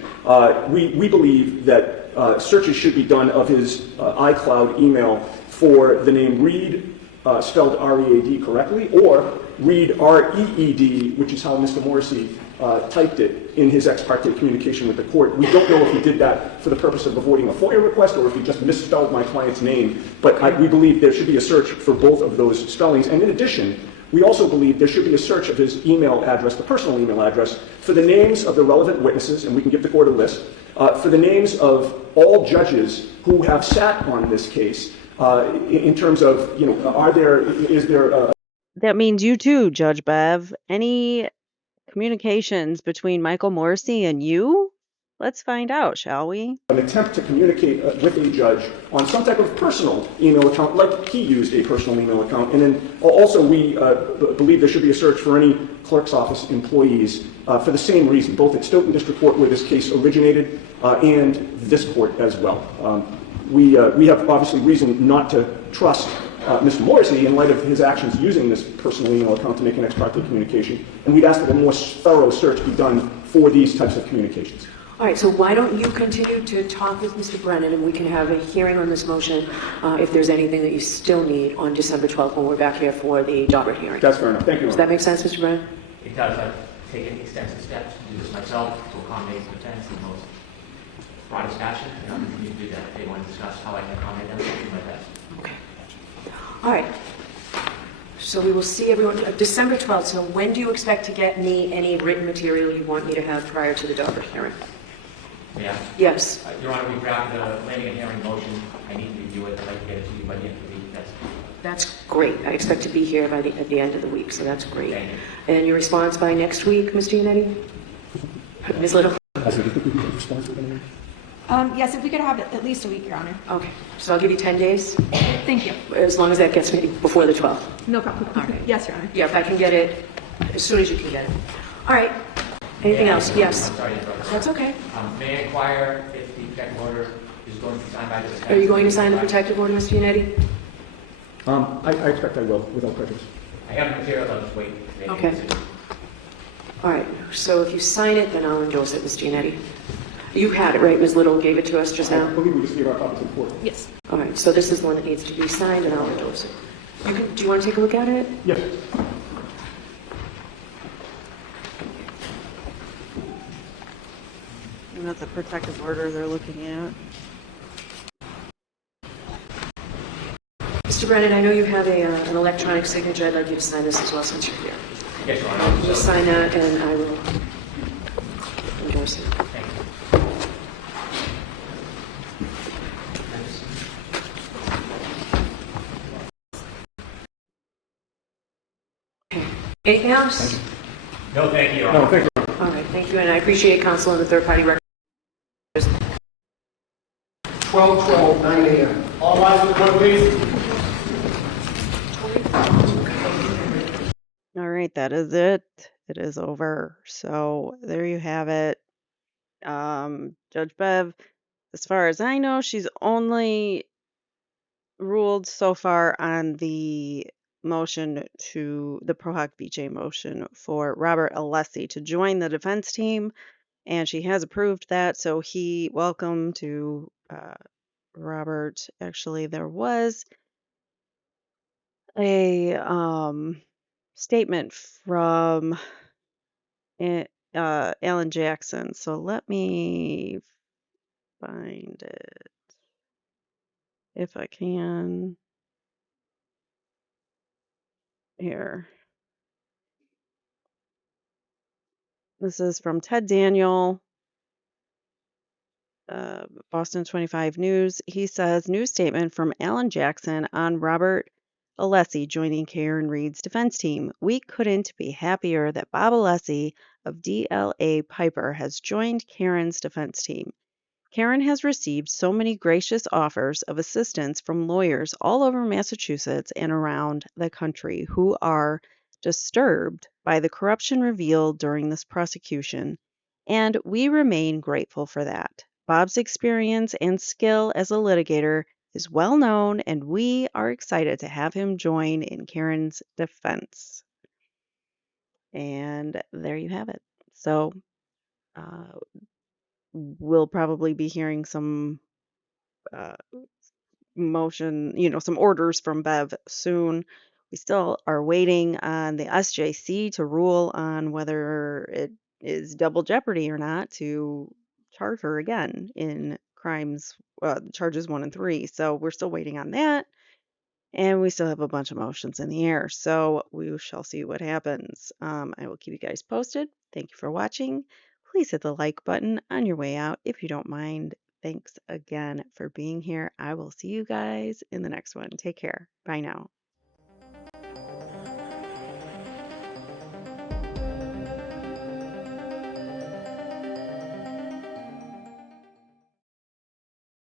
We believe that searches should be done of his iCloud email for the name Reed, spelled R-E-A-D correctly, or Reed, R-E-E-D, which is how Mr. Morrissey typed it in his ex parte communication with the court. We don't know if he did that for the purpose of avoiding a FOIA request or if he just misspelled my client's name, but we believe there should be a search for both of those spellings. And in addition, we also believe there should be a search of his email address, the personal email address, for the names of the relevant witnesses, and we can give the court a list, for the names of all judges who have sat on this case, in terms of, is there That means you too, Judge Bev. Any communications between Michael Morrissey and you? Let's find out, shall we? an attempt to communicate with a judge on some type of personal email account, like he used a personal email account. And then also we believe there should be a search for any clerk's office employees for the same reason, both at Stoughton District Court, where this case originated, and this court as well. We have obviously reason not to trust Mr. Morrissey in light of his actions using this personal email account to make an ex parte communication, and we'd ask that a more thorough search be done for these types of communications. All right, so why don't you continue to talk with Mr. Brennan, and we can have a hearing on this motion if there's anything that you still need on December 12th when we're back here for the Daubert hearing. That's fair enough. Thank you, Your Does Honor. that make sense, Mr. Brennan? It does. I've taken extensive steps to do this myself to accommodate the defense in the most broadest fashion, and I'll continue to do that. If they want to discuss how I can accommodate them, I'll do my best. Okay. All right. So we will see everyone December 12th. So when do you expect to get me any written material you want me to have prior to the Daubert hearing? Yeah. Yes. Your Honor, we've drafted a planning and hearing motion. I need to review it. I'd like to get it to you by the end of the week. That's great. I expect to be here at the end of the week, so that's great. Thank you. And your response by next week, Mr. Yannetti? Ms. Little? Yes, if we could have it at least a week, Your Honor. Okay. So I'll give you 10 days, Thank you. as long as that gets me before the 12th. No problem. All right. Yes, Your Honor. Yeah, if I can get it as soon as you can get it. All right. Anything else? Yes. I'm sorry to interrupt. That's okay. May I inquire if the protective order is going to be signed by the defense? Are you going to sign the protective order, Mr. Yannetti? I expect I will, without prejudice. I have the material. I'll just wait. to make a Okay. decision. All right. So if you sign it, then I'll endorse it, Mr. Yannetti. You had it, right? Ms. Little gave it to us just I now? believe we just gave our copies to the court. Yes. All right. So this is the one that needs to be signed, and I'll endorse it. Do you want to take a look at it? Yes. And that's a protective order they're looking at. Mr. Brennan, I know you have an electronic signature. I'd like you to sign this as well since you're here. Yes, Your Honor. You sign that, and I will endorse it. Thank you. Okay. Anything else? No, thank you, Your Honor. No, thank you. All right, thank you, and I appreciate counsel and the third-party record. 12:12, 9 a.m. All rise for the court, please. All right, that is it. It is over. So there you have it. Judge Bev, as far as I know, she's only ruled so far on the motion to the Pro Hoc Vice motion for Robert Alessi to join the defense team, and she has approved that. So welcome to Robert. Actually, there was a statement from Alan Jackson. So let me find it if I can. Here. This is from Ted Daniel, Boston 25 News. He says, news statement from Alan Jackson on Robert Alessi joining Karen Reed's defense team. We couldn't be happier that Bob Alessi of DLA Piper has joined Karen's defense team. Karen has received so many gracious offers of assistance from lawyers all over Massachusetts and around the country who are disturbed by the corruption revealed during this prosecution, and we remain grateful for that. Bob's experience and skill as a litigator is well known, and we are excited to have him join in Karen's defense. And there you have it. So, uh, we'll probably be hearing some uh, some orders from Bev soon. We still are waiting on the SJC to rule on whether it is double jeopardy or not to charge her again in crimes, charges 1 and 3. So we're still waiting on that. And we still have a bunch of motions in the air. So we shall see what happens. I will keep you guys posted. Thank you for watching. Please hit the like button on your way out if you don't mind. Thanks again for being here. I will see you guys in the next one. Take care. Bye now.